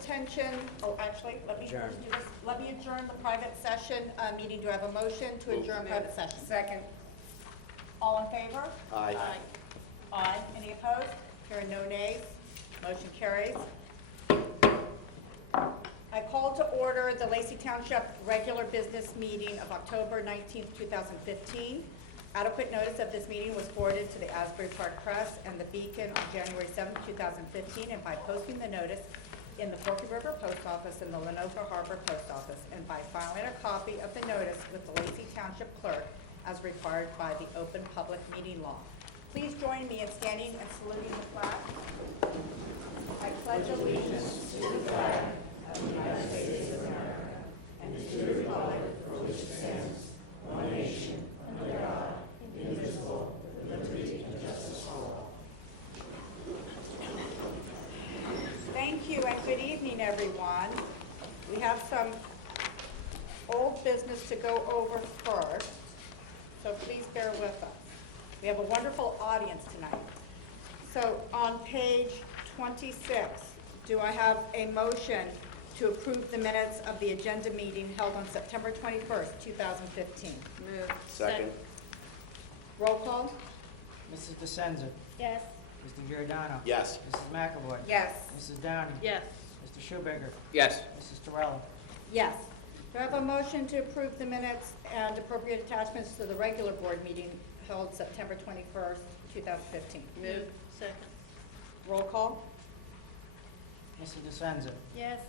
attention, actually, let me Adjourn. just do this. Let me adjourn the private session meeting. Do I have a motion to adjourn private session? Second. All in favor? Aye. Aye. Any opposed? Hearing no nays, motion carries. I call to order the Lacey Township regular business meeting of October 19th, 2015. Adequate notice of this meeting was forwarded to the Asbury Park Press and the Beacon on January 7th, 2015, and by posting the notice in the Forked River Post Office and the Lenoka Harbor Post Office, and by filing a copy of the notice with the Lacey Township Clerk as required by the Open Public Meeting Law. Please join me in standing and saluting the flag. I pledge allegiance to the flag of the United States of America and to the republic for which it stands, one nation, under God, indivisible, with liberty and justice for all. Thank you and good evening, everyone. We have some old business to go over first, so please bear with us. We have a wonderful audience tonight. So on page 26, do I have a motion to approve the minutes of the agenda meeting held on September 21st, 2015? Move. Second. Roll call? Mrs. DeSenza. Yes. Mr. Giordano. Yes. Mrs. McAvoy. Yes. Mrs. Downing. Yes. Mr. Schubager. Yes. Mrs. Terrell. Yes. Do I have a motion to approve the minutes and appropriate attachments to the regular board meeting held September 21st, 2015? Move. Second. Roll call? Mrs. DeSenza. Yes.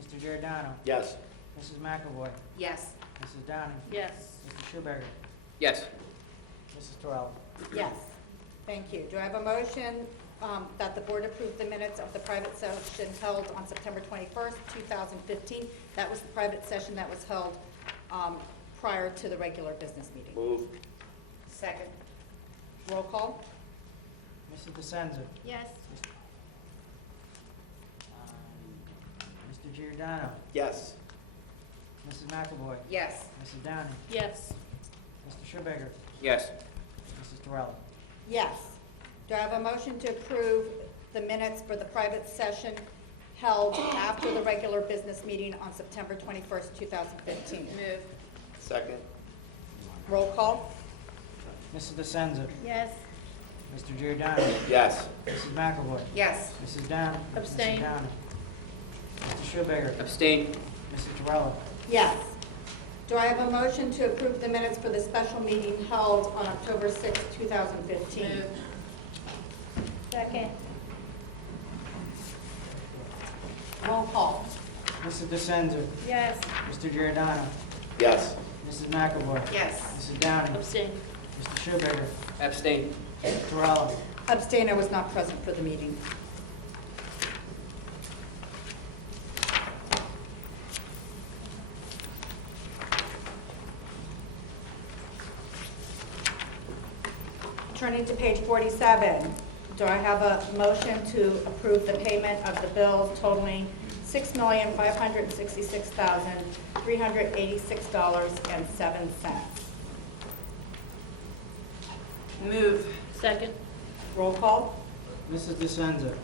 Mr. Giordano. Yes. Mrs. McAvoy. Yes. Mrs. Downing. Yes. Mr. Schubager. Yes. Mrs. Terrell. Yes. Thank you. Do I have a motion that the board approve the minutes of the private session held on September 21st, 2015? That was the private session that was held prior to the regular business meeting. Move. Second. Roll call? Mrs. DeSenza. Yes. Mr. Giordano. Yes. Mrs. McAvoy. Yes. Mrs. Downing. Yes. Mr. Schubager. Yes. Mrs. Terrell. Yes. Do I have a motion to approve the minutes for the private session held after the regular business meeting on September 21st, 2015? Move. Second. Roll call? Mrs. DeSenza. Yes. Mr. Giordano. Yes. Mrs. McAvoy. Yes. Mrs. Downing. Abstain. Mrs. Downing. Mr. Schubager. Abstain. Mrs. Terrell. Yes. Do I have a motion to approve the minutes for the special meeting held on October 6th, 2015? Move. Second. Roll call? Mrs. DeSenza. Yes. Mr. Giordano. Yes. Mrs. McAvoy. Yes. Mrs. Downing. Abstain. Mr. Schubager. Abstain. Mr. Terrell. Abstain, I was not present for the meeting. Turning to page 47, do I have a motion to approve the payment of the bills totaling $6,566,386.07? Move. Second. Roll call? Mrs. DeSenza.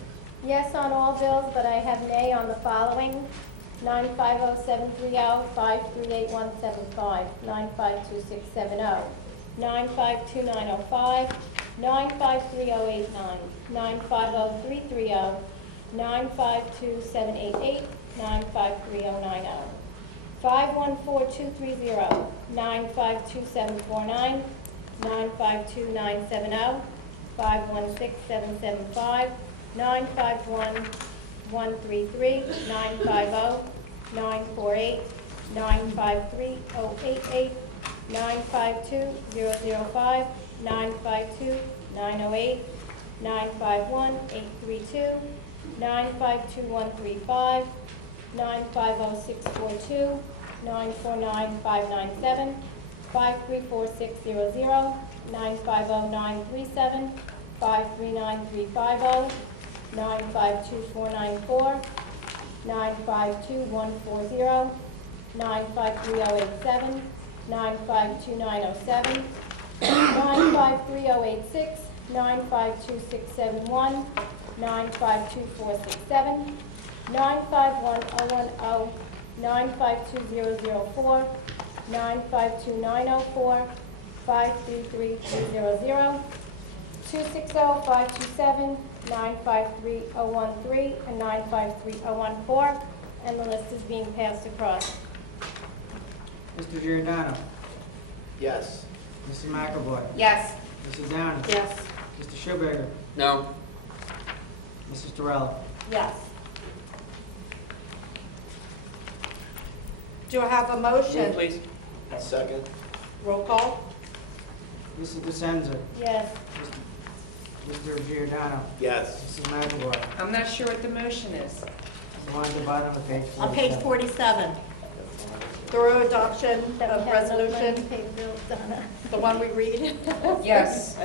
Yes on all bills, but I have nay on the following. 950-730, 538-175, 952-670, 952-905, 953-089, 950-330, 952-788, 953-090, 514-230, 952-749, 952-970, 516-775, 951-133, 950-948, 953-088, 952-005, 952-908, 951-832, 952-135, 950-642, 949-597, 534-600, 950-937, 539-350, 952-494, 952-140, 953-087, 952-907, 953-086, 952-671, 952-467, 951-010, 952-004, 952-904, 533-300, 260-527, 953-013, and 953-014, and the list is being passed across. Mr. Giordano. Yes. Mrs. McAvoy. Yes. Mrs. Downing. Yes. Mr. Schubager. No. Mrs. Terrell. Yes. Do I have a motion? Move, please. Second. Roll call? Mrs. DeSenza. Yes. Mr. Giordano. Yes. Mrs. McAvoy. I'm not sure what the motion is. The one at the bottom of page 47. On page 47. Thorough adoption That we of have enough money to resolution, pay the bills, Donna. the one we read. Yes.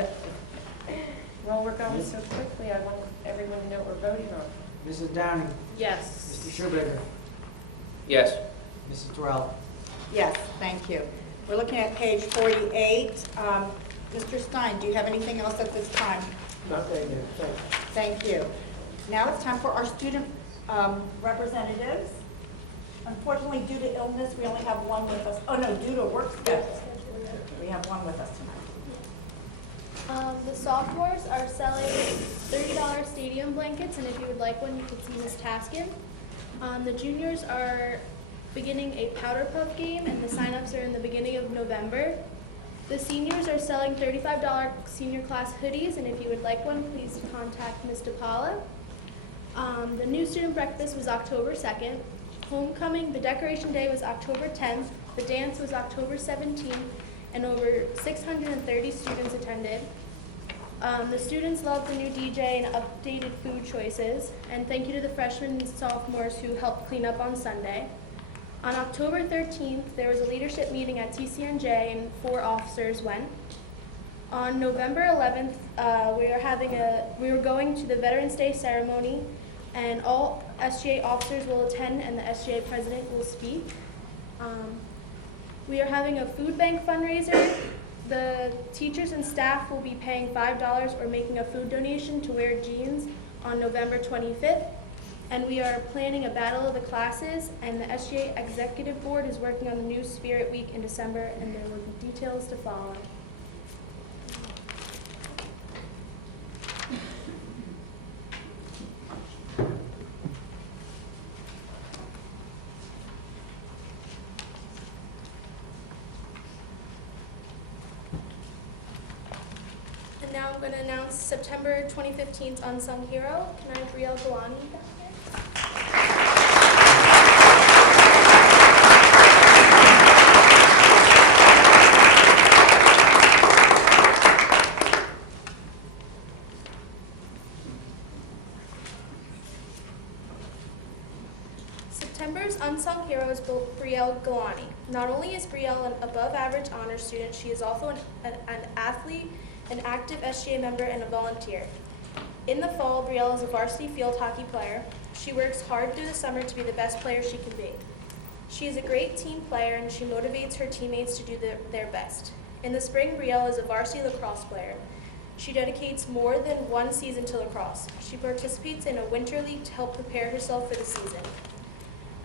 Well, we're going so quickly, I want everyone to know what we're voting on. Mrs. Downing. Yes. Mr. Schubager. Yes. Mrs. Terrell. Yes, thank you. We're looking at page 48. Mr. Stein, do you have anything else at this time? Nothing. Thank you. Now it's time for our student representatives. Unfortunately, due to illness, we only have one with us. Oh, no, due to work schedule, we have one with us tonight. The sophomores are selling $30 stadium blankets, and if you would like one, you could see Ms. Taskin. The juniors are beginning a powder puff game, and the sign-ups are in the beginning of November. The seniors are selling $35 senior class hoodies, and if you would like one, please contact Ms. DePaula. The new student breakfast was October 2nd. Homecoming, the decoration day was October 10th. The dance was October 17th, and over 630 students attended. The students loved the new DJ and updated food choices, and thank you to the freshmen and sophomores who helped clean up on Sunday. On October 13th, there was a leadership meeting at TCNJ and 4 officers went. On November 11th, we were going to the Veterans Day ceremony, and all SGA officers will attend and the SGA president will speak. We are having a food bank fundraiser. The teachers and staff will be paying $5 or making a food donation to Wear Jeans on November 25th. And we are planning a battle of the classes, and the SGA Executive Board is working on the new Spirit Week in December, and there will be details to follow. And now I'm going to announce September 2015's Unsung Hero. Can I have Riel Galani back here? September's Unsung Hero is Brielle Galani. Not only is Brielle an above-average honors student, she is also an athlete, an active SGA member, and a volunteer. In the fall, Brielle is a varsity field hockey player. She works hard through the summer to be the best player she can be. She is a great team player, and she motivates her teammates to do their best. In the spring, Brielle is a varsity lacrosse player. She dedicates more than one season to lacrosse. She participates in a winter league to help prepare herself for the season.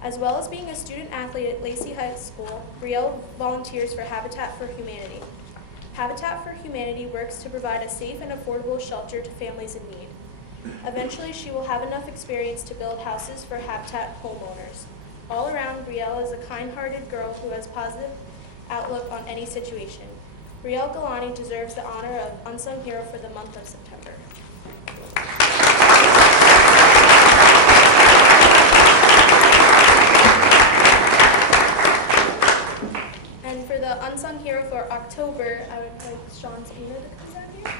As well as being a student athlete at Lacey High School, Brielle volunteers for Habitat for Humanity. Habitat for Humanity works to provide a safe and affordable shelter to families in need. Eventually, she will have enough experience to build houses for Habitat homeowners. All around, Brielle is a kind-hearted girl who has a positive outlook on any situation. Brielle Galani deserves the honor of Unsung Hero for the month of September. And for the Unsung Hero for October, I would like Sean Spina to come down here.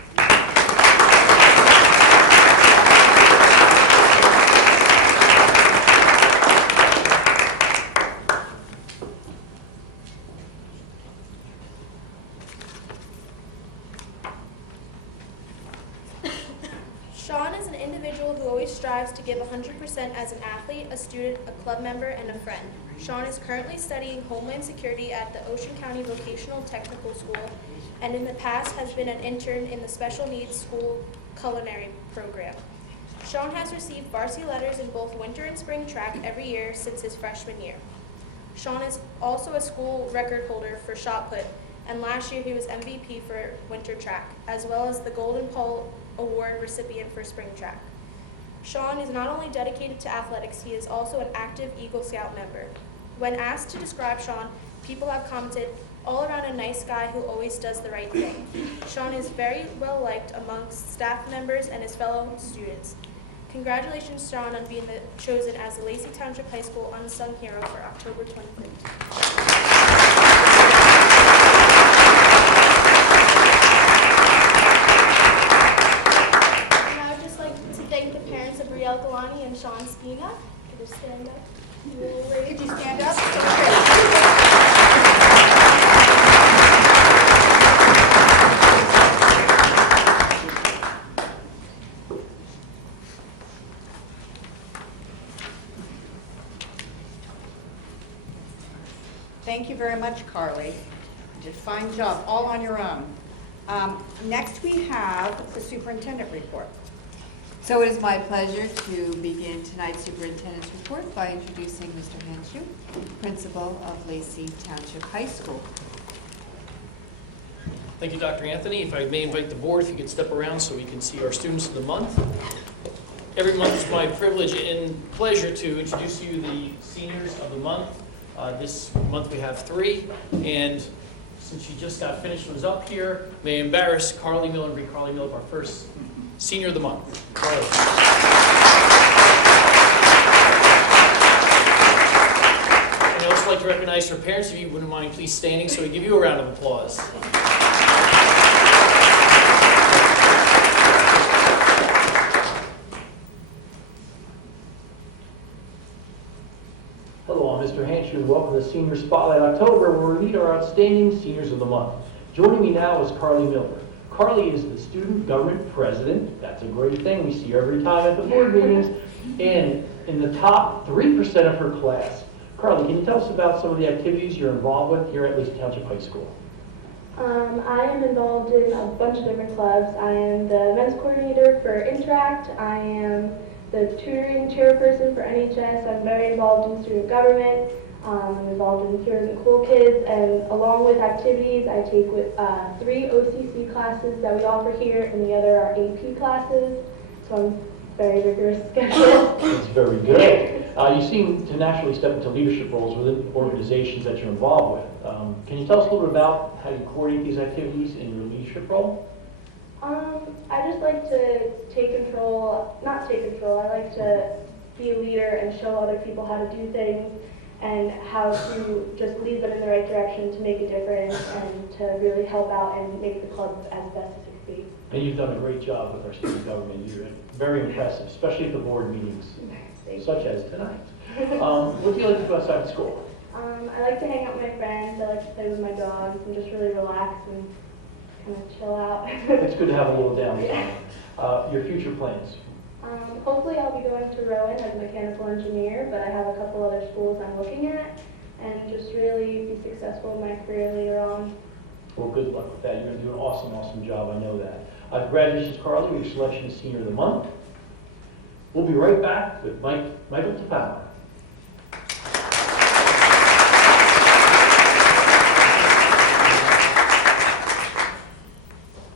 Sean is an individual who always strives to give 100% as an athlete, a student, a club member, and a friend. Sean is currently studying Homeland Security at the Ocean County Vocational Technical School, and in the past has been an intern in the Special Needs School Culinary Program. Sean has received varsity letters in both winter and spring track every year since his freshman year. Sean is also a school record holder for shot put, and last year he was MVP for winter track, as well as the Golden Pole Award recipient for spring track. Sean is not only dedicated to athletics, he is also an active Eagle Scout member. When asked to describe Sean, people have commented, all around a nice guy who always does the right thing. Sean is very well liked amongst staff members and his fellow students. Congratulations, Sean, on being chosen as the Lacey Township High School Unsung Hero for October 25th. Brielle Galani and Sean Spina. Could you stand up? Could you stand up? Thank you very much, Carly. You did a fine job, all on your own. Next, we have the superintendent report. So it is my pleasure to begin tonight's superintendent's report by introducing Mr. Henshu, principal of Lacey Township High School. Thank you, Dr. Anthony. If I may invite the board, if you could step around so we can see our students of the month. Every month it's my privilege and pleasure to introduce to you the seniors of the month. This month we have 3, and since she just got finished and was up here, may I embarrass Carly Miller and bring Carly Miller, our first Senior of the Month. Carly. And I'd also like to recognize her parents, if you wouldn't mind please standing so we give you a round of applause. Hello, I'm Mr. Hanshu, and welcome to Senior Spotlight October, where we meet our outstanding seniors of the month. Joining me now is Carly Miller. Carly is the student government president. That's a great thing. We see her every time at the board meetings. And in the top 3% of her class. Carly, can you tell us about some of the activities you're involved with here at Lacey Township High School? I am involved in a bunch of different clubs. I am the men's coordinator for Interact. I am the tutoring chairperson for NHS. I'm very involved in student government. I'm involved in Heroes and Cool Kids, and along with activities, I take 3 OCC classes that we offer here, and the other are AP classes, so I'm very rigorous schedule. That's very good. You seem to naturally step into leadership roles within organizations that you're involved with. Can you tell us a little bit about how you coordinate these activities in your leadership role? I just like to I like to be a leader and show other people how to do things, and how to just lead them in the right direction to make a difference and to really help out and make the club as best as it can be. And you've done a great job with our student government. You're very impressive, especially at the board meetings, such as tonight. What do you like to do outside of school? I like to hang out with my friends. I like to play with my dogs and just really relax and kind of chill out. It's good to have a little downtime. Your future plans? Hopefully I'll be going to Rowan as a mechanical engineer, but I have a couple other schools I'm looking at, and just really be successful in my career later on. Well, good luck with that. You're going to do an awesome, awesome job. I know that. Congratulations, Carly, with your selection as Senior of the Month. We'll be right back with Michael Tafano.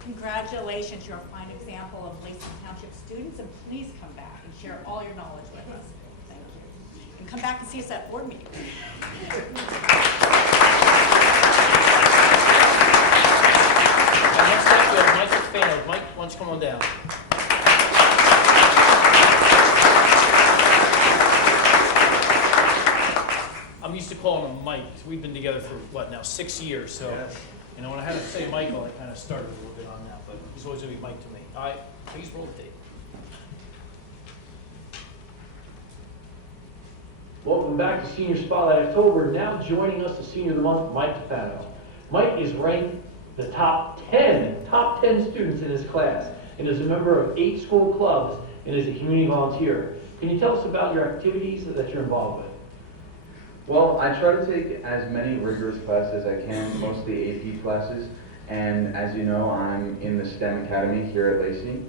Congratulations, you're a fine example of Lacey Township students, and please come back and share all your knowledge with us. Thank you. And come back and see us at board meeting. Next up, we have Mike Tafano. Mike, why don't you come on down? I'm used to calling him Mike. We've been together for, what, now 6 years, so... Yes. You know, when I had to say Michael, I kind of started a little bit on that, but he's always going to be Mike to me. All right, please roll the tape. Welcome back to Senior Spotlight October. Now joining us, the Senior of the Month, Mike Tafano. Mike is ranked the top 10 students in his class, and is a member of 8 school clubs, and is a community volunteer. Can you tell us about your activities that you're involved with? Well, I try to take as many rigorous classes as I can, mostly AP classes, and as you know, I'm in the STEM Academy here at Lacey.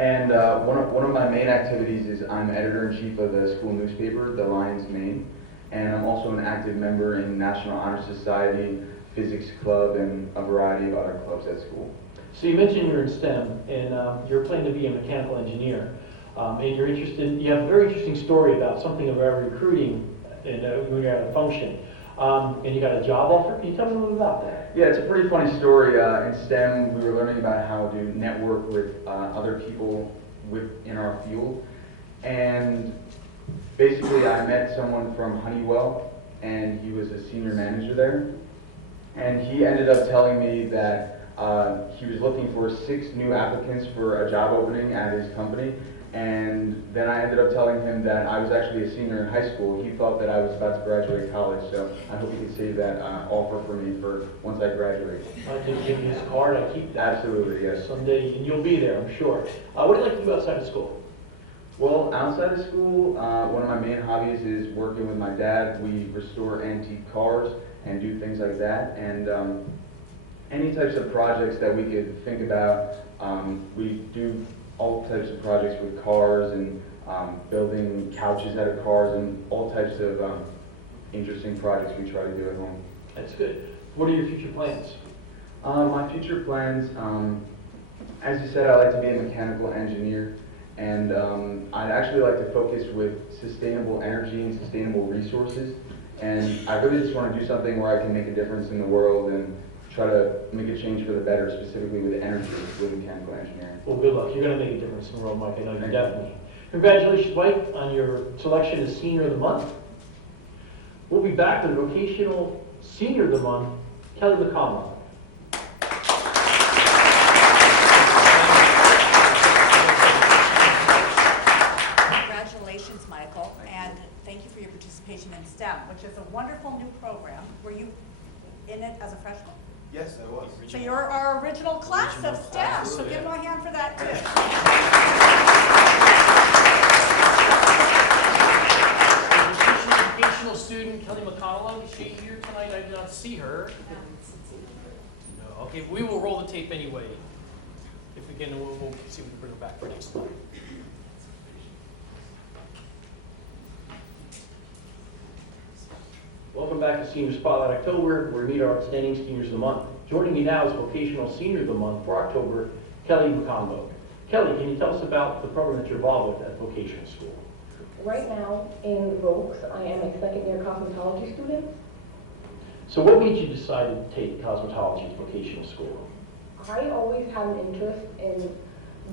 And one of my main activities is I'm editor-in-chief of the school newspaper, The Lions Maine, and I'm also an active member in National Honor Society, Physics Club, and a variety of other clubs at school. So you mentioned you're in STEM, and you're planning to be a mechanical engineer, and you're interested. You have a very interesting story about something about recruiting and when you're at a function, and you got a job offer. Can you tell me a little about that? Yeah, it's a pretty funny story. In STEM, we were learning about how to network with other people in our field, and basically I met someone from Honeywell, and he was a senior manager there, and he ended up telling me that he was looking for 6 new applicants for a job opening at his company, and then I ended up telling him that I was actually a senior in high school. He thought that I was about to graduate college, so I hope he could save that offer for me for once I graduate. I can give you his card. I keep that. Absolutely, yes. Someday, and you'll be there, I'm sure. What do you like to do outside of school? Well, outside of school, one of my main hobbies is working with my dad. We restore antique cars and do things like that, and any types of projects that we could think about. We do all types of projects with cars and building couches out of cars and all types of interesting projects we try to do at home. That's good. What are your future plans? My future plans, as you said, I like to be a mechanical engineer, and I'd actually like to focus with sustainable energy and sustainable resources, and I really just want to do something where I can make a difference in the world and try to make a change for the better, specifically with energy, with mechanical engineering. Well, good luck. You're going to make a difference in the world, Mike. I know you definitely. Congratulations, Mike, on your selection as Senior of the Month. We'll be back with Vocational Senior of the Month, Kelly McConnell. Congratulations, Michael, and thank you for your participation in STEM, which is a wonderful new program. Were you in it as a freshman? Yes, I was. So you're our original class of STEM, so give them a hand for that too. Educational student Kelly McConnell, is she here tonight? I did not see her. No. Okay, we will roll the tape anyway. If we can, we'll see if we can bring her back for next time. Welcome back to Senior Spotlight October, where we meet our outstanding seniors of the month. Joining me now is Vocational Senior of the Month for October, Kelly McConville. Kelly, can you tell us about the program that you're involved with at vocational school? Right now in Vokes, I am a second-year cosmetology student. So what made you decide to take cosmetology at vocational school? I always had an interest in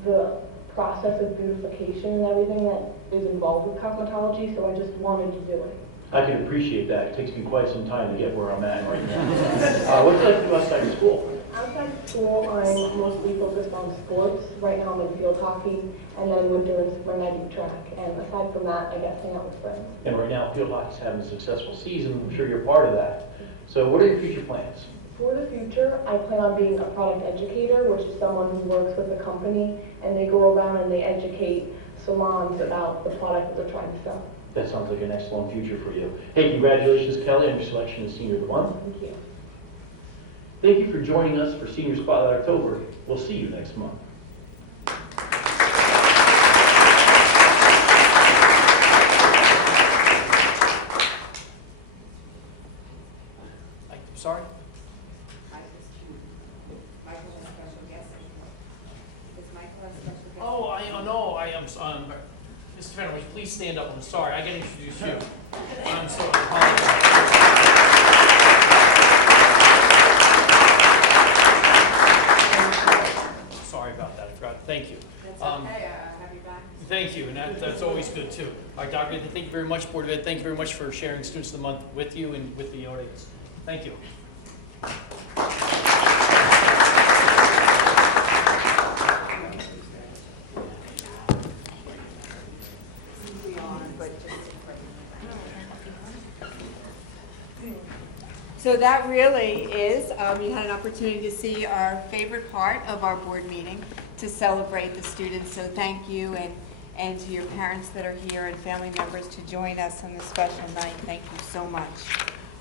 the process of beautification and everything that is involved with cosmetology, so I just wanted to do it. I can appreciate that. It takes me quite some time to get where I'm at right now. What do you like to do outside of school? Outside of school, I'm mostly focused on sports. Right now I'm in field hockey, and then winter and spring I do track. And aside from that, I get to hang out with friends. And right now, field hockey's having a successful season. I'm sure you're part of that. So what are your future plans? For the future, I plan on being a product educator, which is someone who works with a company, and they go around and they educate salons about the product that they're trying to sell. That sounds like an excellent future for you. Hey, congratulations, Kelly, on your selection as Senior of the Month. Thank you. Thank you for joining us for Senior Spotlight October. We'll see you next month. I'm sorry? Oh, I know. I am. Mr. Fenner, would you please stand up? I'm sorry. I got to introduce you. I'm so sorry about that. I forgot. Thank you. That's okay. Have you back? Thank you, and that's always good too. All right, Dr. Thank you very much, Board of Ed. Thank you very much for sharing Students of the Month with you and with the audience. Thank you. So that really is, you had an opportunity to see our favorite part of our board meeting, to celebrate the students. So thank you, and to your parents that are here and family members to join us on this special night. Thank you so much.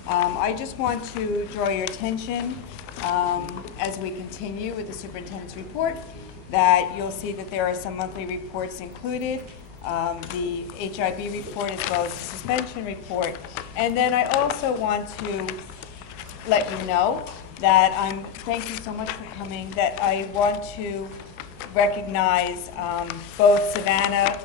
I just want to draw your attention as we continue with the superintendent's report, that you'll see that there are some monthly reports included, the HIB report as well as the suspension report. And then I also want to let you know that thank you so much for coming, that I want to recognize both Savannah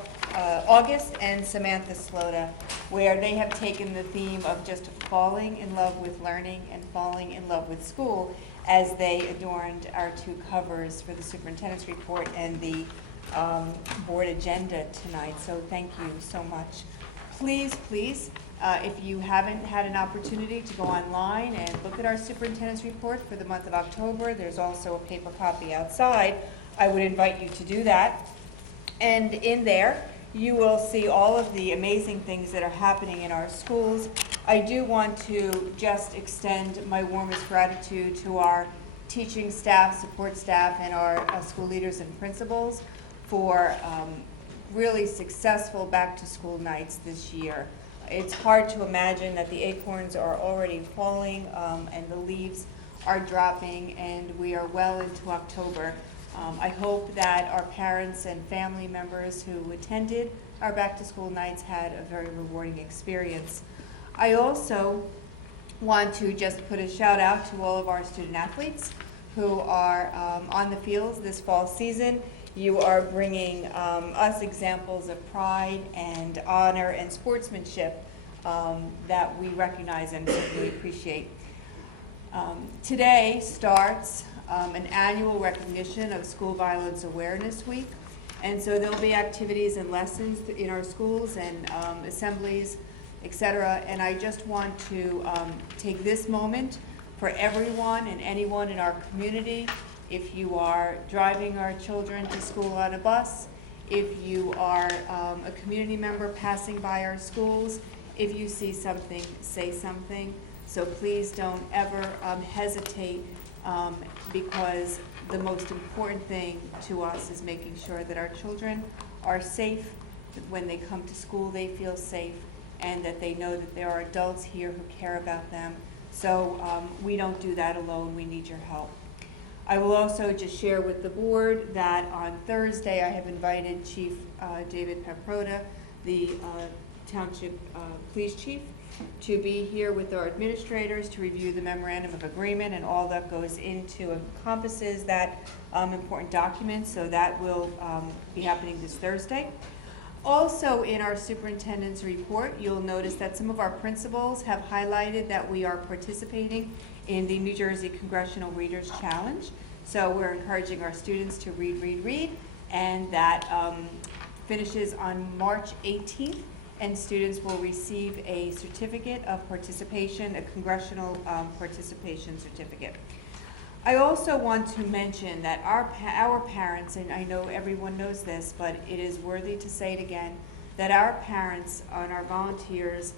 August and Samantha Slota, where they have taken the theme of just falling in love with learning and falling in love with school as they adorned our two covers for the superintendent's report and the board agenda tonight. So thank you so much. Please, if you haven't had an opportunity to go online and look at our superintendent's report for the month of October, there's also a paper copy outside. I would invite you to do that. And in there, you will see all of the amazing things that are happening in our schools. I do want to just extend my warmest gratitude to our teaching staff, support staff, and our school leaders and principals for really successful back-to-school nights this year. It's hard to imagine that the acorns are already falling and the leaves are dropping, and we are well into October. I hope that our parents and family members who attended our back-to-school nights had a very rewarding experience. I also want to just put a shout out to all of our student athletes who are on the fields this fall season. You are bringing us examples of pride and honor and sportsmanship that we recognize and really appreciate. Today starts an annual recognition of School Violence Awareness Week. And so there'll be activities and lessons in our schools and assemblies, etc. And I just want to take this moment for everyone and anyone in our community. If you are driving our children to school on a bus, if you are a community member passing by our schools, if you see something, say something. So please don't ever hesitate, because the most important thing to us is making sure that our children are safe, that when they come to school they feel safe, and that they know that there are adults here who care about them. So we don't do that alone, we need your help. I will also just share with the board that on Thursday I have invited Chief David Paproda, the Township Police Chief, to be here with our administrators to review the memorandum of agreement and all that goes into encompasses that important document. So that will be happening this Thursday. Also in our superintendent's report, you'll notice that some of our principals have highlighted that we are participating in the New Jersey Congressional Readers Challenge. So we're encouraging our students to read, and that finishes on March 18th. And students will receive a certificate of participation, a congressional participation certificate. I also want to mention that our parents, and I know everyone knows this, but it is worthy to say it again, that our parents and our volunteers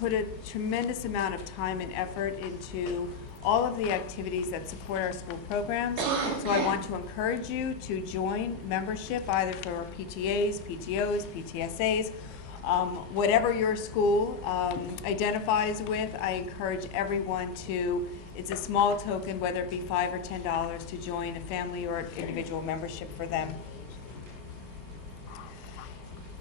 put a tremendous amount of time and effort into all of the activities that support our school programs. So I want to encourage you to join membership either for our PTAs, PTOs, PTSAs, whatever your school identifies with. I encourage everyone to, it's a small token, whether it be $5 or $10, to join a family or individual membership for them.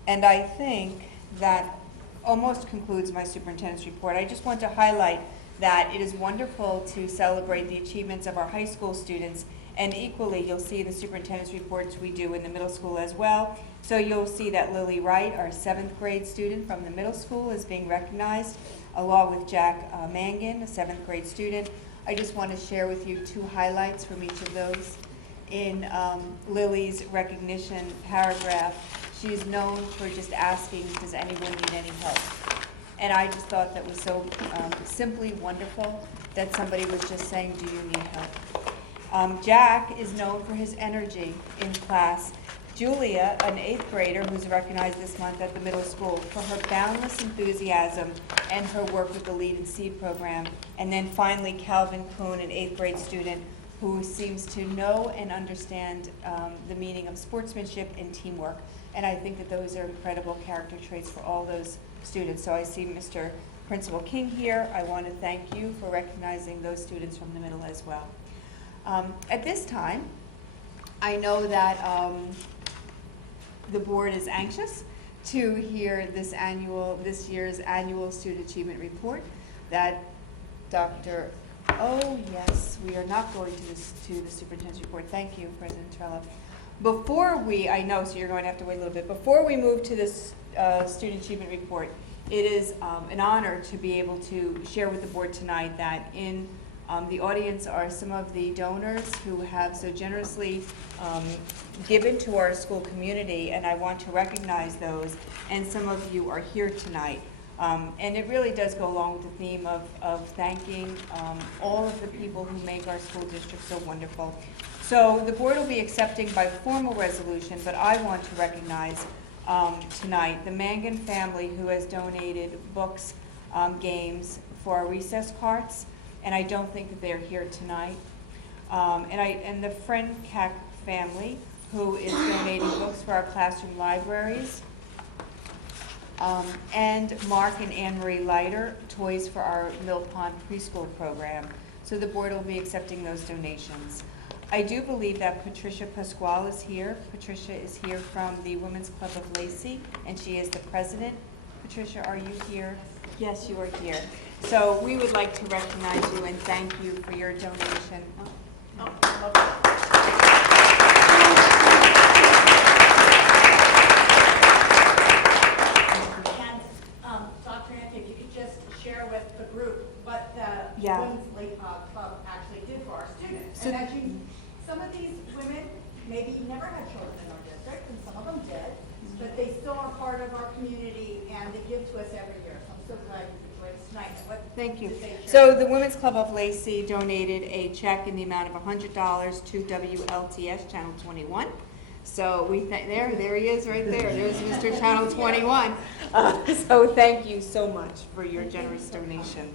And I think that almost concludes my superintendent's report. I just want to highlight that it is wonderful to celebrate the achievements of our high school students, and equally you'll see the superintendent's reports we do in the middle school as well. So you'll see that Lily Wright, our 7th grade student from the middle school, is being recognized, along with Jack Mangan, a 7th grade student. I just want to share with you 2 highlights from each of those. In Lily's recognition paragraph, she's known for just asking, does anyone need any help? And I just thought that was so simply wonderful that somebody was just saying, do you need help? Jack is known for his energy in class. Julia, an 8th grader who's recognized this month at the middle school, for her boundless enthusiasm and her work with the Lead and Seed program. And then finally, Calvin Kuhn, an 8th grade student who seems to know and understand the meaning of sportsmanship and teamwork. And I think that those are incredible character traits for all those students. So I see Mr. Principal King here. I want to thank you for recognizing those students from the middle as well. At this time, I know that the board is anxious to hear this year's annual student achievement report that Dr. Oh, yes, we are not going to the superintendent's report. Thank you, President Trello. Before I know, so you're going to have to wait a little bit. Before we move to this student achievement report, it is an honor to be able to share with the board tonight that in the audience are some of the donors who have so generously given to our school community, and I want to recognize those, and some of you are here tonight. And it really does go along with the theme of thanking all of the people who make our school district so wonderful. So the board will be accepting by formal resolution, but I want to recognize tonight the Mangan family who has donated books, games for our recess carts, and I don't think that they're here tonight. And the Friend-Cack family who is donating books for our classroom libraries. And Mark and Anne Marie Leiter, toys for our Mill Pond preschool program. So the board will be accepting those donations. I do believe that Patricia Pasquale is here. Patricia is here from the Women's Club of Lacey, and she is the president. Patricia, are you here? Yes, you are here. So we would like to recognize you and thank you for your donation. Dr. Anthony, if you could just share with the group what the Yeah. Women's Club actually did for our students. So and as you, some of these women maybe never had children in our district, and some of them did, but they still are part of our community, and they give to us every year. So I'm so glad you could join us tonight. Thank you. did they share? So the Women's Club of Lacey donated a check in the amount of $100 to WLTS Channel 21. So there he is right there. There's Mr. Channel 21. So thank you so much for your generous donation.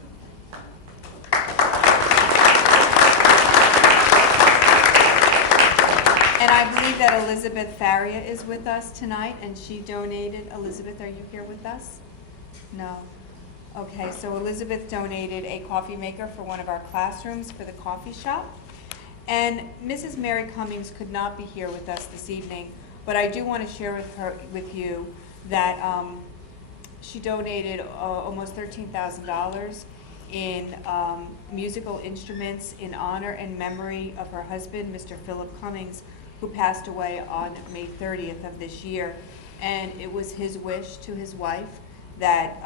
And I believe that Elizabeth Faria is with us tonight, and she donated. Elizabeth, are you here with us? No. Okay, so Elizabeth donated a coffee maker for one of our classrooms for the coffee shop. And Mrs. Mary Cummings could not be here with us this evening, but I do want to share with you that she donated almost $13,000 in musical instruments in honor and memory of her husband, Mr. Philip Cummings, who passed away on May 30th of this year. And it was his wish to his wife that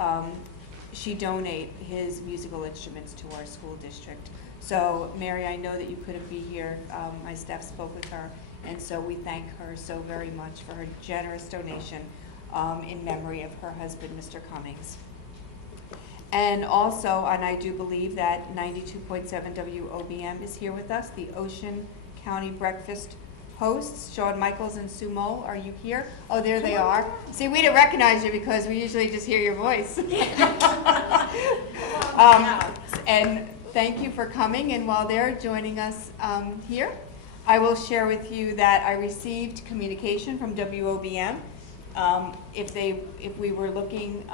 she donate his musical instruments to our school district. So, Mary, I know that you couldn't be here. My staff spoke with her, and so we thank her so very much for her generous donation in memory of her husband, Mr. Cummings. And also, and I do believe that 92.7 WOBM is here with us, the Ocean County Breakfast hosts, Sean Michaels and Sue Mole. Are you here? Oh, there they are. See, we didn't recognize you because we usually just hear your voice. And thank you for coming, and while they're joining us here, I will share with you that I received communication from WOBM. If we were looking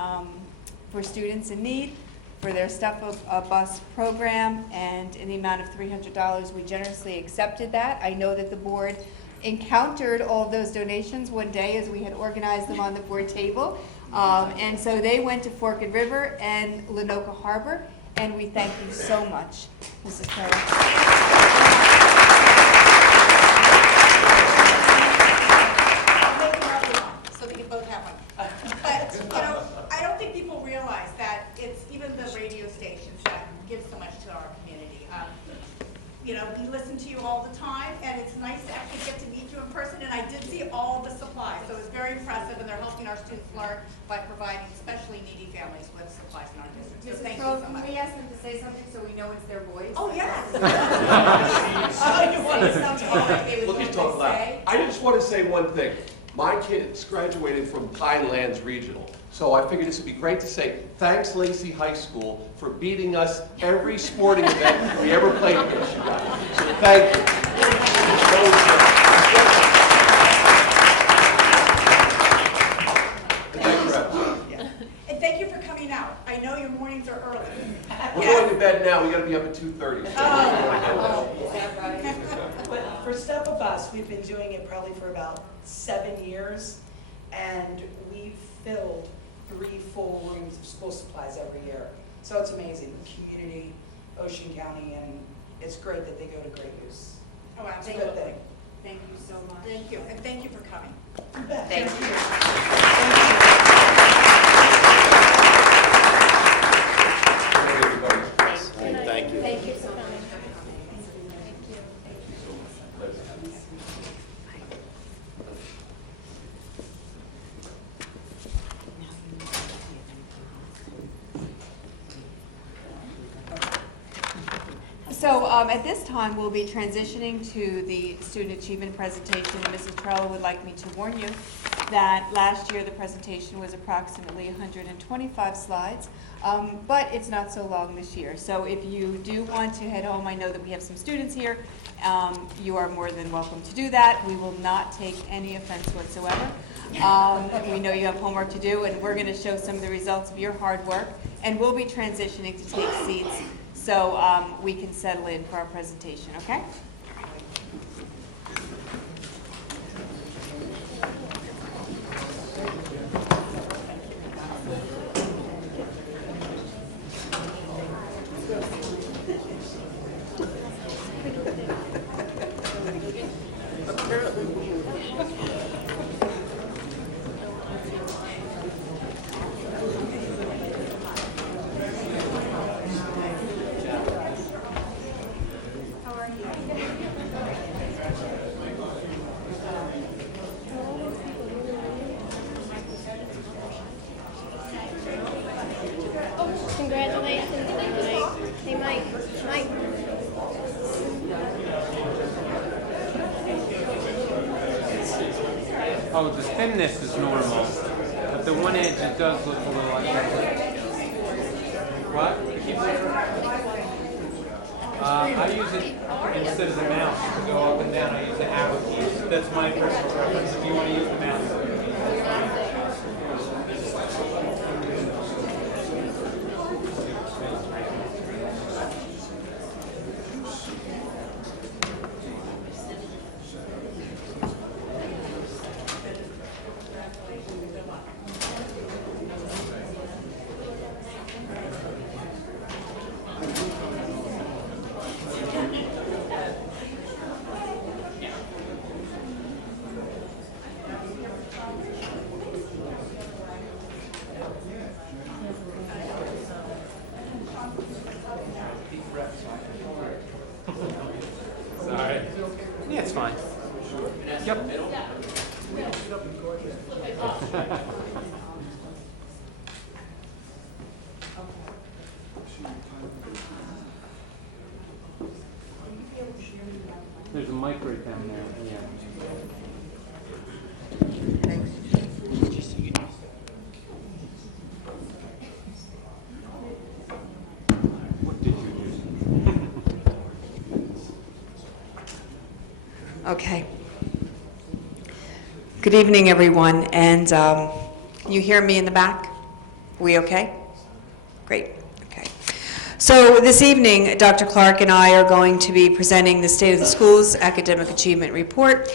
for students in need for their Stuff a Bus program, and in the amount of $300, we generously accepted that. I know that the board encountered all of those donations one day as we had organized them on the board table. And so they went to Forked River and Lenoka Harbor, and we thank you so much, Mrs. Perry. So that you both have one. But, you know, I don't think people realize that it's even the radio stations that give so much to our community. You know, we listen to you all the time, and it's nice to actually get to meet you in person, and I did see all the supplies, so it's very impressive, and they're helping our students learn by providing especially needy families with supplies in our district. So Mrs. thank you Crowe, so can much. we ask them to say something so we know it's their voice? Oh, yes. You want to say something? Look, he's talking loud. I just want to say one thing. My kids graduated from Pinelands Regional, so I figured this would be great to say thanks Lacey High School for beating us every sporting event we ever played against you guys. So thank you. And thank you for coming out. I know your mornings are early. We're going to bed now. We got to be up at 2:30. Oh, is that right? But for Step a Bus, We've been doing it probably for about 7 years, and we've filled 3 full rooms of school supplies every year. So it's amazing, community, Ocean County, and it's great that they go to great use. Oh, It's a good thing. Thank you so much. Thank you, and thank you for coming. You bet. Thank you. Thank you. Thank you for coming. So at this time, we'll be transitioning to the student achievement presentation. And Mrs. Trello would like me to warn you that last year the presentation was approximately 125 slides, but it's not so long this year. So if you do want to head home, I know that we have some students here. You are more than welcome to do that. We will not take any offense whatsoever. We know you have homework to do, and we're going to show some of the results of your hard work. And we'll be transitioning to take seats so we can settle in for our presentation, okay? Congratulations, Mike. Hey, Mike. Mike. Oh, the thinness is normal, but the one edge, it does look a little like that. What? I use it instead of the mouse to go up and down. I use the arrow keys. That's my personal preference. If you want to use the mouse. Sorry. Yeah, it's fine. Yep. There's a mic right down there. Yeah. What did you do? Okay. Good evening, everyone. And you hear me in the back? We okay? Great. Okay. So this evening, Dr. Clark and I are going to be presenting the State of the Schools Academic Achievement Report.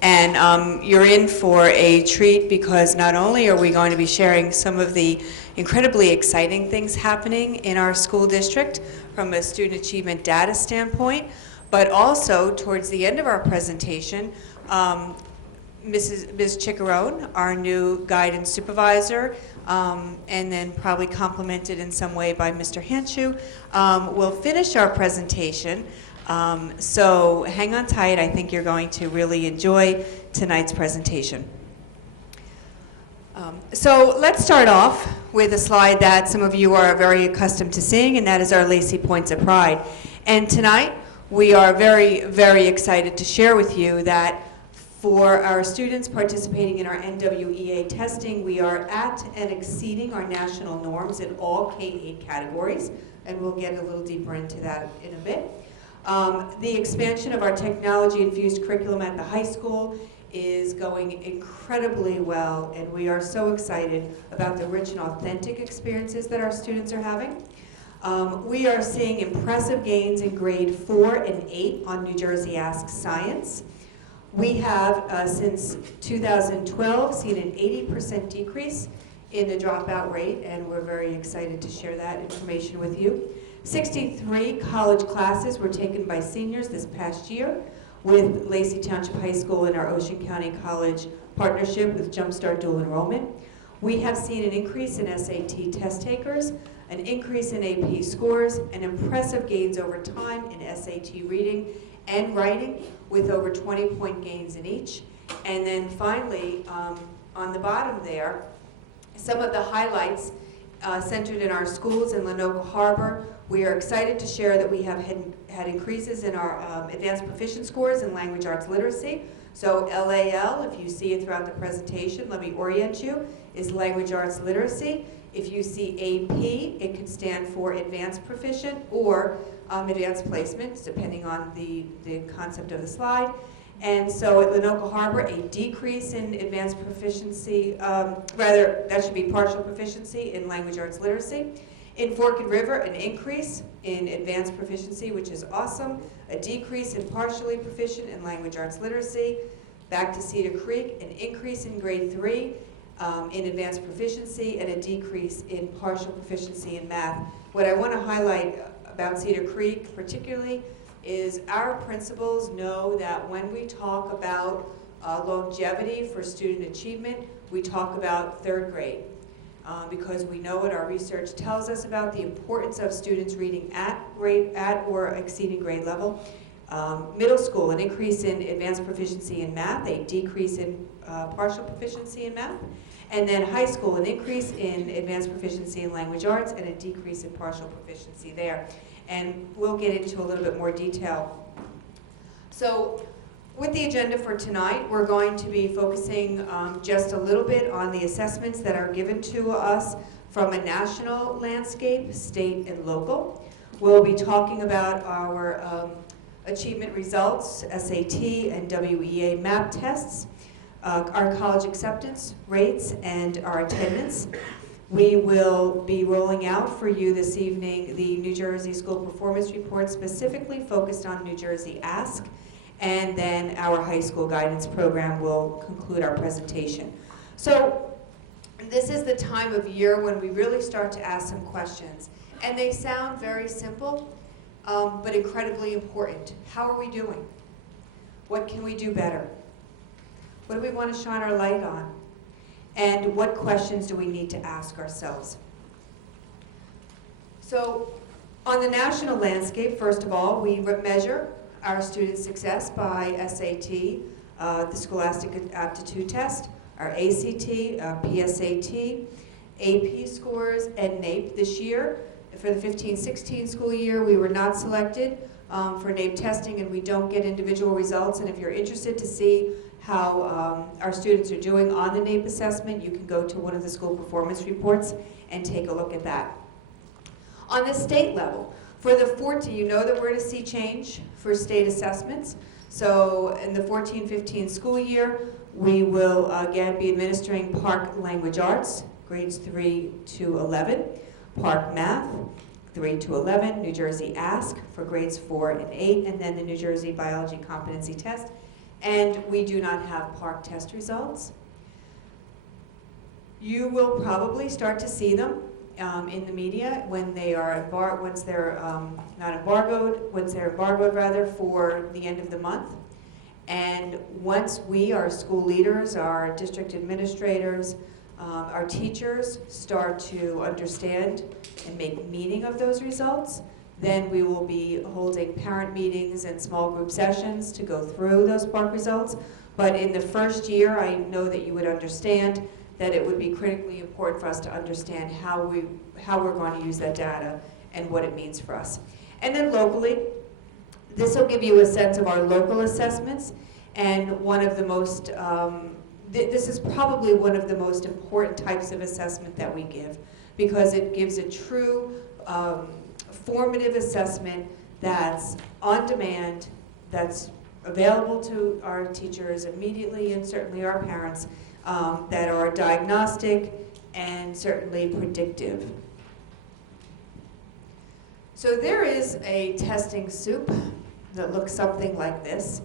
And you're in for a treat because not only are we going to be sharing some of the incredibly exciting things happening in our school district from a student achievement data standpoint, but also towards the end of our presentation, Ms. Chiccarone, our new guidance supervisor, and then probably complemented in some way by Mr. Hanshu, will finish our presentation. So hang on tight. I think you're going to really enjoy tonight's presentation. So let's start off with a slide that some of you are very accustomed to seeing, and that is our Lacey Points of Pride. And tonight, we are very, very excited to share with you that for our students participating in our NWEA testing, we are at and exceeding our national norms in all K-8 categories, and we'll get a little deeper into that in a bit. The expansion of our technology-infused curriculum at the high school is going incredibly well, and we are so excited about the rich and authentic experiences that our students are having. We are seeing impressive gains in grade 4 and 8 on New Jersey Ask Science. We have, since 2012, seen an 80% decrease in the dropout rate, and we're very excited to share that information with you. 63 college classes were taken by seniors this past year with Lacey Township High School and our Ocean County College partnership with Jumpstart Dual Enrollment. We have seen an increase in SAT test takers, an increase in AP scores, and impressive gains over time in SAT reading and writing with over 20-point gains in each. And then finally, on the bottom there, some of the highlights centered in our schools in Lenoka Harbor. We are excited to share that we have had increases in our advanced proficient scores in language arts literacy. So LAL, if you see it throughout the presentation, let me orient you, is language arts literacy. If you see AP, it could stand for advanced proficient or advanced placement, depending on the concept of the slide. And so at Lenoka Harbor, a decrease in advanced proficiency, rather, that should be partial proficiency in language arts literacy. In Forked River, an increase in advanced proficiency, which is awesome. A decrease in partially proficient in language arts literacy. Back to Cedar Creek, an increase in grade 3 in advanced proficiency and a decrease in partial proficiency in math. What I want to highlight about Cedar Creek particularly is our principals know that when we talk about longevity for student achievement, we talk about 3rd grade. Because we know what our research tells us about the importance of students reading at or exceeding grade level. Middle school, an increase in advanced proficiency in math, a decrease in partial proficiency in math. And then high school, an increase in advanced proficiency in language arts and a decrease in partial proficiency there. And we'll get into a little bit more detail. So with the agenda for tonight, we're going to be focusing just a little bit on the assessments that are given to us from a national landscape, state and local. We'll be talking about our achievement results, SAT and WEA MAP tests, our college acceptance rates, and our attendance. We will be rolling out for you this evening the New Jersey School Performance Report, specifically focused on New Jersey Ask, and then our high school guidance program will conclude our presentation. So this is the time of year when we really start to ask some questions, and they sound very simple, but incredibly important. How are we doing? What can we do better? What do we want to shine our light on? And what questions do we need to ask ourselves? So on the national landscape, first of all, we measure our student success by SAT, the Scholastic Aptitude Test, our ACT, PSAT, AP scores, and NAEP. This year, for the 15-16 school year, we were not selected for NAEP testing, and we don't get individual results. And if you're interested to see how our students are doing on the NAEP assessment, you can go to one of the school performance reports and take a look at that. On the state level, for the 14, you know that we're to see change for state assessments. So in the 14-15 school year, we will again be administering Park Language Arts, grades 3 to 11, Park Math, 3 to 11, New Jersey Ask for grades 4 and 8, and then the New Jersey Biology Competency Test. And we do not have Park test results. You will probably start to see them in the media when they are once they're not embargoed, once they're embargoed rather, for the end of the month. And once we, our school leaders, our district administrators, our teachers start to understand and make meaning of those results, then we will be holding parent meetings and small group sessions to go through those Park results. But in the first year, I know that you would understand that it would be critically important for us to understand how we're going to use that data and what it means for us. And then locally, this will give you a sense of our local assessments, and one of the most, this is probably one of the most important types of assessment that we give, because it gives a true formative assessment that's on demand, that's available to our teachers immediately, and certainly our parents, that are diagnostic and certainly predictive. So there is a testing soup that looks something like this.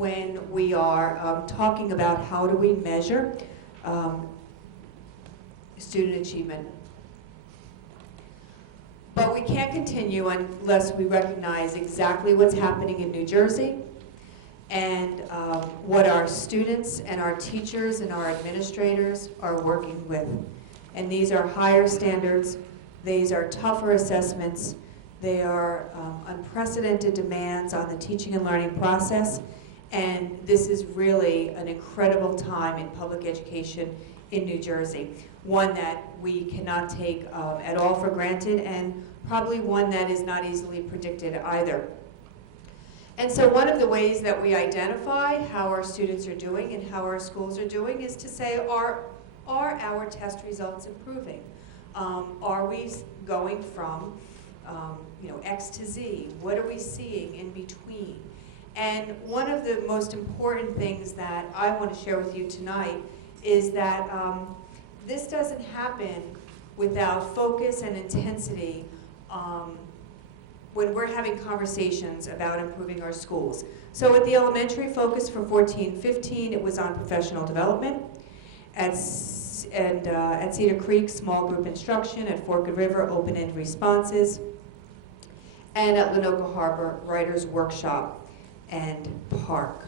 when we are talking about how do we measure student achievement. But we can't continue unless we recognize exactly what's happening in New Jersey and what our students and our teachers and our administrators are working with. And these are higher standards, these are tougher assessments, they are unprecedented demands on the teaching and learning process, and this is really an incredible time in public education in New Jersey, one that we cannot take at all for granted, and probably one that is not easily predicted either. And so one of the ways that we identify how our students are doing and how our schools are doing is to say, are our test results improving? Are we going from X to Z? What are we seeing in between? And one of the most important things that I want to share with you tonight is that this doesn't happen without focus and intensity when we're having conversations about improving our schools. So at the elementary focus for 14-15, it was on professional development. At Cedar Creek, small group instruction. At Forked River, open-end responses. And at Lenoka Harbor, writers workshop and park.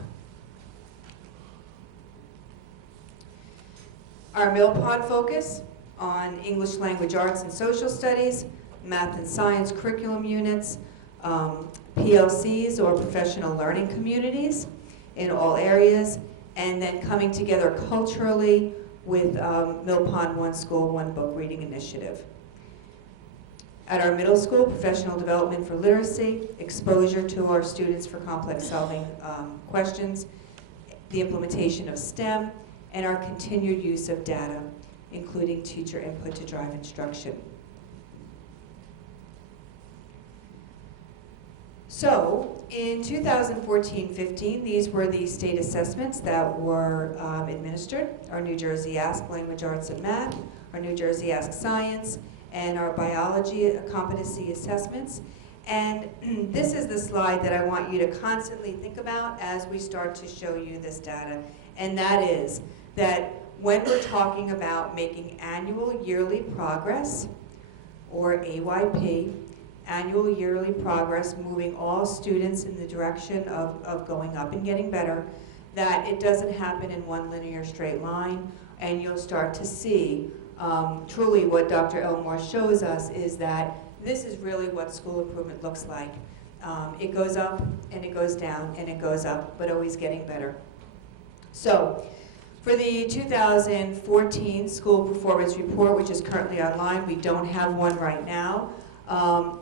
Our Mill Pond focus on English language arts and social studies, math and science curriculum units, PLCs or professional learning communities in all areas, and then coming together culturally with Mill Pond One School, One Book Reading Initiative. At our middle school, professional development for literacy, exposure to our students for complex solving questions, the implementation of STEM, and our continued use of data, including teacher input to drive instruction. So, in 2014-15, these were the state assessments that were administered. Our New Jersey Ask Language Arts and Math, our New Jersey Ask Science, and our biology competency assessments. And this is the slide that I want you to constantly think about as we start to show you this data. And that is that when we're talking about making annual yearly progress, or AYP, annual yearly progress, moving all students in the direction of going up and getting better, that it doesn't happen in one linear straight line, and you'll start to see truly what Dr. Elmore shows us is that this is really what school improvement looks like. It goes up and it goes down and it goes up, but always getting better. So, for the 2014 school performance report, which is currently online, we don't have one right now.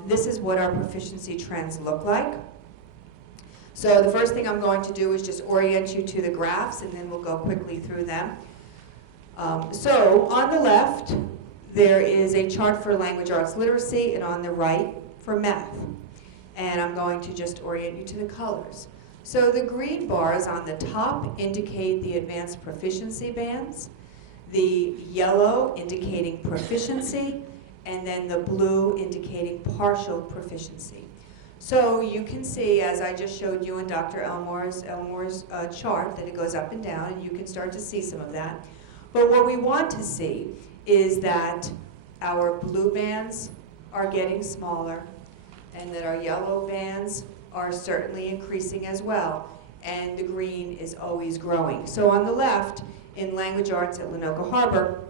This is what our proficiency trends look like. So the first thing I'm going to do is just orient you to the graphs, and then we'll go quickly through them. So on the left, there is a chart for language arts literacy, and on the right for math. And I'm going to just orient you to the colors. So the green bars on the top indicate the advanced proficiency bands, the yellow indicating proficiency, and then the blue indicating partial proficiency. So you can see, as I just showed you in Dr. Elmore's chart, that it goes up and down, and you can start to see some of that. But what we want to see is that our blue bands are getting smaller, and that our yellow bands are certainly increasing as well, and the green is always growing. So on the left, in language arts at Lenoka Harbor,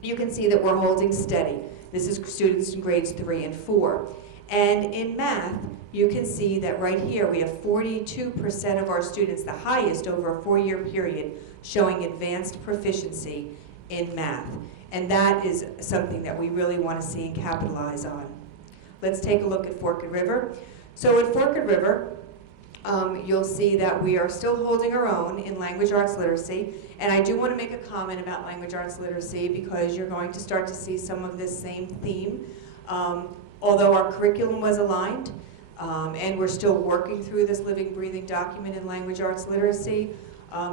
you can see that we're holding steady. This is students in grades 3 and 4. And in math, you can see that right here we have 42% of our students, the highest over a 4-year period, showing advanced proficiency in math. And that is something that we really want to see and capitalize on. Let's take a look at Forked River. So at Forked River, you'll see that we are still holding our own in language arts literacy. And I do want to make a comment about language arts literacy because you're going to start to see some of this same theme. Although our curriculum was aligned, and we're still working through this living, breathing document in language arts literacy,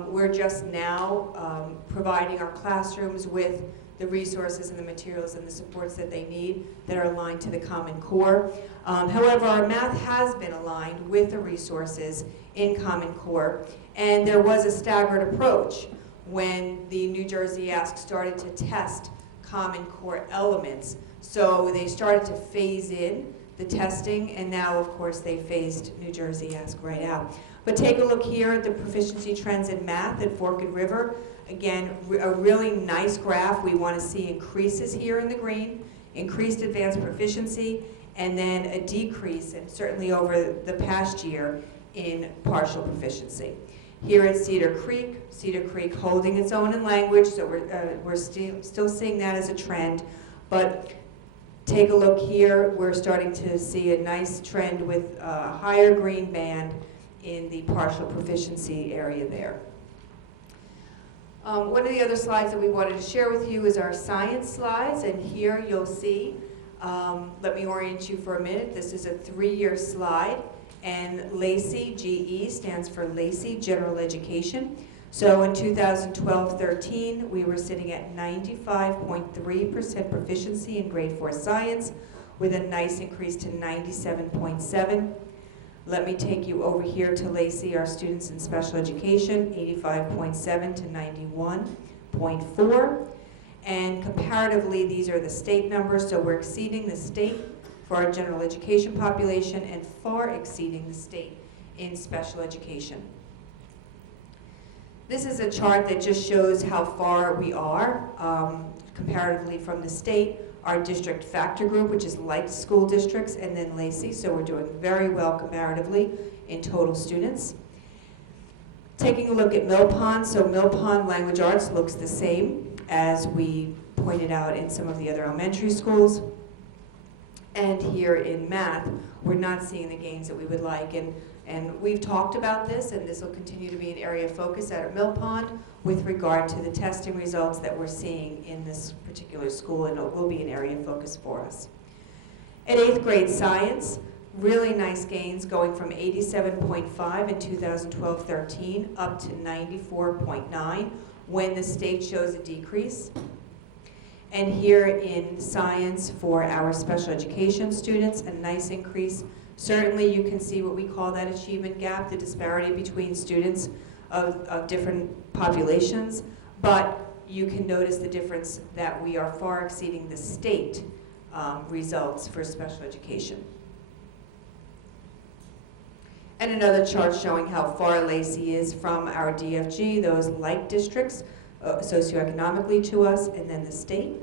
we're just now providing our classrooms with the resources and the materials and the supports that they need that are aligned to the Common Core. However, our math has been aligned with the resources in Common Core, and there was a staggered approach when the New Jersey Ask started to test Common Core elements. So they started to phase in the testing, and now, of course, they phased New Jersey Ask right out. But take a look here at the proficiency trends in math at Forked River. Again, a really nice graph. We want to see increases here in the green, increased advanced proficiency, and then a decrease, and certainly over the past year, in partial proficiency. Here at Cedar Creek holding its own in language, so we're still seeing that as a trend. But take a look here, we're starting to see a nice trend with a higher green band in the partial proficiency area there. One of the other slides that we wanted to share with you is our science slides, and here you'll see, let me orient you for a minute, this is a 3-year slide, and LACEY, GE, stands for LACEY, General Education. So in 2012-13, we were sitting at 95.3% proficiency in grade 4 science, with a nice increase to 97.7%. Let me take you over here to LACEY, our students in special education, 85.7 to 91.4. And comparatively, these are the state numbers, so we're exceeding the state for our general education population and far exceeding the state in special education. This is a chart that just shows how far we are comparatively from the state. Our district factor group, which is like school districts, and then LACEY, so we're doing very well comparatively in total students. Taking a look at Mill Pond, so Mill Pond Language Arts looks the same as we pointed out in some of the other elementary schools. And here in math, we're not seeing the gains that we would like. And we've talked about this, and this will continue to be an area of focus at Mill Pond with regard to the testing results that we're seeing in this particular school, and it will be an area of focus for us. At 8th grade science, really nice gains going from 87.5 in 2012-13 up to 94.9 when the state shows a decrease. And here in science for our special education students, a nice increase. Certainly you can see what we call that achievement gap, the disparity between students of different populations, but you can notice the difference that we are far exceeding the state results for special education. And another chart showing how far LACEY is from our DFG, those like districts socioeconomically to us, and then the state.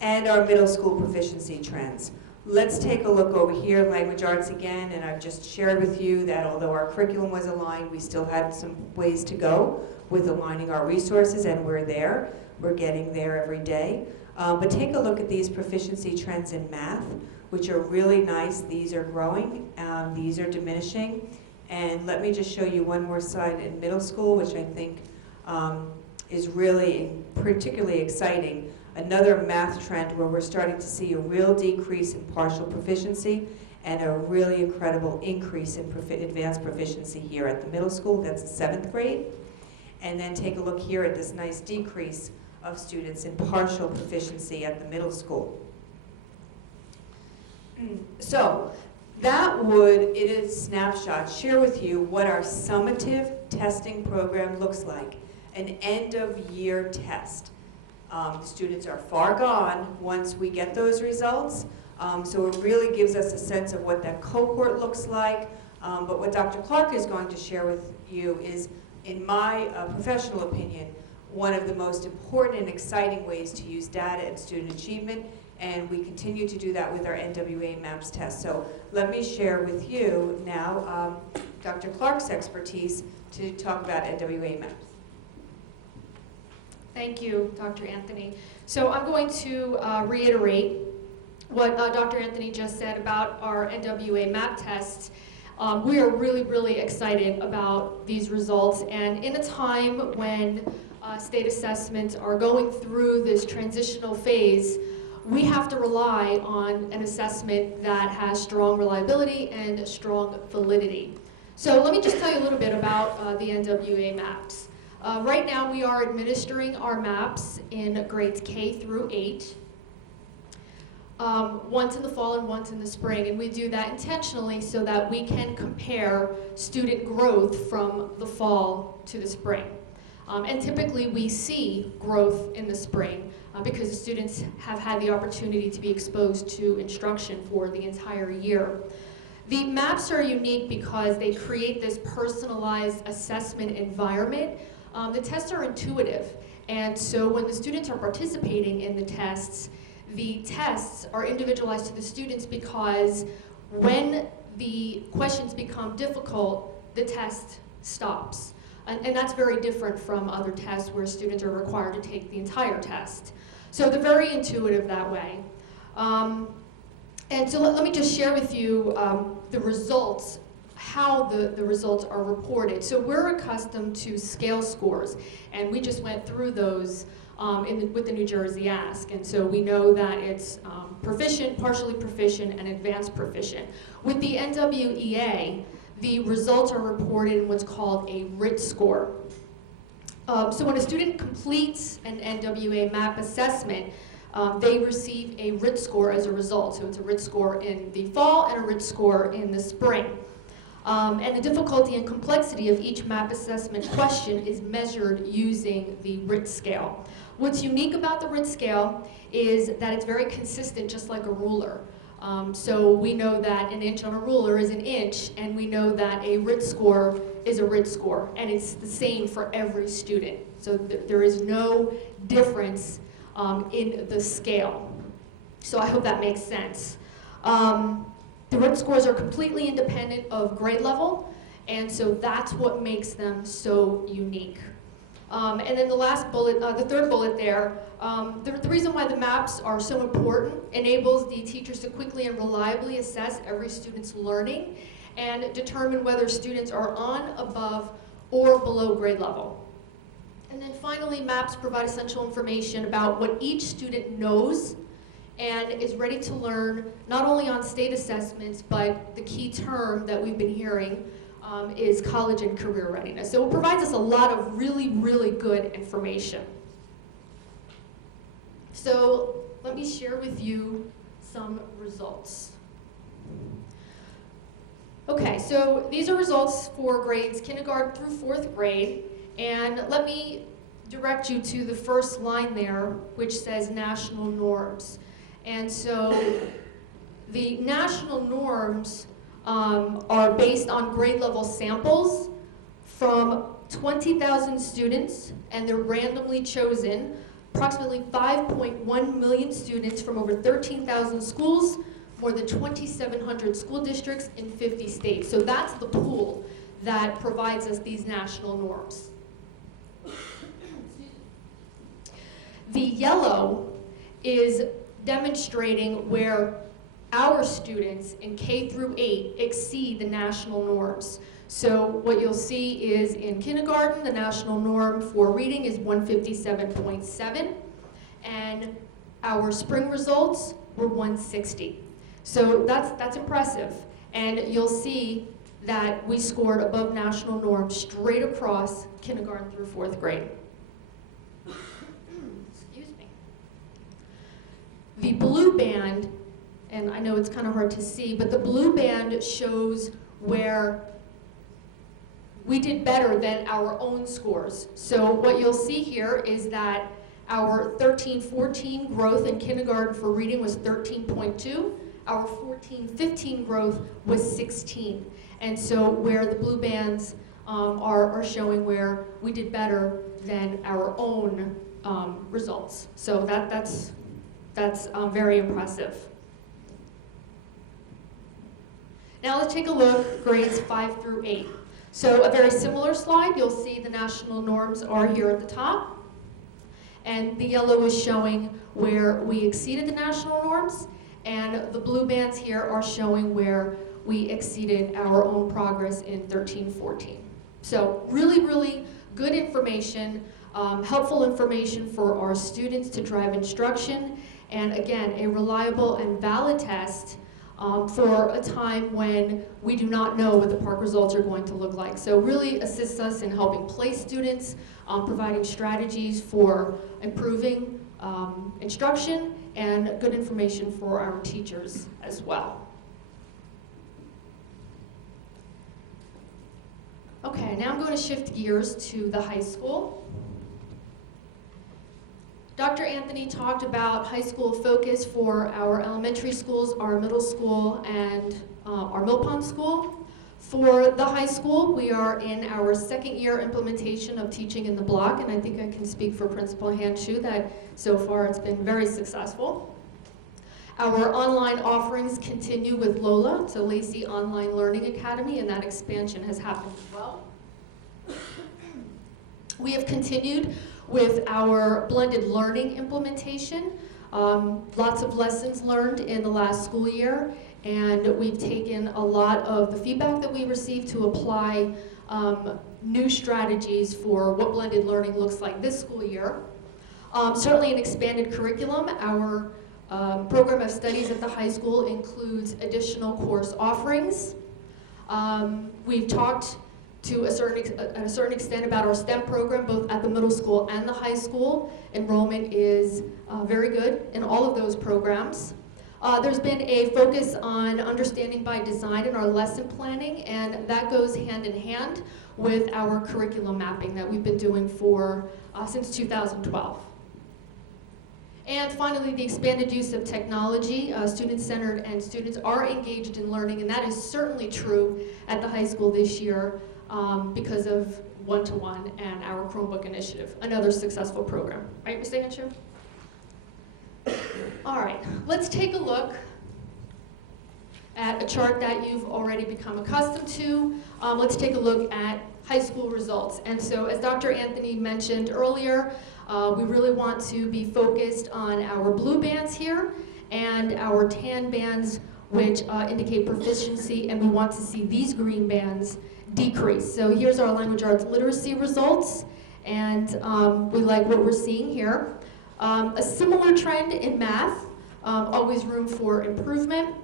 And our middle school proficiency trends. Let's take a look over here, language arts again, and I've just shared with you that although our curriculum was aligned, we still had some ways to go with aligning our resources, and we're there. We're getting there every day. But take a look at these proficiency trends in math, which are really nice. These are growing, these are diminishing. And let me just show you one more slide in middle school, which I think is really particularly exciting. Another math trend where we're starting to see a real decrease in partial proficiency and a really incredible increase in advanced proficiency here at the middle school. That's 7th grade. And then take a look here at this nice decrease of students in partial proficiency at the middle school. So that would, in a snapshot, share with you what our summative testing program looks like, an end-of-year test. Students are far gone once we get those results, so it really gives us a sense of what that cohort looks like. But what Dr. Clark is going to share with you is, in my professional opinion, one of the most important and exciting ways to use data and student achievement, and we continue to do that with our NWA MAPS test. So let me share with you now Dr. Clark's expertise to talk about NWA MAPS. Thank you, Dr. Anthony. So I'm going to reiterate what Dr. Anthony just said about our NWA MAP tests. We are really, really excited about these results, and in a time when state assessments are going through this transitional phase, we have to rely on an assessment that has strong reliability and strong validity. So let me just tell you a little bit about the NWA MAPS. Right now, we are administering our maps in grades K through 8, once in the fall and once in the spring, and we do that intentionally so that we can compare student growth from the fall to the spring. And typically, we see growth in the spring because the students have had the opportunity to be exposed to instruction for the entire year. The maps are unique because they create this personalized assessment environment. The tests are intuitive, and so when the students are participating in the tests are individualized to the students because when the questions become difficult, the test stops. And that's very different from other tests where students are required to take the entire test. So they're very intuitive that way. And so let me just share with you the results, how the results are reported. So we're accustomed to scale scores, and we just went through those with the New Jersey Ask. And so we know that it's proficient, partially proficient, and advanced proficient. With the NWEA, the results are reported in what's called a RIT score. So when a student completes an NWEA MAP assessment, they receive a RIT score as a result. So it's a RIT score in the fall and a RIT score in the spring. And the difficulty and complexity of each MAP assessment question is measured using the RIT scale. What's unique about the RIT scale is that it's very consistent, just like a ruler. So we know that an inch on a ruler is an inch, and we know that a RIT score is a RIT score, and it's the same for every student. So there is no difference in the scale. So I hope that makes sense. The RIT scores are completely independent of grade level, and so that's what makes them so unique. And then the last bullet, the third bullet there, the reason why the maps are so important enables the teachers to quickly and reliably assess every student's learning and determine whether students are on, above, or below grade level. And then finally, maps provide essential information about what each student knows and is ready to learn, not only on state assessments, but the key term that we've been hearing is college and career readiness. So it provides us a lot of really, really good information. So let me share with you some results. Okay, so these are results for grades kindergarten through 4th grade, and let me direct you to the first line there, which says national norms. And so the national norms are based on grade level samples from 20,000 students, and they're randomly chosen, approximately 5.1 million students from over 13,000 schools, more than 2,700 school districts in 50 states. So that's the pool that provides us these national norms. The yellow is demonstrating where our students in K through 8 exceed the national norms. So what you'll see is in kindergarten, the national norm for reading is 157.7, and our spring results were 160. So that's impressive. And you'll see that we scored above national norms straight across kindergarten through 4th grade. Excuse me. The blue band, and I know it's kind of hard to see, but the blue band shows where we did better than our own scores. So what you'll see here is that our 13-14 growth in kindergarten for reading was 13.2. Our 14-15 growth was 16. And so where the blue bands are showing where we did better than our own results. So that's very impressive. Now let's take a look, grades 5 through 8. So a very similar slide. You'll see the national norms are here at the top. And the yellow is showing where we exceeded the national norms. And the blue bands here are showing where we exceeded our own progress in 13-14. So really, really good information, helpful information for our students to drive instruction. And again, a reliable and valid test for a time when we do not know what the PARCC results are going to look like. So really assists us in helping place students, providing strategies for improving instruction and good information for our teachers as well. Okay, now I'm going to shift gears to the high school. Dr. Anthony talked about high school focus for our elementary schools, our middle school, and our Mill Pond School. For the high school, we are in our second year implementation of teaching in the block, and I think I can speak for Principal Hanshu that so far it's been very successful. Our online offerings continue with Lola, so Lacey Online Learning Academy, and that expansion has happened as well. We have continued with our blended learning implementation. Lots of lessons learned in the last school year, and we've taken a lot of the feedback that we received to apply new strategies for what blended learning looks like this school year. Certainly an expanded curriculum. Our program of studies at the high school includes additional course offerings. We've talked to a certain extent about our STEM program, both at the middle school and the high school. Enrollment is very good in all of those programs. There's been a focus on understanding by design in our lesson planning, and that goes hand in hand with our curriculum mapping that we've been doing for since 2012. And finally, the expanded use of technology, student-centered, and students are engaged in learning, and that is certainly true at the high school this year because of one-to-one and our Chromebook initiative, another successful program. Right, Mr. Hanshu? All right, let's take a look at a chart that you've already become accustomed to. Let's take a look at high school results. And so, as Dr. Anthony mentioned earlier, we really want to be focused on our blue bands here and our tan bands, which indicate proficiency, and we want to see these green bands decrease. So here's our language arts literacy results, and we like what we're seeing here. A similar trend in math, always room for improvement.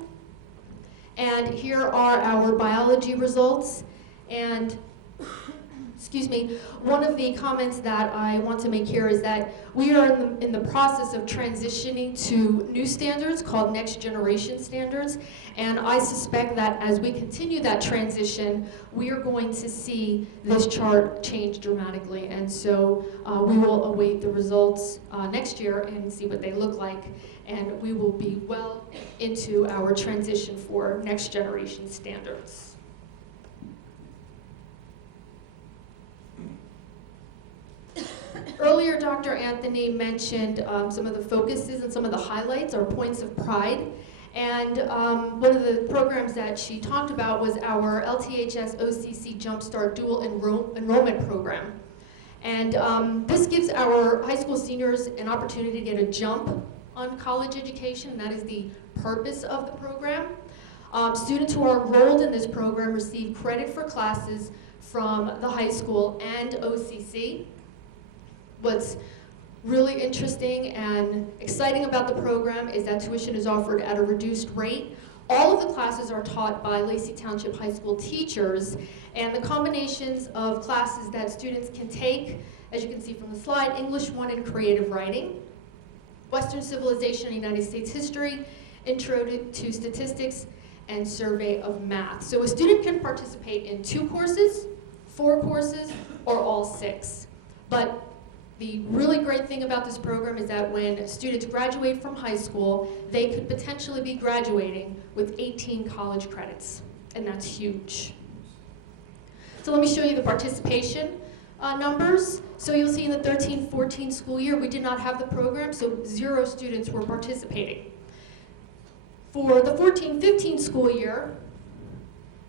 And here are our biology results. And excuse me, one of the comments that I want to make here is that we are in the process of transitioning to new standards called next generation standards, and I suspect that as we continue that transition, we are going to see this chart change dramatically, and so we will await the results next year and see what they look like, and we will be well into our transition for next generation standards. Earlier, Dr. Anthony mentioned some of the focuses and some of the highlights or points of pride. And one of the programs that she talked about was our LTHS OCC Jumpstart Dual Enrollment Program. And this gives our high school seniors an opportunity to get a jump on college education, and that is the purpose of the program. Students who are enrolled in this program receive credit for classes from the high school and OCC. What's really interesting and exciting about the program is that tuition is offered at a reduced rate. All of the classes are taught by Lacey Township High School teachers, and the combinations of classes that students can take, as you can see from the slide, English 1 and Creative Writing, Western Civilization and United States History, Intro to Statistics, and Survey of Math. So a student can participate in 2 courses, 4 courses, or all 6. But the really great thing about this program is that when students graduate from high school, they could potentially be graduating with 18 college credits, and that's huge. So let me show you the participation numbers. So you'll see in the 13-14 school year, we did not have the program, so 0 students were participating. For the 14-15 school year,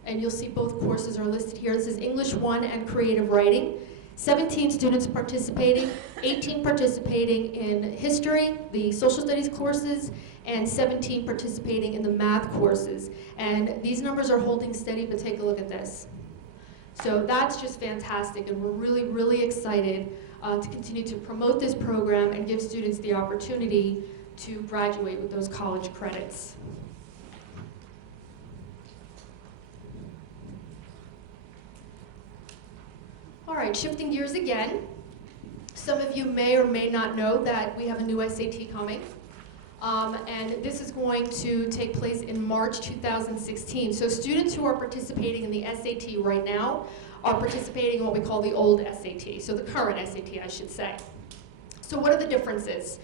and you'll see both courses are listed here, this is English 1 and Creative Writing. 17 students participating, 18 participating in history, the social studies courses, and 17 participating in the math courses. And these numbers are holding steady, but take a look at this. So that's just fantastic, and we're really, really excited to continue to promote this program and give students the opportunity to graduate with those college credits. right, shifting gears again. Some of you may or may not know that we have a new SAT coming. And this is going to take place in March 2016. So students who are participating in the SAT right now are participating in what we call the old SAT, so the current SAT, I should say. So what are the differences?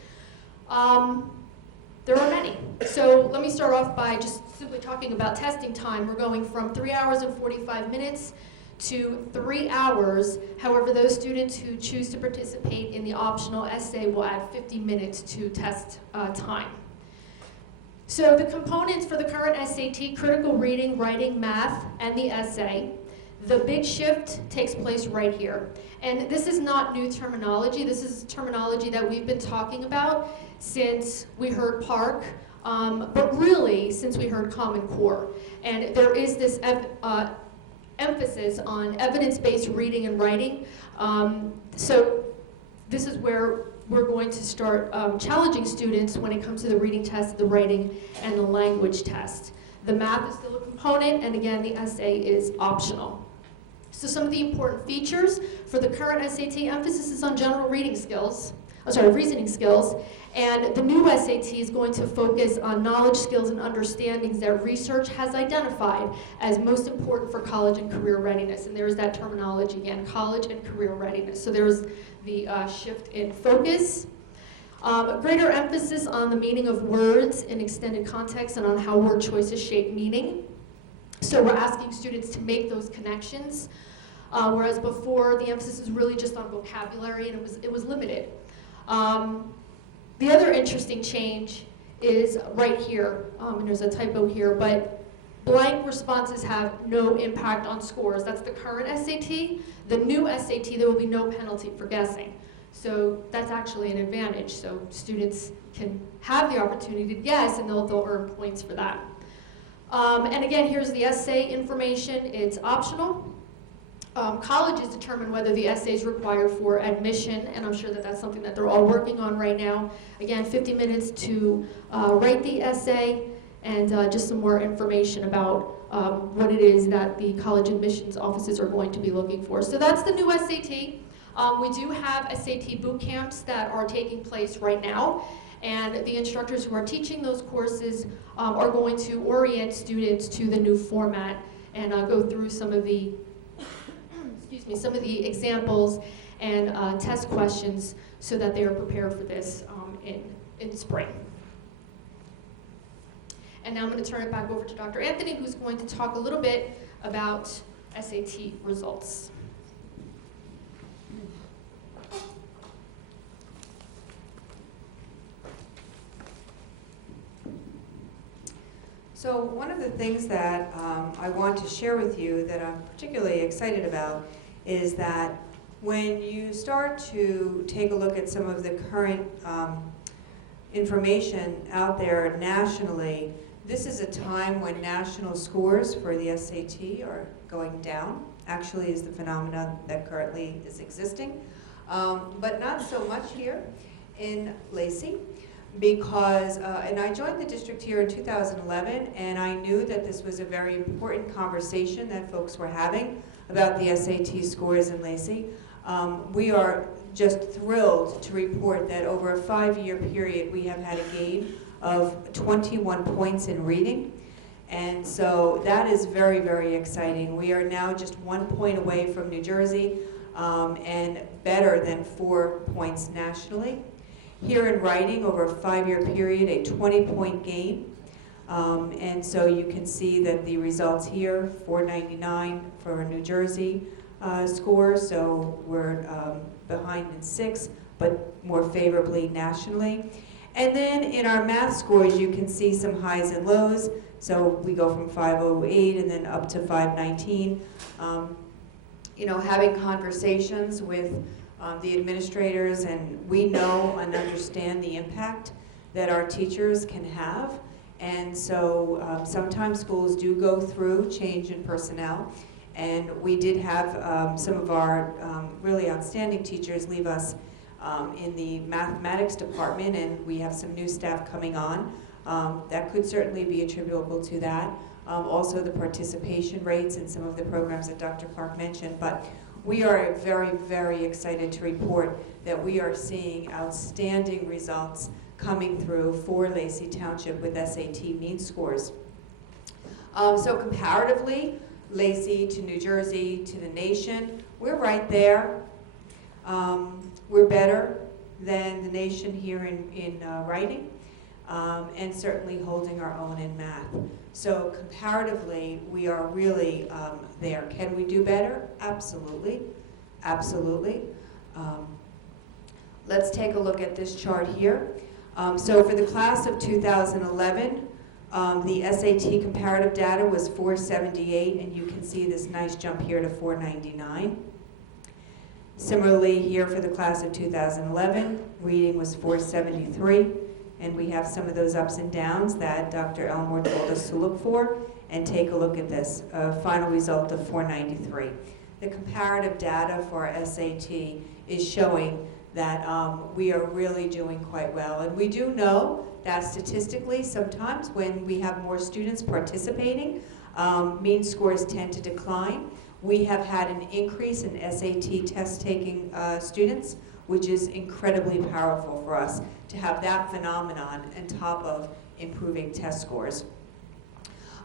There are many. So let me start off by just simply talking about testing time. We're going from 3 hours and 45 minutes to 3 hours. However, those students who choose to participate in the optional essay will add 50 minutes to test time. So the components for the current SAT, critical reading, writing, math, and the essay. The big shift takes place right here. And this is not new terminology. This is terminology that we've been talking about since we heard PARCC, but really since we heard Common Core. And there is this emphasis on evidence-based reading and writing. So this is where we're going to start challenging students when it comes to the reading test, the writing, and the language test. The math is still a component, and again, the essay is optional. So some of the important features for the current SAT, emphasis is on general reading skills, reasoning skills, and the new SAT is going to focus on knowledge, skills, and understandings that research has identified as most important for college and career readiness. And there's that terminology again, college and career readiness. So there's the shift in focus. Greater emphasis on the meaning of words in extended context and on how word choices shape meaning. So we're asking students to make those connections, whereas before the emphasis was really just on vocabulary and it was limited. The other interesting change is right here, and there's a typo here, but blank responses have no impact on scores. That's the current SAT. The new SAT, there will be no penalty for guessing. So that's actually an advantage. So students can have the opportunity to guess, and they'll earn points for that. And again, here's the essay information. It's optional. Colleges determine whether the essay is required for admission, and I'm sure that that's something that they're all working on right now. Again, 50 minutes to write the essay, and just some more information about what it is that the college admissions offices are going to be looking for. So that's the new SAT. We do have SAT boot camps that are taking place right now, and the instructors who are teaching those courses are going to orient students to the new format and go through some of the some of the examples and test questions so that they are prepared for this in spring. And now I'm going to turn it back over to Dr. Anthony, who's going to talk a little bit about SAT results. So one of the things that I want to share with you that I'm particularly excited about is that when you start to take a look at some of the current information out there nationally, this is a time when national scores for the SAT are going down, actually is the phenomenon that currently is existing, but not so much here in Lacey. Because, and I joined the district here in 2011, and I knew that this was a very important conversation that folks were having about the SAT scores in Lacey. We are just thrilled to report that over a 5-year period, we have had a gain of 21 points in reading. And so that is very, very exciting. We are now just 1 point away from New Jersey, and better than 4 points nationally. Here in writing, over a 5-year period, a 20-point gain. And so you can see that the results here, 499 for New Jersey score, so we're behind in 6, but more favorably nationally. And then in our math scores, you can see some highs and lows. So we go from 508 and then up to 519. You know, having conversations with the administrators, and we know and understand the impact that our teachers can have. And so sometimes schools do go through change in personnel. And we did have some of our really outstanding teachers leave us in the mathematics department, and we have some new staff coming on. That could certainly be attributable to that. Also the participation rates in some of the programs that Dr. Clark mentioned. But We are very, very excited to report that we are seeing outstanding results coming through for Lacey Township with SAT mean scores. So comparatively, Lacey to New Jersey to the nation, we're right there. We're better than the nation here in writing, and certainly holding our own in math. So comparatively, we are really there. Can we do better? Absolutely, absolutely. Let's take a look at this chart here. So for the class of 2011, the SAT comparative data was 478, and you can see this nice jump here to 499. Similarly, here for the class of 2011, reading was 473, and we have some of those ups and downs that Dr. Elmore told us to look for, and take a look at this, final result of 493. The comparative data for our SAT is showing that we are really doing quite well, and we do know that statistically, sometimes when we have more students participating, mean scores tend to decline. We have had an increase in SAT test-taking students, which is incredibly powerful for us to have that phenomenon on top of improving test scores.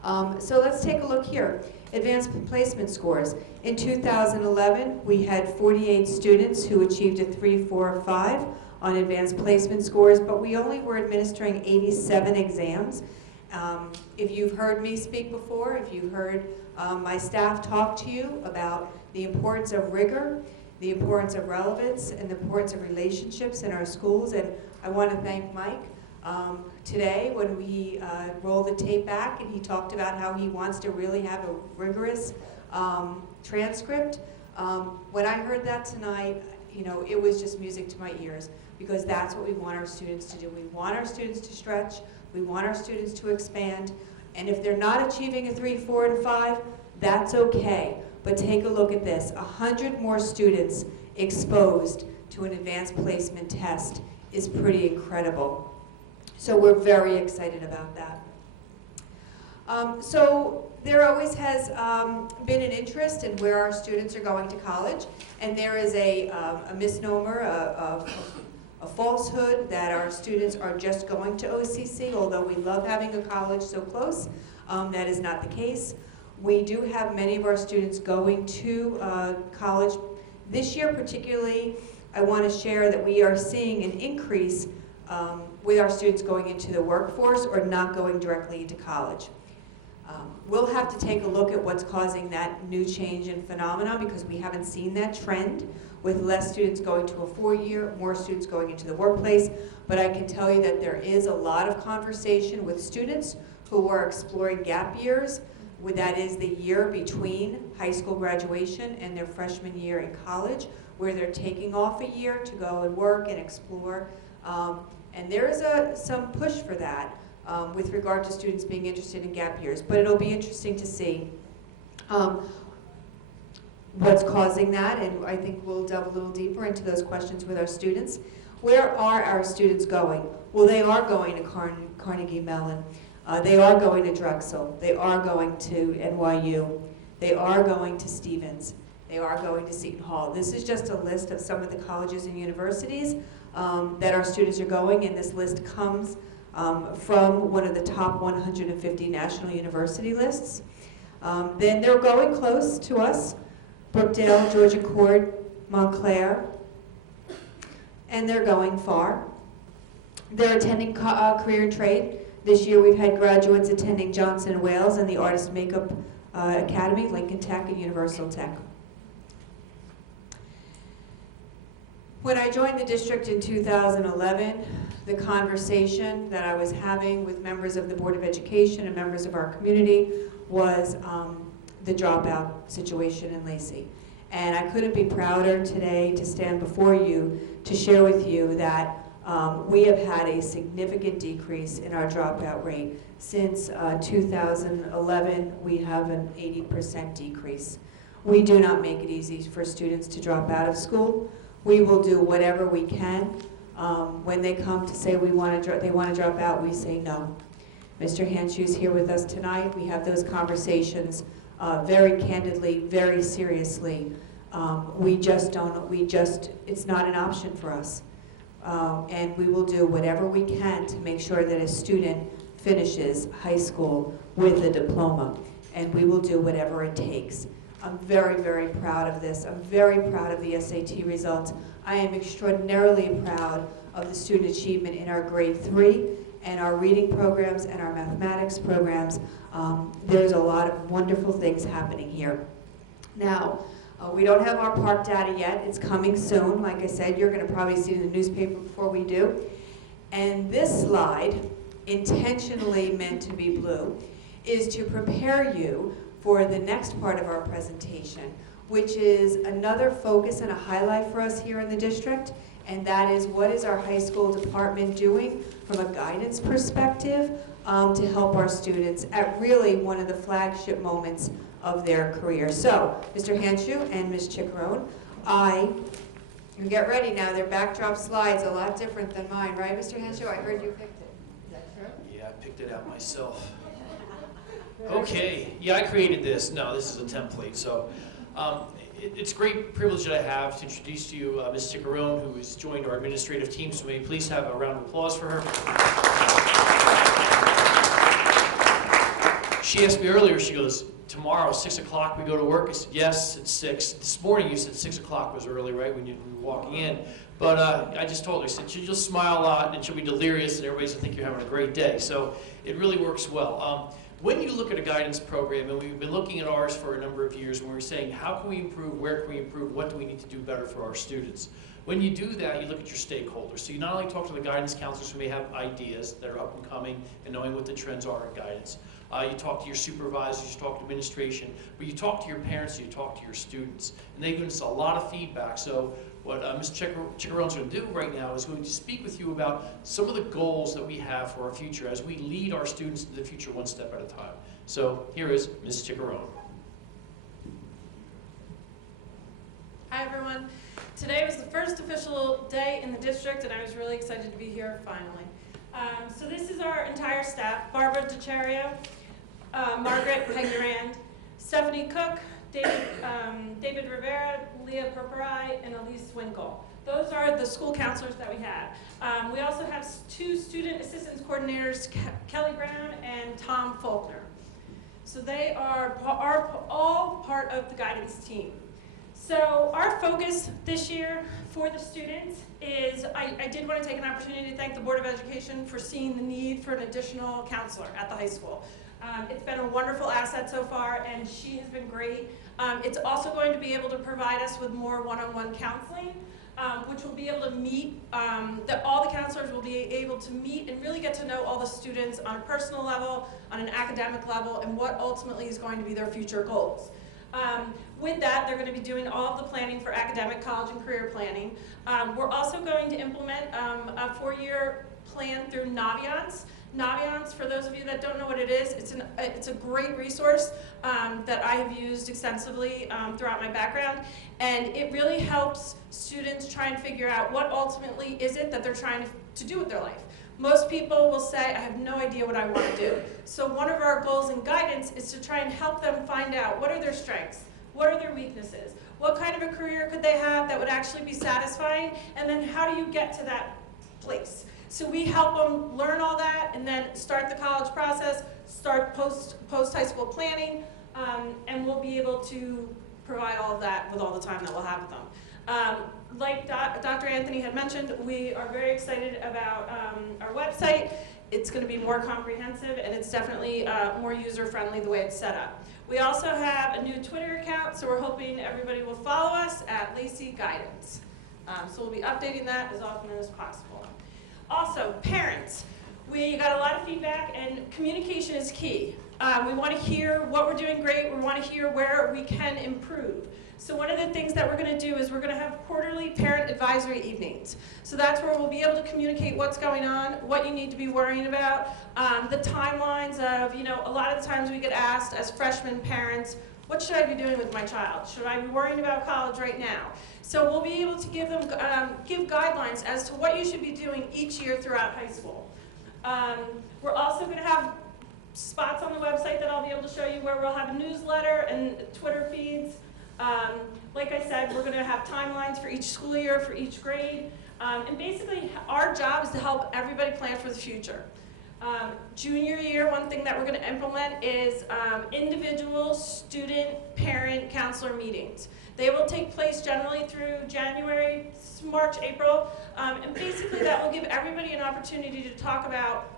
So let's take a look here. Advanced placement scores. In 2011, we had 48 students who achieved a 3, 4, or 5 on advanced placement scores, but we only were administering 87 exams. If you've heard me speak before, if you've heard my staff talk to you about the importance of rigor, the importance of relevance, and the importance of relationships in our schools, and I want to thank Mike today when we rolled the tape back and he talked about how he wants to really have a rigorous transcript. When I heard that tonight, you know, it was just music to my ears, because that's what we want our students to do. We want our students to stretch, we want our students to expand, and if they're not achieving a 3, 4, and 5, that's okay. But take a look at this, 100 more students exposed to an advanced placement test is pretty incredible. So we're very excited about that. So there always has been an interest in where our students are going to college, and there is a misnomer, a falsehood that our students are just going to OCC, although we love having a college so close. That is not the case. We do have many of our students going to college. This year particularly, I want to share that we are seeing an increase with our students going into the workforce or not going directly into college. We'll have to take a look at what's causing that new change in phenomenon, because we haven't seen that trend with less students going to a 4-year, more students going into the workplace. But I can tell you that there is a lot of conversation with students who are exploring gap years. That is the year between high school graduation and their freshman year in college, where they're taking off a year to go and work and explore. And there is some push for that with regard to students being interested in gap years. But it'll be interesting to see what's causing that, and I think we'll delve a little deeper into those questions with our students. Where are our students going? Well, they are going to Carnegie Mellon. They are going to Drexel. They are going to NYU. They are going to Stevens. They are going to Seton Hall. This is just a list of some of the colleges and universities that our students are going, and this list comes from one of the top 150 national university lists. Then they're going close to us: Brookdale, Georgia Court, Montclair, and they're going far. They're attending career and trade. This year we've had graduates attending Johnson & Wales and the Artist Makeup Academy, Lincoln Tech, and Universal Tech. When I joined the district in 2011, the conversation that I was having with members of the Board of Education and members of our community was the dropout situation in Lacey. And I couldn't be prouder today to stand before you to share with you that we have had a significant decrease in our dropout rate. Since 2011, we have an 80% decrease. We do not make it easy for students to drop out of school. We will do whatever we can. When they come to say they want to drop out, we say no. Mr. Hanshu is here with us tonight. We have those conversations very candidly, very seriously. It's not an option for us. And we will do whatever we can to make sure that a student finishes high school with a diploma. And we will do whatever it takes. I'm very, very proud of this. I'm very proud of the SAT results. I am extraordinarily proud of the student achievement in our grade 3 and our reading programs and our mathematics programs. There's a lot of wonderful things happening here. Now, we don't have our park data yet. It's coming soon. Like I said, you're going to probably see it in the newspaper before we do. And this slide, intentionally meant to be blue, is to prepare you for the next part of our presentation, which is another focus and a highlight for us here in the district, and that is what is our high school department doing from a guidance perspective to help our students at really one of the flagship moments of their career. So, Mr. Hanshu and Ms. Chickarone, you get ready now. Their backdrop slide's a lot different than mine, right, Mr. Hanshu? I heard you picked it. Is that true? Yeah, I picked it out myself. Okay, yeah, I created this. No, this is a template. So it's a great privilege that I have to introduce to you Ms. Chickarone, who has joined our administrative team. So may you please have a round of applause for her. She asked me earlier, she goes, tomorrow, 6 o'clock, we go to work? I said, yes, it's 6. This morning you said 6 o'clock was early, right, when you were walking in. But I just told her, I said, she'll just smile a lot and she'll be delirious and everybody's going to think you're having a great day. So it really works well. When you look at a guidance program, and we've been looking at ours for a number of years, and we're saying, how can we improve, where can we improve, what do we need to do better for our students? When you do that, you look at your stakeholders. So you not only talk to the guidance counselors who may have ideas that are up and coming and knowing what the trends are in guidance. You talk to your supervisors, you talk to administration, but you talk to your parents, you talk to your students. And they give us a lot of feedback. So what Ms. Chickarone's going to do right now is going to speak with you about some of the goals that we have for our future as we lead our students to the future one step at a time. So here is Ms. Chickarone. Hi everyone. Today was the first official day in the district and I was really excited to be here finally. So this is our entire staff: Barbara DeChario, Margaret Pegurand, Stephanie Cook, David Rivera, Leah Purpurai, and Elise Winkle. Those are the school counselors that we have. We also have 2 student assistance coordinators, Kelly Brown and Tom Faulkner. So they are all part of the guidance team. So our focus this year for the students is, I did want to take an opportunity to thank the Board of Education for seeing the need for an additional counselor at the high school. It's been a wonderful asset so far, and she has been great. It's also going to be able to provide us with more one-on-one counseling, which will be able to meet, all the counselors will be able to meet and really get to know all the students on a personal level, on an academic level, and what ultimately is going to be their future goals. With that, they're going to be doing all of the planning for academic, college, and career planning. We're also going to implement a 4-year plan through Naviance. Naviance, for those of you that don't know what it is, it's a great resource that I have used extensively throughout my background, and it really helps students try and figure out what ultimately is it that they're trying to do with their life. Most people will say, I have no idea what I want to do. So one of our goals in guidance is to try and help them find out what are their strengths, what are their weaknesses, what kind of a career could they have that would actually be satisfying, and then how do you get to that place. So we help them learn all that and then start the college process, start post-high school planning, and we'll be able to provide all of that with all the time that we'll have with them. Like Dr. Anthony had mentioned, we are very excited about our website. It's going to be more comprehensive, and it's definitely more user-friendly the way it's set up. We also have a new Twitter account, so we're hoping everybody will follow us at Lacey Guidance. So we'll be updating that as often as possible. Also, parents. We got a lot of feedback, and communication is key. We want to hear what we're doing great. We want to hear where we can improve. So one of the things that we're going to do is we're going to have quarterly parent advisory evenings. So that's where we'll be able to communicate what's going on, what you need to be worrying about, the timelines of, a lot of the times we get asked as freshman parents, what should I be doing with my child? Should I be worrying about college right now? So we'll be able to give them give guidelines as to what you should be doing each year throughout high school. We're also going to have spots on the website that I'll be able to show you where we'll have a newsletter and Twitter feeds. Like I said, we're going to have timelines for each school year, for each grade. And basically, our job is to help everybody plan for the future. Junior year, one thing that we're going to implement is individual student, parent, counselor meetings. They will take place generally through January, March, April, and basically that will give everybody an opportunity to talk about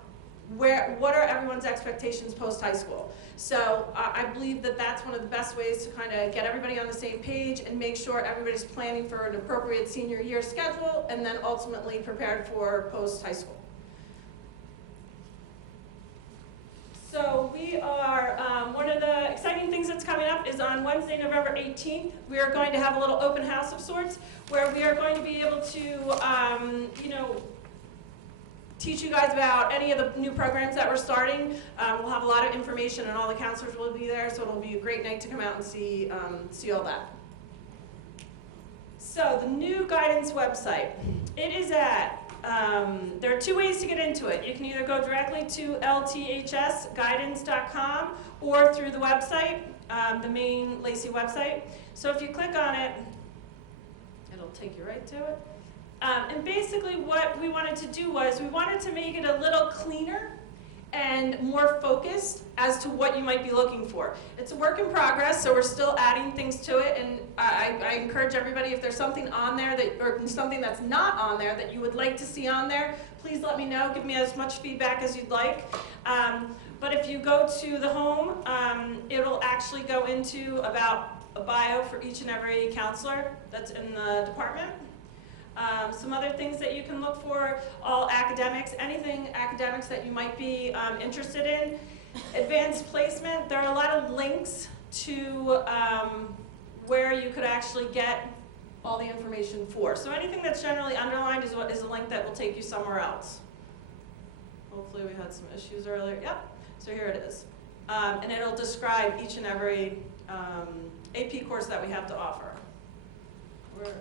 what are everyone's expectations post-high school. So I believe that that's one of the best ways to kind of get everybody on the same page and make sure everybody's planning for an appropriate senior year schedule and then ultimately prepared for post-high school. So we are, one of the exciting things that's coming up is on Wednesday, November 18th, we are going to have a little open house of sorts where we are going to be able to, teach you guys about any of the new programs that we're starting. We'll have a lot of information and all the counselors will be there, so it'll be a great night to come out and see all that. So the new guidance website, it is at, there are two ways to get into it. You can either go directly to lthsguidance.com or through the website, the main Lacey website. So if you click on it, it'll take you right to it. And basically what we wanted to do was we wanted to make it a little cleaner and more focused as to what you might be looking for. It's a work in progress, so we're still adding things to it, and I encourage everybody, if there's something on there or something that's not on there that you would like to see on there, please let me know. Give me as much feedback as you'd like. But if you go to the home, it'll actually go into about a bio for each and every counselor that's in the department. Some other things that you can look for, all academics, anything academics that you might be interested in. Advanced placement, there are a lot of links to where you could actually get all the information for. So anything that's generally underlined is a link that will take you somewhere else. Hopefully we had some issues earlier. Yep, so here it is. And it'll describe each and every AP course that we have to offer. Where is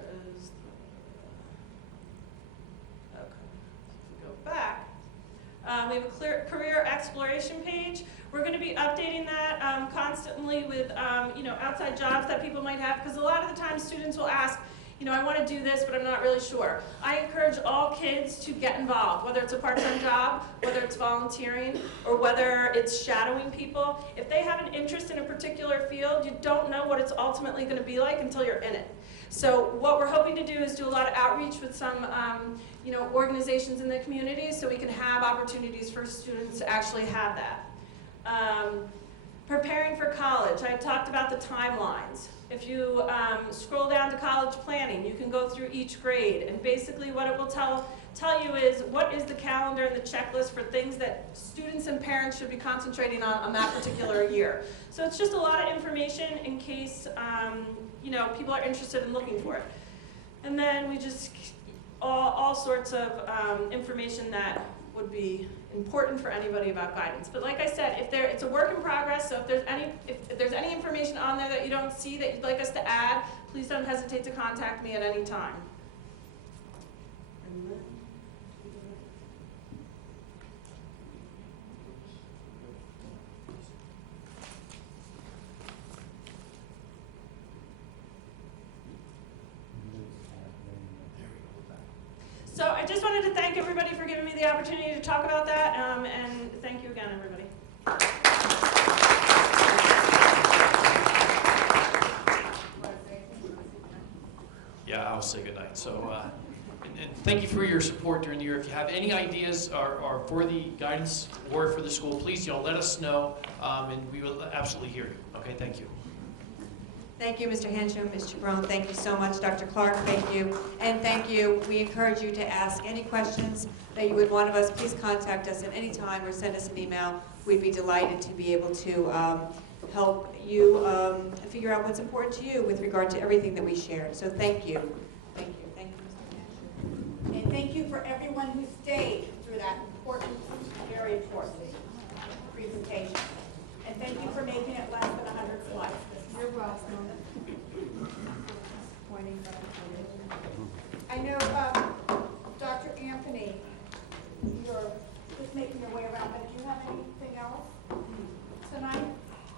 back. We have a career exploration page. We're going to be updating that constantly with outside jobs that people might have, because a lot of the time students will ask, I want to do this, but I'm not really sure. I encourage all kids to get involved, whether it's a part-time job, whether it's volunteering, or whether it's shadowing people. If they have an interest in a particular field, you don't know what it's ultimately going to be like until you're in it. So what we're hoping to do is do a lot of outreach with some organizations in the community so we can have opportunities for students to actually have that. Preparing for college, I talked about the timelines. If you scroll down to college planning, you can go through each grade, and basically what it will tell you is what is the calendar and the checklist for things that students and parents should be concentrating on that particular year. So it's just a lot of information in case people are interested in looking for it. And then we just all sorts of information that would be important for anybody about guidance. But like I said, it's a work in progress, so if there's any information on there that you don't see that you'd like us to add, please don't hesitate to contact me at any time. So I just wanted to thank everybody for giving me the opportunity to talk about that, and thank you again, everybody. Yeah, I'll say goodnight. So, and thank you for your support during the year. If you have any ideas or for the guidance or for the school, please let us know, and we will absolutely hear you. Okay, thank you. Thank you, Mr. Hancham, Ms. Chabrone. Thank you so much, Dr. Clark. Thank you. And thank you. We encourage you to ask any questions that you would want of us. Please contact us at any time or send us an email. We'd be delighted to be able to help you figure out what's important to you with regard to everything that we shared. So thank you. Thank you. Thank you, Mr. Hancham. And thank you for everyone who stayed through that important, very important presentation. And thank you for making it less than 100 slides. You're welcome. I know, Dr. Anthony, you're just making your way around, but do you have anything else tonight?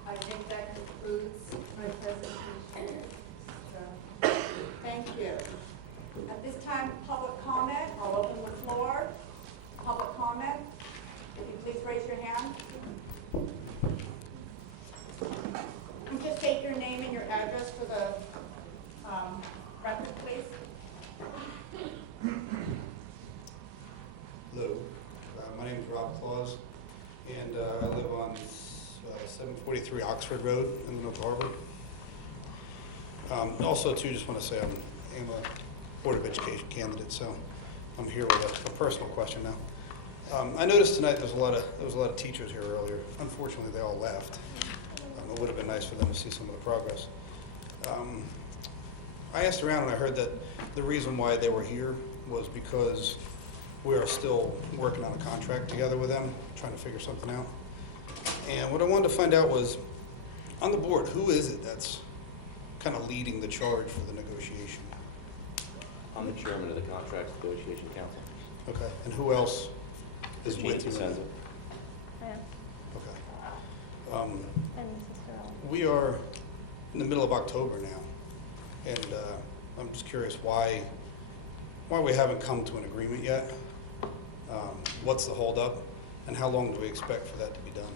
I think that concludes my presentation. So. At this time, public comment. I'll open the floor. Public comment. If you please raise your hand. And just state your name and your address for the record, please. Hello, my name is Rob Claus, and I live on 743 Oxford Road in Lenoka Harbor. Also, too, just want to say I'm a Board of Education candidate, so I'm here with a personal question now. I noticed tonight there was a lot of teachers here earlier. Unfortunately, they all left. It would have been nice for them to see some of the progress. I asked around and I heard that the reason why they were here was because we are still working on a contract together with them, trying to figure something out. And what I wanted to find out was, on the board, who is it that's kind of leading the charge for the negotiation? I'm the chairman of the Contracts Negotiation Council. Okay, and who else is Chief with you? Cosenza. Yeah. Okay. And Mrs. Farrell. We are in the middle of October now, and I'm just curious why we haven't come to an agreement yet. What's the holdup, and how long do we expect for that to be done?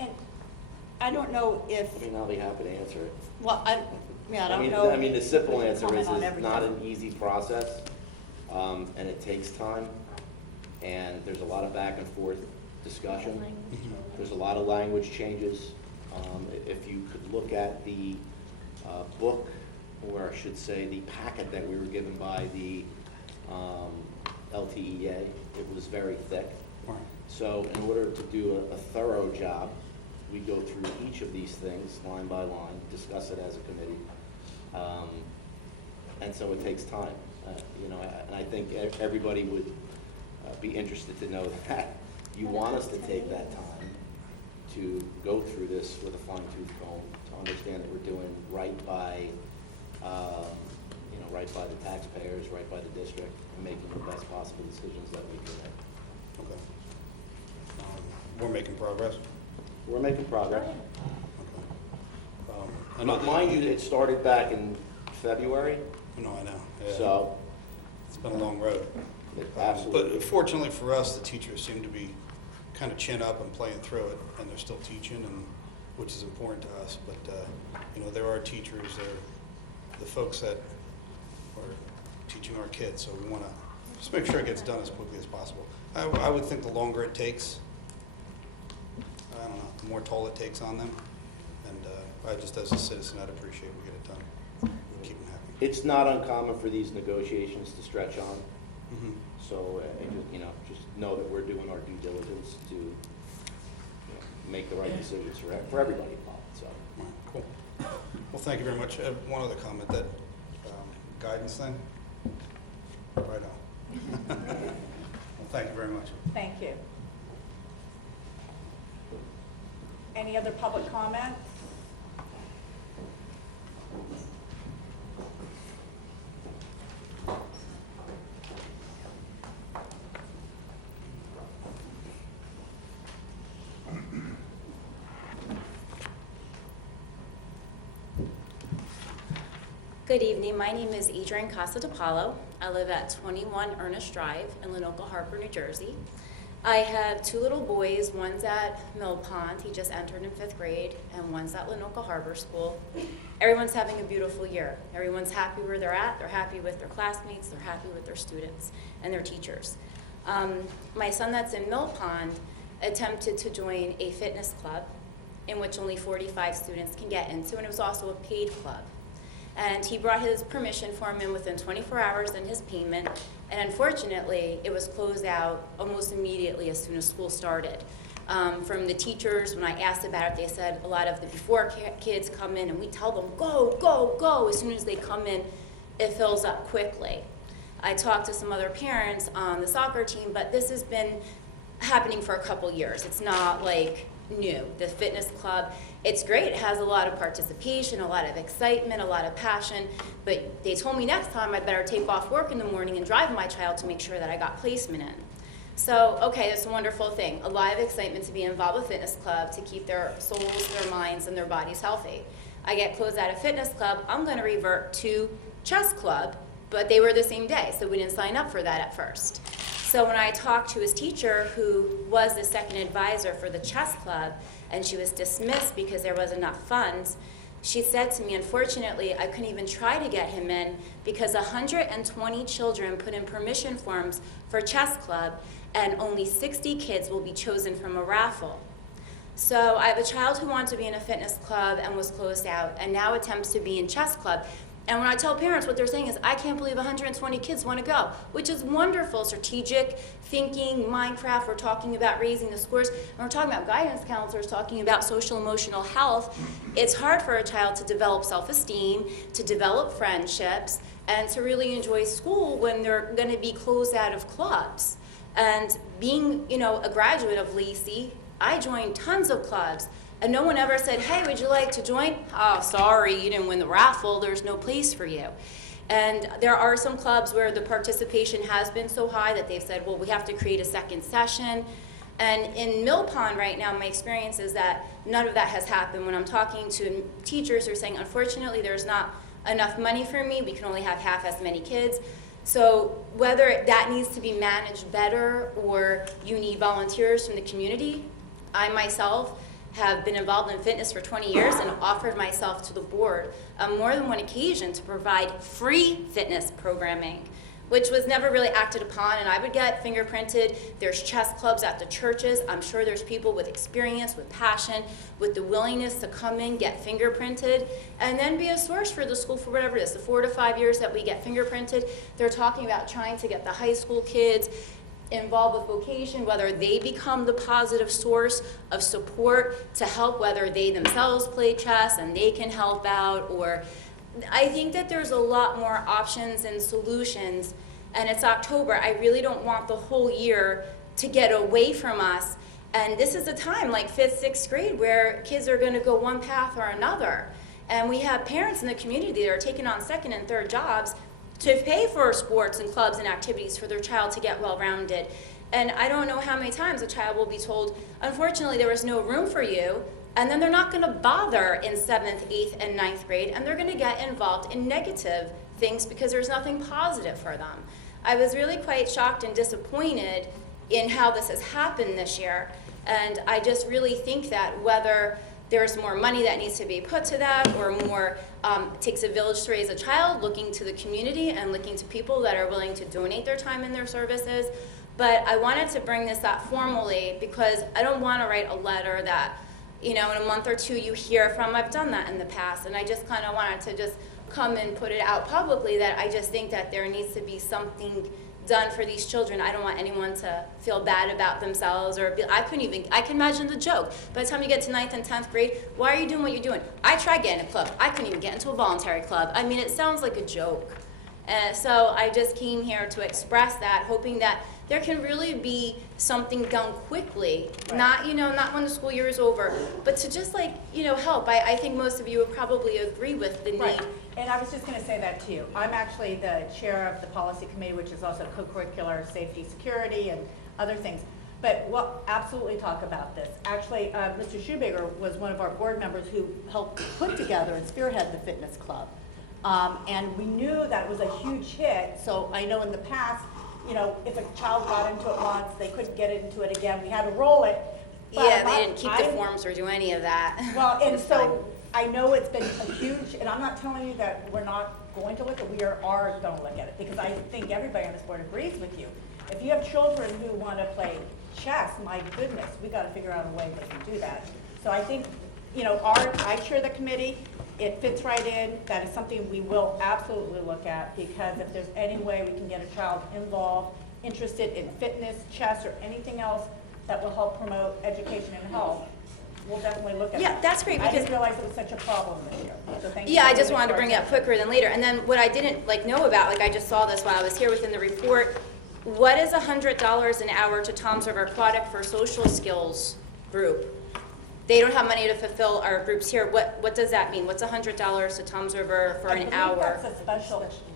And I don't know if, I mean, I'll be happy to answer it. well, I don't know. I mean, the simple answer comment is on it's everything. not an easy process, and it takes time, and there's a lot of back and forth discussion. There's a lot of language changes. If you could look at the book, or I should say the packet that we were given by the LTEA, it was very thick. Right. So in order to do a thorough job, we go through each of these things line by line, discuss it as a committee. And so it takes time. And I think everybody would be interested to know that you want us to take that time to go through this with a fine-tooth comb, to understand that we're doing right by, right by the taxpayers, right by the district, and making the best possible decisions that we can make. Okay. We're making progress? We're making progress. I know Mind you, it started back in February. No, I know. Yeah. So it's been a long road. Absolutely. But fortunately for us, the teachers seem to be kind of chin up and playing through it, and they're still teaching, and which is important to us. But there are teachers, they're the folks that are teaching our kids, so we want to just make sure it gets done as quickly as possible. I would think the longer it takes, I don't know, the more toll it takes on them. And I just, as a citizen, I'd appreciate we get it done. Keep them happy. It's not uncommon for these negotiations to stretch on. Mm-hmm. So, just know that we're doing our due diligence to make the right decisions for everybody involved. So, cool. Well, thank you very much. One other comment, that guidance thing, right on. Well, thank you very much. Thank you. Any other public comments? Good evening. My name is Adrienne Casa DePaulo. I live at 21 Ernest Drive in Lenoka Harbor, New Jersey. I have two little boys. One's at Mill Pond. He just entered in 5th grade, and one's at Lenoka Harbor School. Everyone's having a beautiful year. Everyone's happy where they're at. They're happy with their classmates. They're happy with their students and their teachers. My son that's in Mill Pond attempted to join a fitness club in which only 45 students can get into, and it was also a paid club. And he brought his permission form in within 24 hours and his payment, and unfortunately, it was closed out almost immediately as soon as school started. From the teachers, when I asked about it, they said a lot of the before kids come in and we tell them, go, go, go. As soon as they come in, it fills up quickly. I talked to some other parents on the soccer team, but this has been happening for a couple years. It's not like new. The fitness club, it's great. It has a lot of participation, a lot of excitement, a lot of passion, but they told me next time I better take off work in the morning and drive my child to make sure that I got placement in. So, okay, that's a wonderful thing. A lot of excitement to be involved with fitness club to keep their souls, their minds, and their bodies healthy. I get closed out of fitness club, I'm gonna revert to chess club but they were the same day, so we didn't sign up for that at first. So when I talked to his teacher, who was the second advisor for the chess club, and she was dismissed because there wasn't enough funds, she said to me, unfortunately, I couldn't even try to get him in because 120 children put in permission forms for chess club, and only 60 kids will be chosen from a raffle. So I have a child who wanted to be in a fitness club and was closed out, and now attempts to be in chess club. And when I tell parents, what they're saying is, I can't believe 120 kids want to go, which is wonderful. Strategic thinking, Minecraft, we're talking about raising the scores, and we're talking about guidance counselors talking about social emotional health. It's hard for a child to develop self-esteem, to develop friendships, and to really enjoy school when they're going to be closed out of clubs. And being, a graduate of Lacey, I joined tons of clubs. And no one ever said, hey, would you like to join? Oh, sorry, you didn't win the raffle. There's no place for you. And there are some clubs where the participation has been so high that they've said, well, we have to create a second session. And in Mill Pond right now, my experience is that none of that has happened. When I'm talking to teachers, they're saying, unfortunately, there's not enough money for me. We can only have half as many kids. So whether that needs to be managed better or you need volunteers from the community, I myself have been involved in fitness for 20 years and offered myself to the board on more than one occasion to provide free fitness programming, which was never really acted upon, and I would get fingerprinted. There's chess clubs at the churches. I'm sure there's people with experience, with passion, with the willingness to come in, get fingerprinted, and then be a source for the school for whatever it is. The 4 to 5 years that we get fingerprinted, they're talking about trying to get the high school kids involved with vocation, whether they become the positive source of support to help, whether they themselves play chess and they can help out, or I think that there's a lot more options and solutions, and it's October. I really don't want the whole year to get away from us, and this is a time like 5th, 6th grade where kids are going to go one path or another, and we have parents in the community that are taking on 2nd and 3rd jobs to pay for sports and clubs and activities for their child to get well-rounded. And I don't know how many times a child will be told, unfortunately, there was no room for you, and then they're not going to bother in 7th, 8th, and 9th grade, and they're going to get involved in negative things because there's nothing positive for them. I was really quite shocked and disappointed in how this has happened this year, and I just really think that whether there's more money that needs to be put to that, or more, it takes a village to raise a child, looking to the community and looking to people that are willing to donate their time and their services. But I wanted to bring this up formally because I don't want to write a letter that, in a month or two you hear from. I've done that in the past, and I just kind of wanted to just come and put it out publicly that I just think that there needs to be something done for these children. I don't want anyone to feel bad about themselves, or I can imagine the joke. By the time you get to 9th and 10th grade, why are you doing what you're doing? I tried getting a club. I couldn't even get into a voluntary club. I mean, it sounds like a joke. So I just came here to express that, hoping that there can really be something done quickly, right. Not when the school year is over, but to just help. I think most of you would probably agree with the need. Right. And I was just going to say that to you. I'm actually the chair of the policy committee, which is also co-curricular safety, security, and other things. But we'll absolutely talk about this. Actually, Mr. Shoebiger was one of our board members who helped put together and spearhead the fitness club. And we knew that it was a huge hit, so I know in the past, if a child got into it once, they couldn't get into it again. We had to roll it. Yeah, they didn't keep the forms or do any of that. Well, and so I know it's been a huge, and I'm not telling you that we're not going to look at it, we are going to look at it, because I think everybody on this board agrees with you. If you have children who want to play chess, my goodness, we got to figure out a way they can do that. So I think, I chair the committee. It fits right in. That is something we will absolutely look at, because if there's any way we can get a child involved, interested in fitness, chess, or anything else that will help promote education and health, we'll definitely look at it. Yeah, that's great. I didn't realize it was such a problem this year. So thank you. Yeah, I just wanted to bring it up quicker than later. And then what I didn't know about, I just saw this while I was here within the report, what is $100 an hour to Tom's River Aquatic for social skills group? They don't have money to fulfill our groups here. What does that mean? What's $100 to Tom's River for an hour?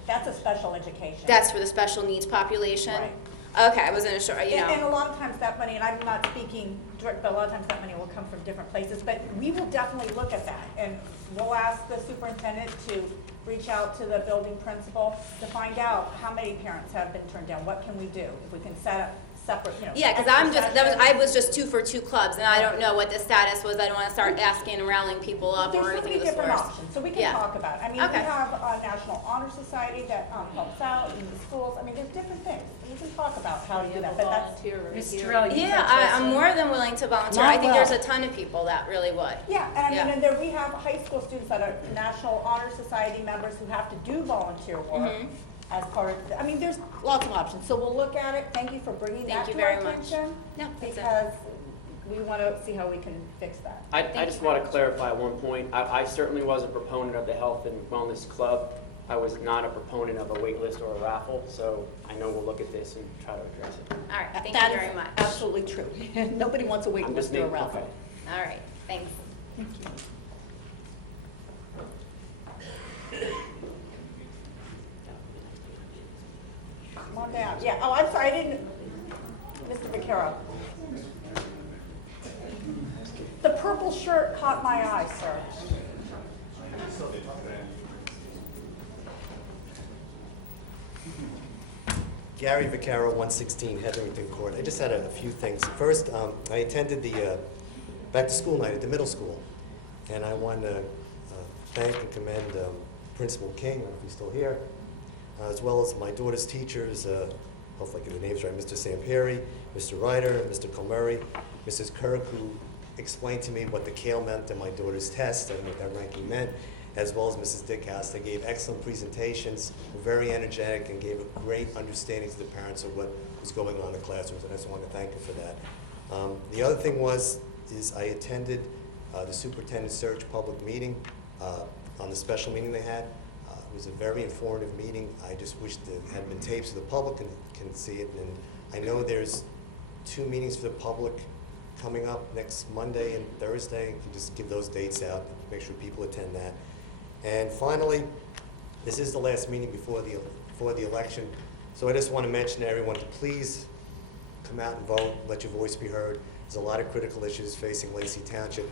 That's a special education. That's for the special needs population? Right. Okay, I wasn't sure, you And a know. lot of times that money, and I'm not speaking direct, but a lot of times that money will come from different places. But we will definitely look at that, and we'll ask the superintendent to reach out to the building principal to find out how many parents have been turned down. What can we do? If we can set up separate, you know. Yeah, because I was just 2 for 2 clubs, and I don't know what the status was. I don't want to start asking and rallying people up or There's so anything many of the different sort. options, so we can Yeah. talk about it. I mean, Okay. we have a National Honor Society that helps out in the schools. I mean, there's different things. We can talk about how to do that, but that's. Mrs. Terrell, you Yeah, I'm more than willing to volunteer. Not I think there's a well. ton of people that really would. Yeah, and I mean, Yeah. and there we have high school students that are National Honor Society members who have to do volunteer work Mhm. as part of, I mean, there's lots of options. So we'll look at it. Thank you for bringing Thank that you to our very much. attention. No, that's it. Because we want to see how we can fix that. I just want to clarify one point. I certainly was a proponent of the Health and Wellness Club. I was not a proponent of a wait list or a raffle, so I know we'll look at this and try to address it. All right, thank That you is very much. absolutely true. Nobody wants a wait I'm list just or a making- raffle. okay. All right, thanks. Thank you. Come on down. Yeah, oh, I'm sorry, I didn't, Mr. Vaquero. The purple shirt caught my eye, sir. Gary Vaccaro, 116 Hetherington Court. I just had a few things. First, I attended the back-to-school night at the middle school, and I want to thank and commend Principal King, I don't know if he's still here, as well as my daughter's teachers, hopefully I get the names right, Mr. Sampieri, Mr. Ryder, Mr. Comurri, Mrs. Kirk, who explained to me what the CALE meant in my daughter's test and what that ranking meant, as well as Mrs. Dickhouse. They gave excellent presentations, were very energetic, and gave a great understanding to the parents of what was going on in the classrooms, and I just want to thank you for that. The other thing is I attended the superintendent search public meeting on the special meeting they had. It was a very informative meeting. I just wish there had been tapes so the public can see it, and I know there's 2 meetings for the public coming up next Monday and Thursday. You can just give those dates out, make sure people attend that. And finally, this is the last meeting before the election, so I just want to mention to everyone to please come out and vote, let your voice be heard. There's a lot of critical issues facing Lacey Township.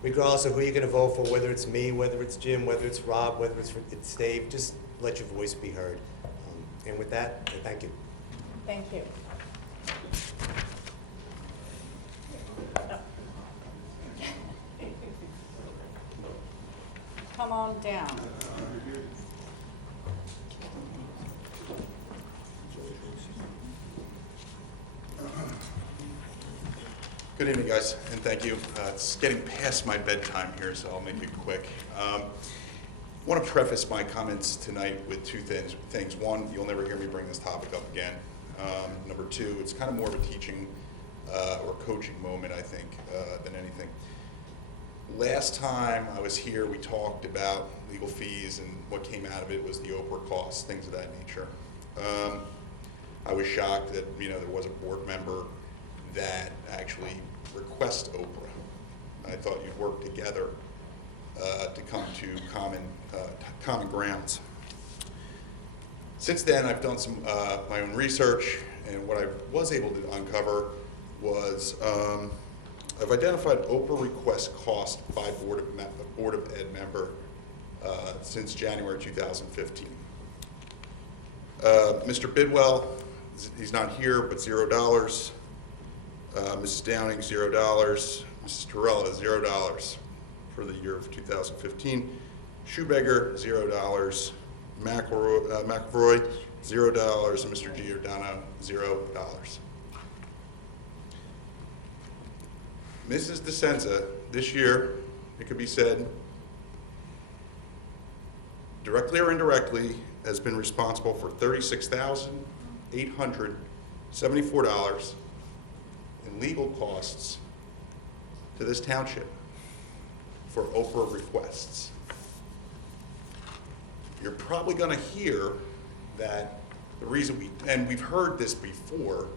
Regardless of who you're going to vote for, whether it's me, whether it's Jim, whether it's Rob, whether it's Dave, just let your voice be heard. And with that, I thank you. Thank you. Come on down. Good evening, guys, and thank you. It's getting past my bedtime here, so I'll make it quick. I want to preface my comments tonight with 2 things. One, you'll never hear me bring this topic up again. Number 2, it's kind of more of a teaching or coaching moment, I think, than anything. Last time I was here, we talked about legal fees, and what came out of it was the Oprah costs, things of that nature. I was shocked that there was a board member that actually request Oprah. I thought you'd work together to come to common grounds. Since then, I've done some my own research, and what I was able to uncover was I've identified Oprah request cost by Board of Ed member since January 2015. Mr. Bidwell, he's not here, but $0. Mrs. Downing, $0. Mrs. Torella, $0 for the year of 2015. Shoebegger, $0. McElroy, $0. And Mr. Giordano, $0. Mrs. DeSenza, this year, it could be said, directly or indirectly, has been responsible for $36,874 in legal costs to this township for Oprah requests. You're probably going to hear that the reason we've heard this before,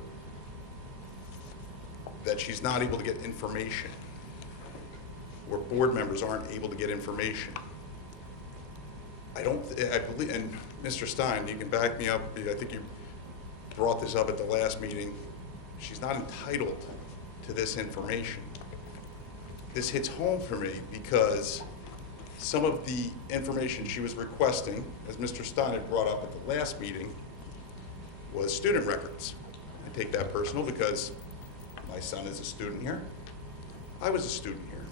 that she's not able to get information, or board members aren't able to get information. I believe, and Mr. Stein, you can back me up, I think you brought this up at the last meeting. She's not entitled to this information. This hits home for me because some of the information she was requesting, as Mr. Stein had brought up at the last meeting, was student records. I take that personal because my son is a student here. I was a student here.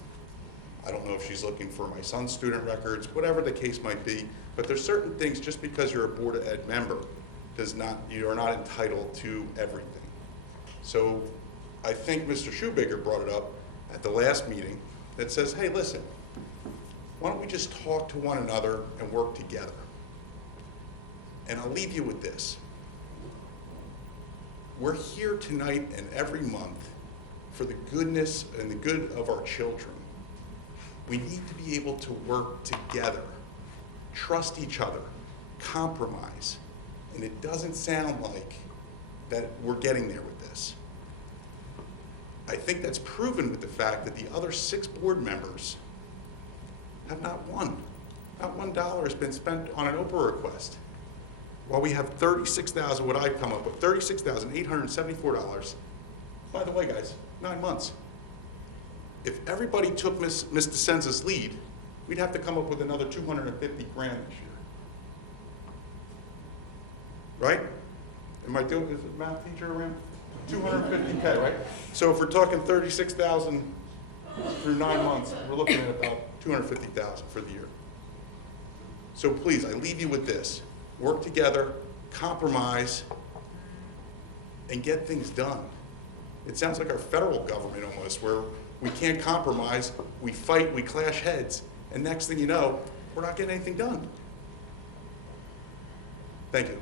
I don't know if she's looking for my son's student records, whatever the case might be, but there's certain things, just because you're a Board of Ed member, you are not entitled to everything. So I think Mr. Shoebaker brought it up at the last meeting that says, hey, listen, why don't we just talk to one another and work together? And I'll leave you with this. We're here tonight and every month for the goodness and the good of our children. We need to be able to work together, trust each other, compromise. And it doesn't sound like that we're getting there with this. I think that's proven with the fact that the other 6 board members have not $1 has been spent on an Oprah request. While we have $36,000, what I've come up with, $36,874. By the way, guys, 9 months. If everybody took Ms. DeSenza's lead, we'd have to come up with another $250,000 this year. Right? Am I doing, is the math teacher around? $250K, right? So if we're talking 36,000 through 9 months, we're looking at about 250,000 for the year. So please, I leave you with this. Work together, compromise, and get things done. It sounds like our federal government almost, where we can't compromise, we fight, we clash heads, and next thing you know, we're not getting anything done. Thank you.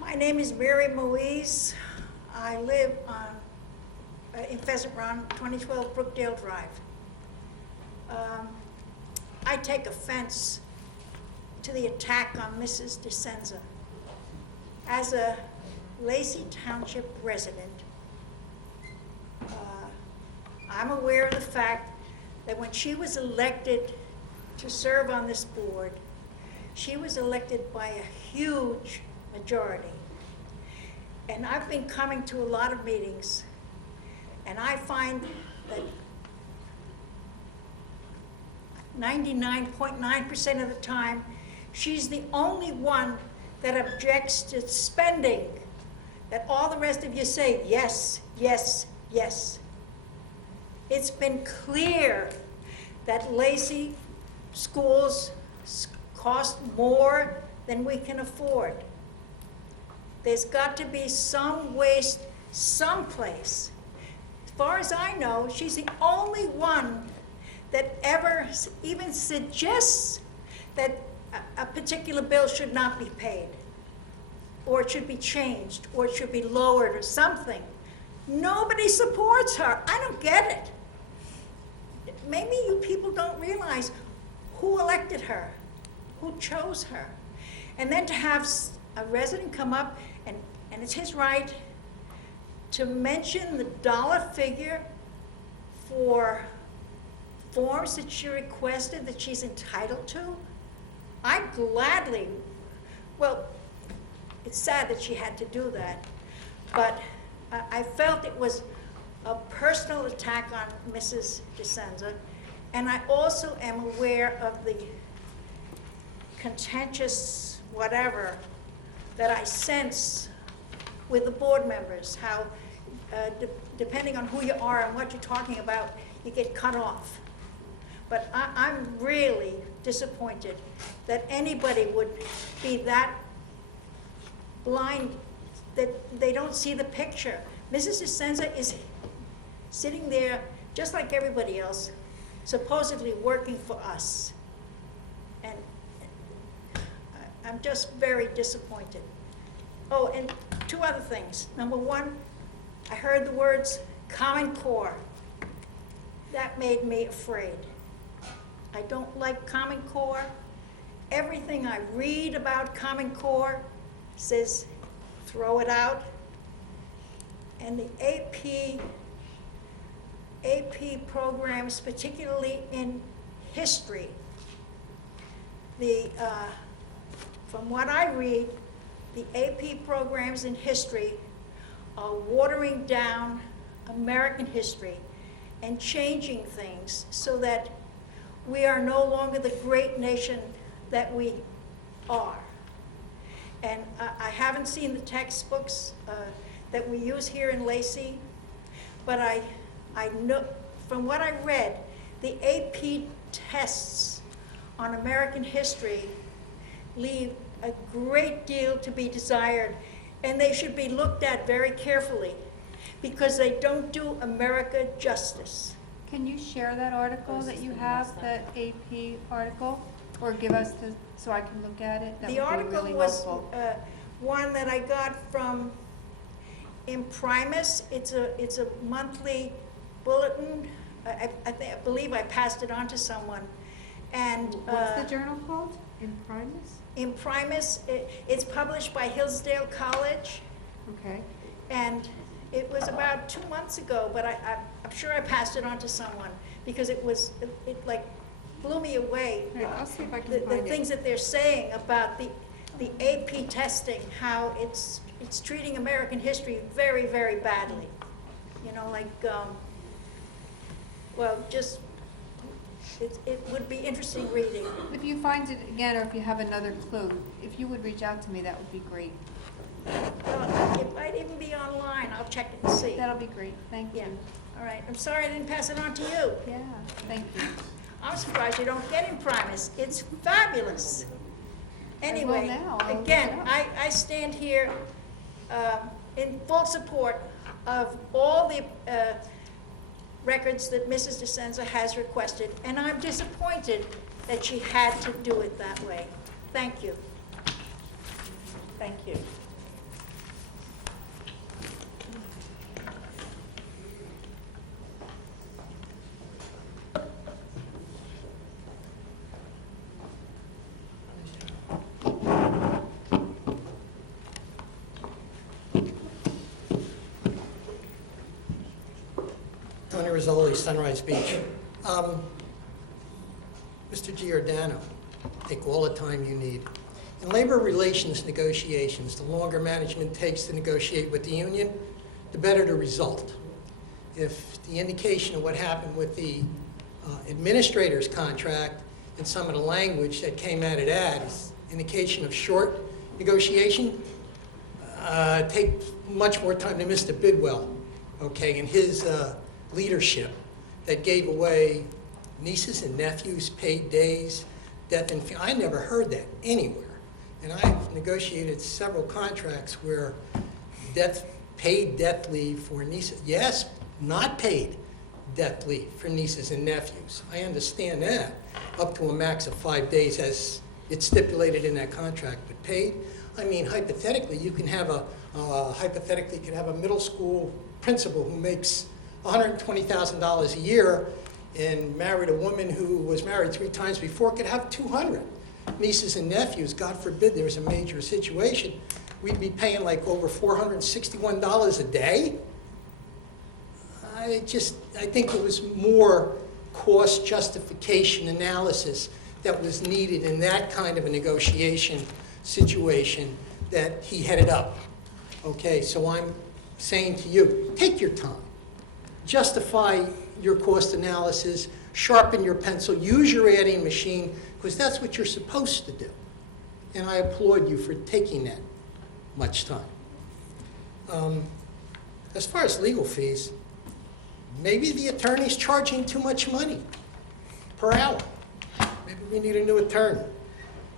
My name is Mary Moise. I live in Pheasant Run, 2012 Brookdale Drive. I take offense to the attack on Mrs. DeSenza. As a Lacey Township resident, I'm aware of the fact that when she was elected to serve on this board, she was elected by a huge majority. And I've been coming to a lot of meetings, and I find that 99.9% of the time, she's the only one that objects to spending, that all the rest of you say, yes, yes, yes. It's been clear that Lacey schools cost more than we can afford. There's got to be some waste someplace. As far as I know, she's the only one that ever even suggests that a particular bill should not be paid, or it should be changed, or it should be lowered, or something. Nobody supports her. I don't get it. Maybe you people don't realize who elected her, who chose her. And then to have a resident come up, and it's his right to mention the dollar figure for forms that she requested that she's entitled to, I gladly, well, it's sad that she had to do that, but I felt it was a personal attack on Mrs. DeSenza, and I also am aware of the contentious whatever that I sense with the board members, how depending on who you are and what you're talking about, you get cut off. But I'm really disappointed that anybody would be that blind that they don't see the picture. Mrs. DeSenza is sitting there just like everybody else, supposedly working for us. And I'm just very disappointed. Oh, and 2 other things. Number 1, I heard the words Common Core. that made me afraid. I don't like Common Core. Everything I read about Common Core says throw it out. And the AP programs, particularly in history, from what I read, the AP programs in history are watering down American history and changing things so that we are no longer the great nation that we are. And I haven't seen the textbooks that we use here in Lacey, but I know, from what I read, the AP tests on American history leave a great deal to be desired, and they should be looked at very carefully because they don't do America justice. Can you share that article that you have, that AP article, or give us so I can look at it? That The would be article really was helpful. one that I got from Imprimis. It's a monthly bulletin. I believe I passed it on to someone. And What's the journal called? Imprimis? Imprimis, it's published by Hillsdale College. Okay. And it was about 2 months ago, but I'm sure I passed it on to someone because it like blew me away. Right, I'll see if I can The find it. things that they're saying about the AP testing, how it's treating American history very, very badly. You know, like, well, just, it would be interesting reading. If you find it again, or if you have another clue, if you would reach out to me, that would be great. Well, it might even be online. I'll check it and see. That'll be great. Thank you. Yeah. All right. I'm sorry I didn't pass it on to you. Yeah, thank you. I'm surprised you don't get Imprimis. It's fabulous. Anyway, now. I'll look again, it up. I stand here in full support of all the records that Mrs. DeSenza has requested, and I'm disappointed that she had to do it that way. Thank you. Thank you. Tony Rizzoli, Sunrise Beach. Mr. Giordano, take all the time you need. In labor relations negotiations, the longer management takes to negotiate with the union, the better the result. If the indication of what happened with the administrator's contract and some of the language that came out of that is indication of short negotiation, take much more time to Mr. Bidwell, okay, and his leadership that gave away nieces and nephews paid days, death and I never heard that anywhere. And I've negotiated several contracts where paid death leave for nieces, yes, not paid death leave for nieces and nephews. I understand that, up to a max of 5 days as it's stipulated in that contract, but paid, I mean, hypothetically, you can have a middle school principal who makes $120,000 a year and married a woman who was married 3 times before, could have 200 nieces and nephews. God forbid there was a major situation. We'd be paying like over $461 a day. I think it was more cost justification analysis that was needed in that kind of a negotiation situation that he headed up. Okay, so I'm saying to you, take your time. Justify your cost analysis, sharpen your pencil, use your adding machine, because that's what you're supposed to do. And I applaud you for taking that much time. As far as legal fees, maybe the attorney's charging too much money per hour. Maybe we need a new attorney.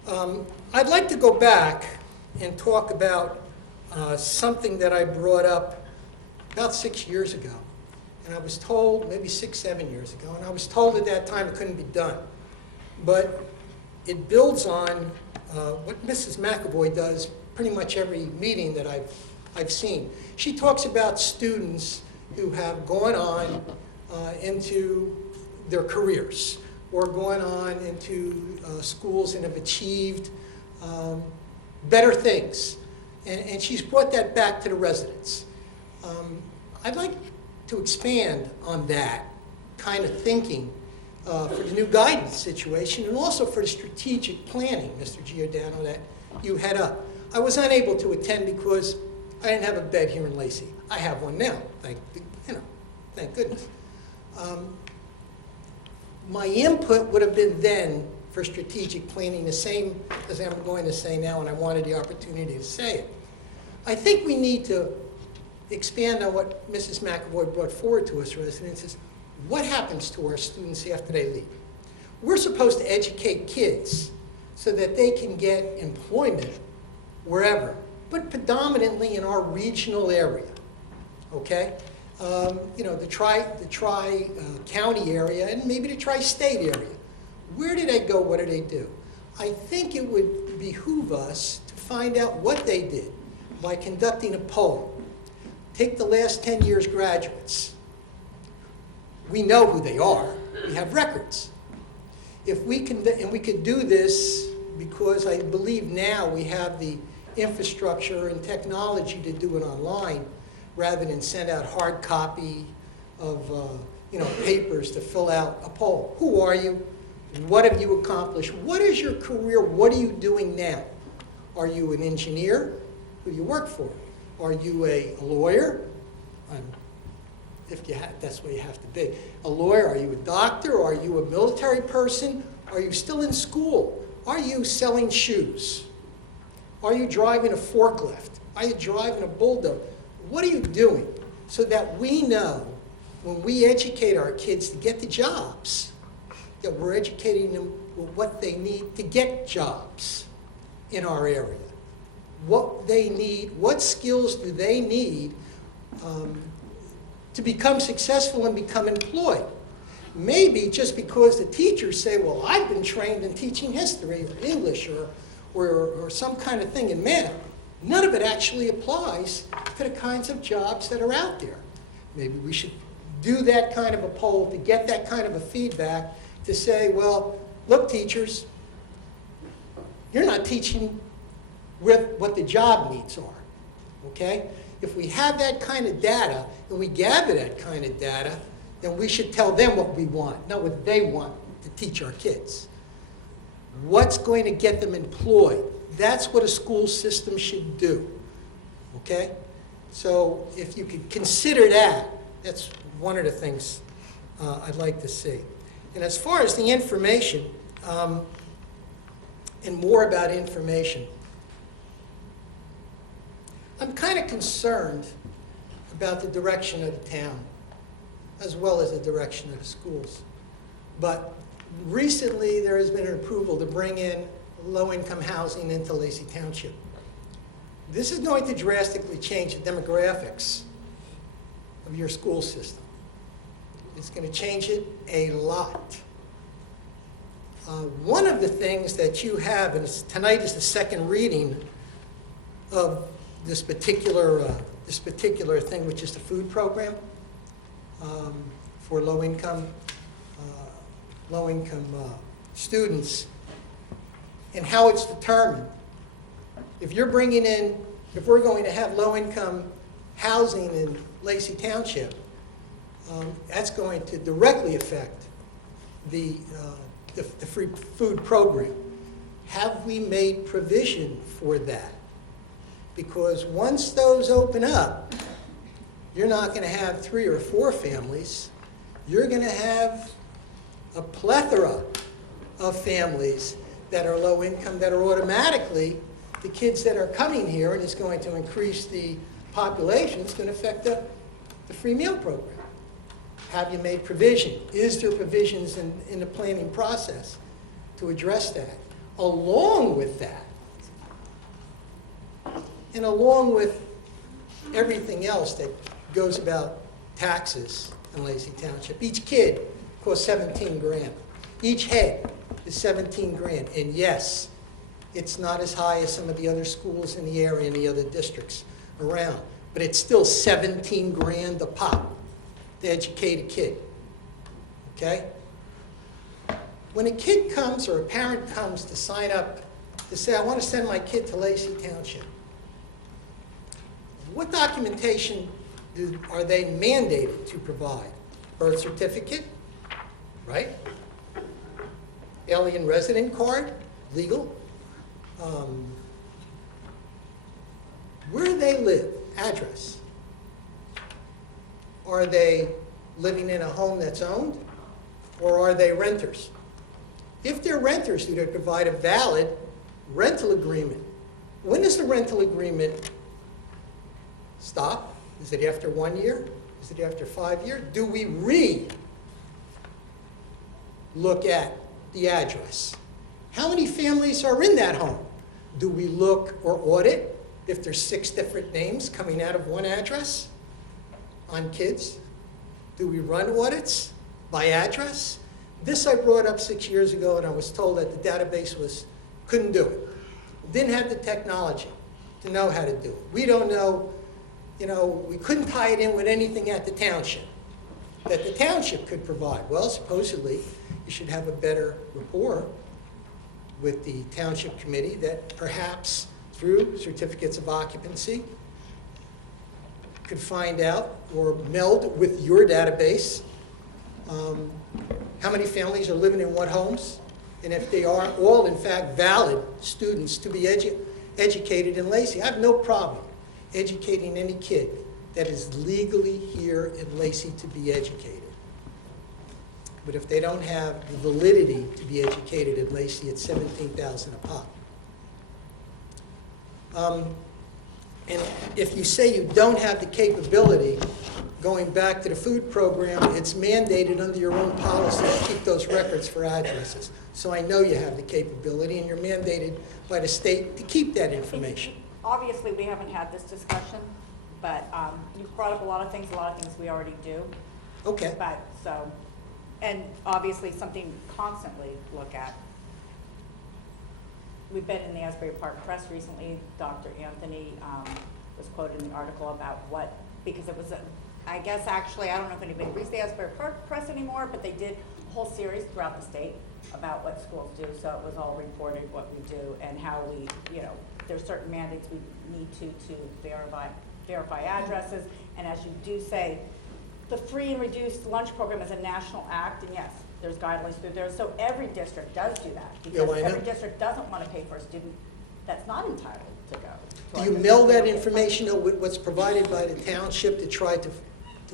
I'd like to go back and talk about something that I brought up about 6 years ago. And I was told, maybe 6, 7 years ago, and I was told at that time it couldn't be done. But it builds on what Mrs. McAvoy does pretty much every meeting that I've seen. She talks about students who have gone on into their careers or going on into schools and have achieved better things. And she's brought that back to the residents. I'd like to expand on that kind of thinking for the new guidance situation and also for the strategic planning, Mr. Giordano, that you head up. I was unable to attend because I didn't have a bed here in Lacey. I have one now, thank goodness. My input would have been then for strategic planning the same as I'm going to say now, and I wanted the opportunity to say it. I think we need to expand on what Mrs. McAvoy brought forward to us residents is what happens to our students after they leave. We're supposed to educate kids so that they can get employment wherever, but predominantly in our regional area, okay? The tri-county area and maybe the tri-state area. Where do they go? What do they do? I think it would behoove us to find out what they did by conducting a poll. Take the last 10 years graduates. We know who they are. We have records. If we can, and we could do this because I believe now we have the infrastructure and technology to do it online rather than send out hard copy of papers to fill out a poll. Who are you? What have you accomplished? What is your career? What are you doing now? Are you an engineer? Who do you work for? Are you a lawyer? That's what you have to be. A lawyer? Are you a doctor? Are you a military person? Are you still in school? Are you selling shoes? Are you driving a forklift? Are you driving a bulldozer? What are you doing so that we know when we educate our kids to get the jobs, that we're educating them with what they need to get jobs in our area? What they need, what skills do they need to become successful and become employed? Maybe just because the teachers say, well, I've been trained in teaching history or English or some kind of thing in math. None of it actually applies to the kinds of jobs that are out there. Maybe we should do that kind of a poll to get that kind of a feedback to say, well, look, teachers, you're not teaching with what the job needs are, okay? If we have that kind of data and we gather that kind of data, then we should tell them what we want, not what they want to teach our kids. What's going to get them employed? That's what a school system should do, okay? So if you could consider that, that's one of the things I'd like to see. And as far as the information, and more about information, I'm kind of concerned about the direction of the town, as well as the direction of the schools. But recently, there has been an approval to bring in low-income housing into Lacey Township. This is going to drastically change the demographics of your school system. It's going to change it a lot. One of the things that you have, and tonight is the second reading of this particular thing, which is the food program for low-income students, and how it's determined. If you're bringing in, if we're going to have low-income housing in Lacey Township, that's going to directly affect the free food program. Have we made provision for that? Because once those open up, you're not going to have 3 or 4 families. You're going to have a plethora of families that are low income, that are automatically the kids that are coming here, and it's going to increase the population. It's going to affect the free meal program. Have you made provision? Is there provisions in the planning process to address that? Along with that, and along with everything else that goes about taxes in Lacey Township, each kid costs 17 grand. Each head is 17 grand. And yes, it's not as high as some of the other schools in the area and the other districts around, but it's still 17 grand a pop to educate a kid. okay? When a kid comes or a parent comes to sign up to say, I want to send my kid to Lacey Township, what documentation are they mandated to provide? Birth certificate, right? Alien resident card, legal. Where they live, address. Are they living in a home that's owned, or are they renters? If they're renters, do they provide a valid rental agreement? When does the rental agreement stop? Is it after 1 year? Is it after 5 years? Do we look at the address? How many families are in that home? Do we look or audit if there's 6 different names coming out of one address on kids? Do we run audits by address? This I brought up 6 years ago, and I was told that the database couldn't do it. Didn't have the technology to know how to do it. We don't know, we couldn't tie it in with anything at the township that the township could provide. Well, supposedly, you should have a better rapport with the township committee that perhaps through certificates of occupancy could find out or meld with your database how many families are living in what homes, and if they are all, in fact, valid students to be educated in Lacey. I have no problem educating any kid that is legally here in Lacey to be educated. But if they don't have the validity to be educated in Lacey, it's $17,000 a pop. And if you say you don't have the capability, going back to the food program, it's mandated under your own policy to keep those records for addresses. So I know you have the capability, and you're mandated by the state to keep that information. Obviously, we haven't had this discussion, but you've brought up a lot of things we already do. Okay. But so, and obviously something constantly look at. We've been in the Asbury Park Press recently. Dr. Anthony was quoted in the article about because it was I guess actually, I don't know if anybody reads the Asbury Park Press anymore, but they did a whole series throughout the state about what schools do. So it was all reported what we do and how we, there's certain mandates we need to verify addresses. And as you do say, the free and reduced lunch program is a national act, and yes, there's guidelines through there. So every district does do that because every district doesn't want to pay for a student that's not entitled to go. Do you meld that information with what's provided by the township to try to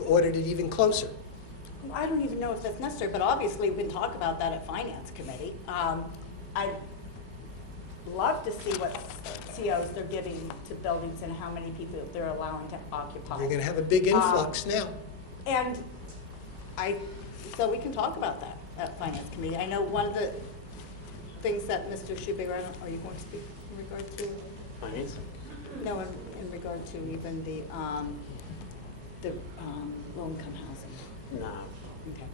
audit it even closer? I don't even know if that's necessary, but obviously we can talk about that at Finance Committee. I'd love to see what COs they're giving to buildings and how many people they're allowing to occupy. You're going to have a big influx now. And so we can talk about that at Finance Committee. I know one of the things that Mr. Schubiger, are you going to speak in regard to? Finance? No, in regard to even the low-income housing. No. Okay.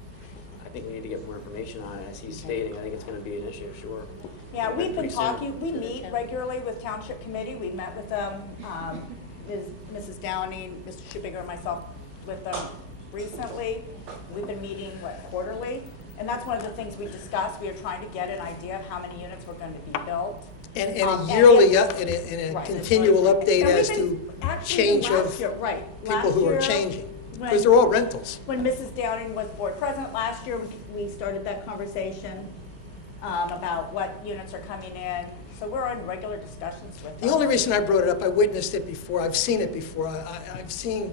I think we need to get more information on it, as he's stating. I think it's going to be an issue, sure. Yeah, we've been Pretty soon. talking, we meet regularly with Township Committee. We met with them, Mrs. Downing, Mr. Schubiger, and myself with them recently. We've been meeting, quarterly? And that's one of the things we discussed. We are trying to get an idea of how many units were going to be built. And a yearly, and a continual update as to change of people who are changing. Because they're all rentals. When Mrs. Downing was board president last year, we started that conversation about what units are coming in. So we're in regular discussions with them. The only reason I brought it up, I witnessed it before, I've seen it before. I've seen,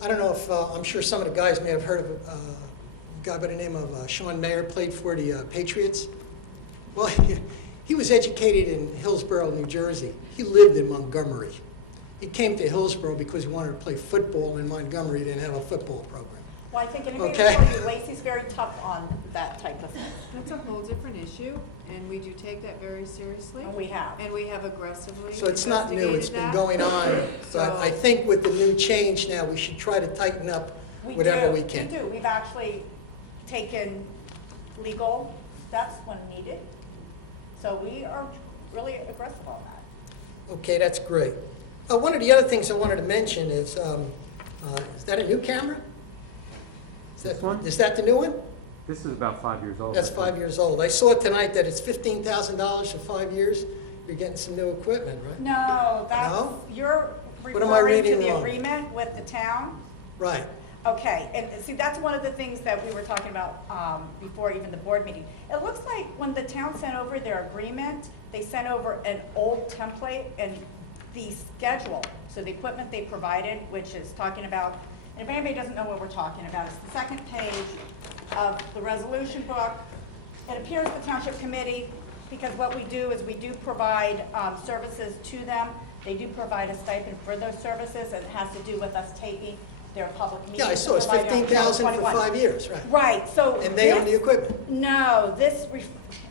I don't know if, I'm sure some of the guys may have heard of a guy by the name of Sean Mayer, played for the Patriots. Well, he was educated in Hillsborough, New Jersey. He lived in Montgomery. He came to Hillsborough because he wanted to play football, and Montgomery didn't have a football program. Well, I think anybody will tell you Lacey's very tough on that type of thing. That's a whole different issue, and we do take that very seriously. And we have. And we have aggressively So it's not new, it's been investigated going on. So- But I think with the new change now, we should try to tighten up whatever we can. We do. We've actually taken legal steps when needed. So we are really aggressive on that. Okay, that's great. One of the other things I wanted to mention is that a new camera? Is that the new one? This is about 5 years old. That's 5 years old. I saw tonight that it's $15,000 for 5 years. You're getting some new equipment, right? No, that's, No? you're What am I referring to reading the wrong? agreement with the town? Right. Okay, and see, that's one of the things that we were talking about before even the board meeting. It looks like when the town sent over their agreement, they sent over an old template and the schedule. So the equipment they provided, which is talking about, and if anybody doesn't know what we're talking about, it's the second page of the resolution book. It appears the township committee, because what we do is we do provide services to them. They do provide a stipend for those services, and it has to do with us taping their public meetings. Yeah, I saw it's $15,000 for 5 years, right? Right, so. And they own the this- equipment. No,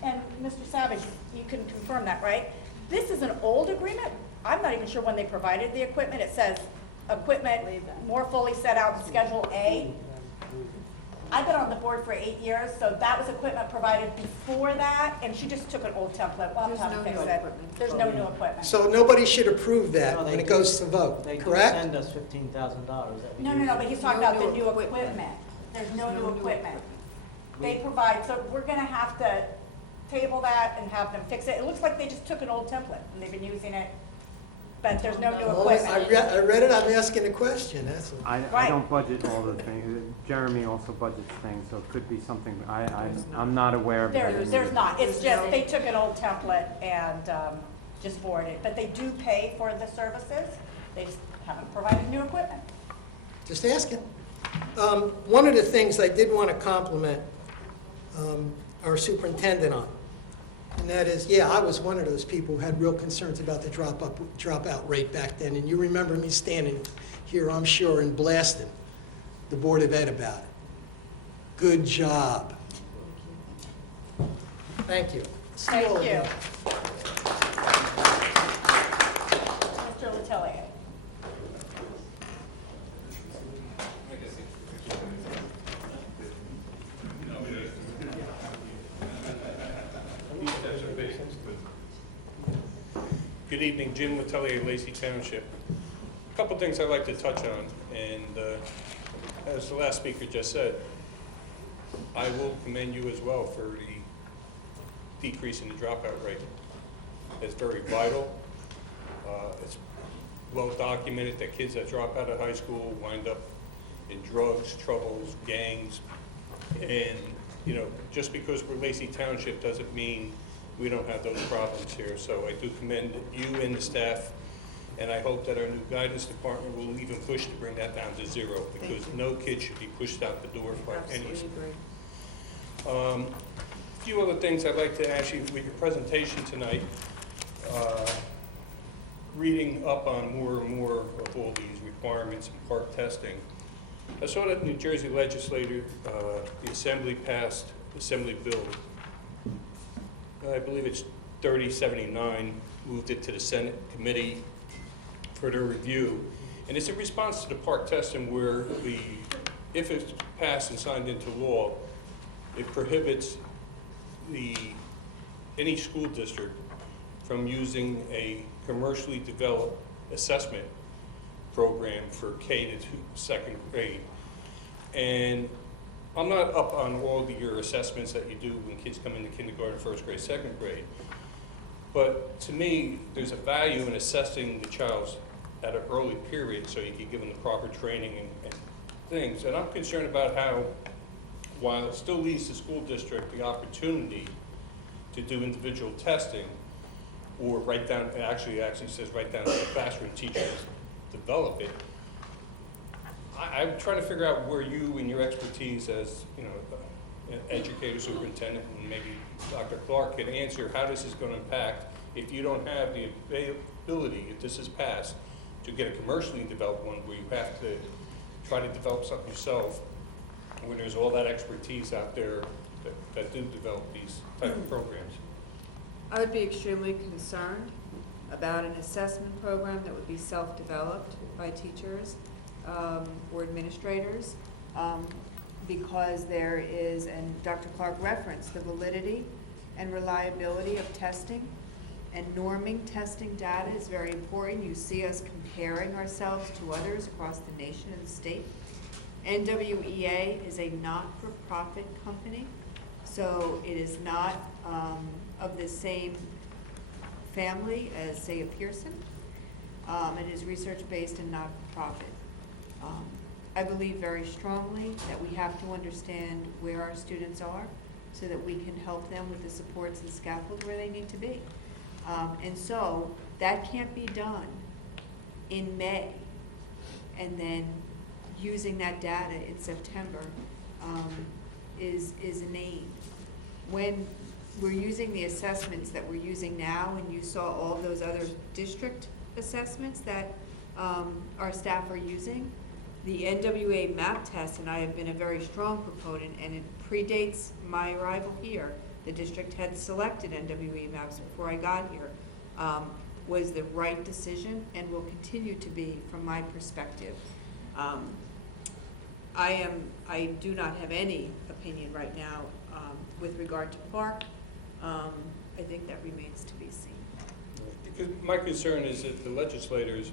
and Mr. Savage, you can confirm that, right? This is an old agreement. I'm not even sure when they provided the equipment. It says equipment more fully set out in Schedule A. I've been on the board for 8 years, so that was equipment provided before that, and she just took an old template. We'll have to fix it. There's no new equipment. So nobody should approve that No, when they it do- goes to vote, They do correct? send us $15,000. that we No, use. but he's talking about the new equipment. There's no new equipment. They provide, so we're gonna have to table that and have them fix it. It looks like they just took an old template and they've been using it, but there's no new Well, I equipment. read it, I'm asking a question, that's all. I Right. don't budget all the things. Jeremy also budgets things, so it could be something, I'm not aware of that. There's not. It's just, they took an old template and just forwarded it. But they do pay for the services. They just haven't provided new equipment. Just asking. One of the things I did want to compliment our superintendent on, and that is, yeah, I was one of those people who had real concerns about the dropout rate back then, and you remember me standing here, I'm sure, and blasting the Board of Ed about it. Good job. Thank you. See all Thank of you. you. Mr. Letelier. Good evening, Jim Letelier, Lacey Township. A couple things I'd like to touch on, and as the last speaker just said, I will commend you as well for the decrease in the dropout rate. It's very vital. It's well documented that kids that drop out of high school wind up in drugs, troubles, gangs, and, you know, just because we're Lacey Township doesn't mean we don't have those problems here. So I do commend you and the staff, and I hope that our new guidance department will even push to bring that down to zero, because no kid should be pushed out the door by any. A few other things I'd like to ask you with your presentation tonight. Reading up on more and more of all these requirements and park testing, I saw that New Jersey legislature, the Assembly passed Assembly Bill, I believe it's 3079, moved it to the Senate committee for their review. And it's in response to the park testing where if it's passed and signed into law, it prohibits any school district from using a commercially developed assessment program for K to second grade. And I'm not up on all your assessments that you do when kids come into kindergarten, first grade, second grade. But to me, there's a value in assessing the child at an early period so you can give them the proper training and things. And I'm concerned about how, while it still leaves the school district the opportunity to do individual testing, or write down, it actually says write down to the classroom teachers develop it. I'm trying to figure out where you and your expertise as, you know, an educator, superintendent, and maybe Dr. Clark can answer how this is going to impact if you don't have the availability, if this is passed, to get a commercially developed one where you have to try to develop something yourself, when there's all that expertise out there that do develop these type of programs. I would be extremely concerned about an assessment program that would be self-developed by teachers or administrators, because there is, and Dr. Clark referenced, the validity and reliability of testing, and norming testing data is very important. You see us comparing ourselves to others across the nation and the state, NWEA is a not-for-profit company, so it is not of the same family as, say, a Pearson. It is research-based and not-for-profit. I believe very strongly that we have to understand where our students are so that we can help them with the supports and scaffold where they need to be. And so that can't be done in May and then using that data in September is an aim. When we're using the assessments that we're using now, and you saw all those other district assessments that our staff are using, the NWA MAP test, and I have been a very strong proponent, and it predates my arrival here. The district had selected NWA MAPs before I got here, was the right decision and will continue to be from my perspective. I do not have any opinion right now with regard to Park. I think that remains to be seen. Because my concern is that the legislators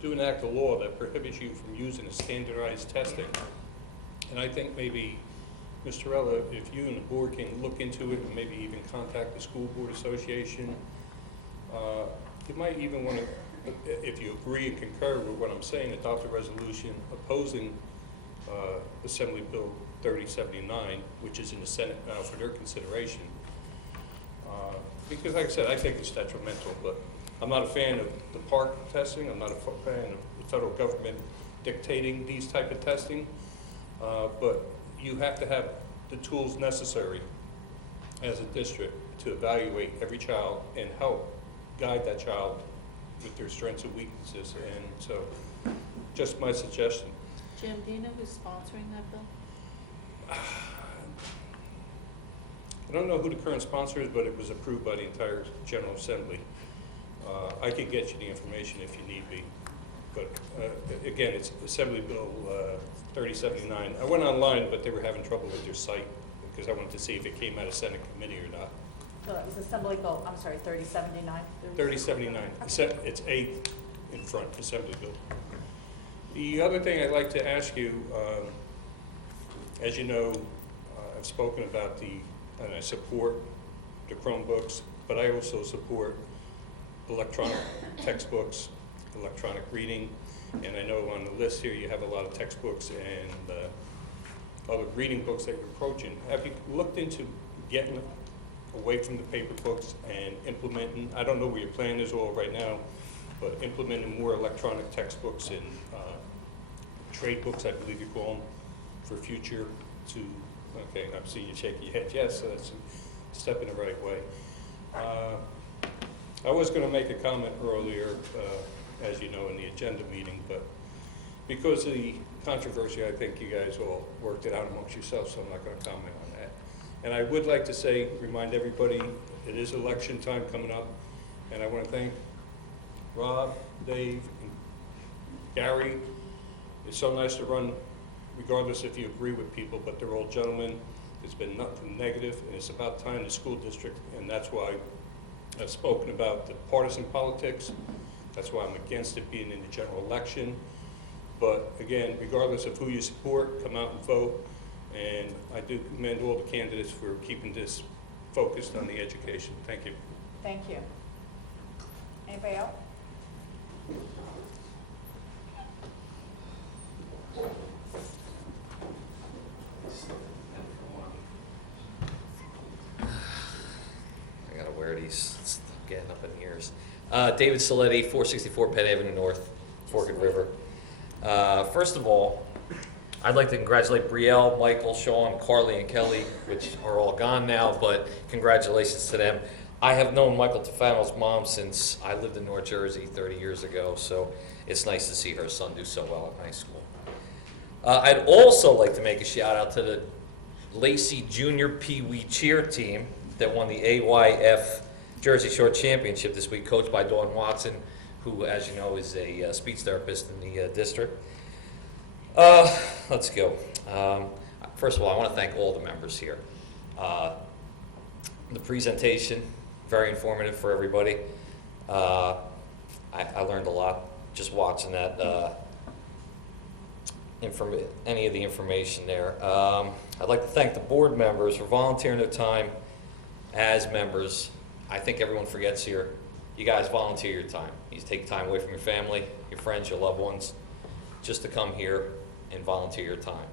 do enact a law that prohibits you from using a standardized testing. And I think maybe, Ms. Torella, if you and the board can look into it and maybe even contact the School Board Association, you might even want to, if you agree and concur with what I'm saying, adopt a resolution opposing Assembly Bill 3079, which is in the Senate now for their consideration. Because like I said, I think it's detrimental, but I'm not a fan of the Park testing. I'm not a fan of the federal government dictating these type of testing. But you have to have the tools necessary as a district to evaluate every child and help guide that child with their strengths and weaknesses. And so, just my suggestion. Jim, do you know who's sponsoring that bill? I don't know who the current sponsor is, but it was approved by the entire General Assembly. I can get you the information if you need be. But again, it's Assembly Bill 3079. I went online, but they were having trouble with their site because I wanted to see if it came out of Senate committee or not. So it was Assembly Bill, I'm sorry, 3079? 3079. It's A in front, Assembly Bill. The other thing I'd like to ask you, as you know, I've spoken about and I support the Chromebooks, but I also support electronic textbooks, electronic reading, and I know on the list here you have a lot of textbooks and other reading books that you're approaching. Have you looked into getting away from the paper books and implementing, I don't know where your plan is all right now, but implementing more electronic textbooks and trade books, I believe you call them, for future to, okay, I'm seeing you shaking your head, yes, so that's a step in the right way. I was going to make a comment earlier, as you know, in the agenda meeting, but because of the controversy, I think you guys all worked it out amongst yourselves, so I'm not going to comment on that. And I would like to say, remind everybody, it is election time coming up, and I want to thank Rob, Dave, and Gary. It's so nice to run, regardless if you agree with people, but they're all gentlemen. There's been nothing negative, and it's about time the school district, and that's why I've spoken about the partisan politics. That's why I'm against it being in the general election. But again, regardless of who you support, come out and vote. And I do commend all the candidates for keeping this focused on the education. Thank you. Thank you. Anybody else? I gotta wear these. It's getting up in years. David Saletti, 464 Penn Avenue North, Forked River. First of all, I'd like to congratulate Brielle, Michael, Sean, Carly, and Kelly, which are all gone now, but congratulations to them. I have known Michael Tefano's mom since I lived in North Jersey 30 years ago, so it's nice to see her son do so well in high school. I'd also like to make a shout out to the Lacey Junior Pee Wee cheer team that won the AYF Jersey Shore Championship this week, coached by Dawn Watson, who, as you know, is a speech therapist in the district. Let's go. First of all, I want to thank all the members here. The presentation, very informative for everybody. I learned a lot just watching that. any of the information there. I'd like to thank the board members for volunteering their time as members. I think everyone forgets here, you guys volunteer your time. You take time away from your family, your friends, your loved ones, just to come here and volunteer your time.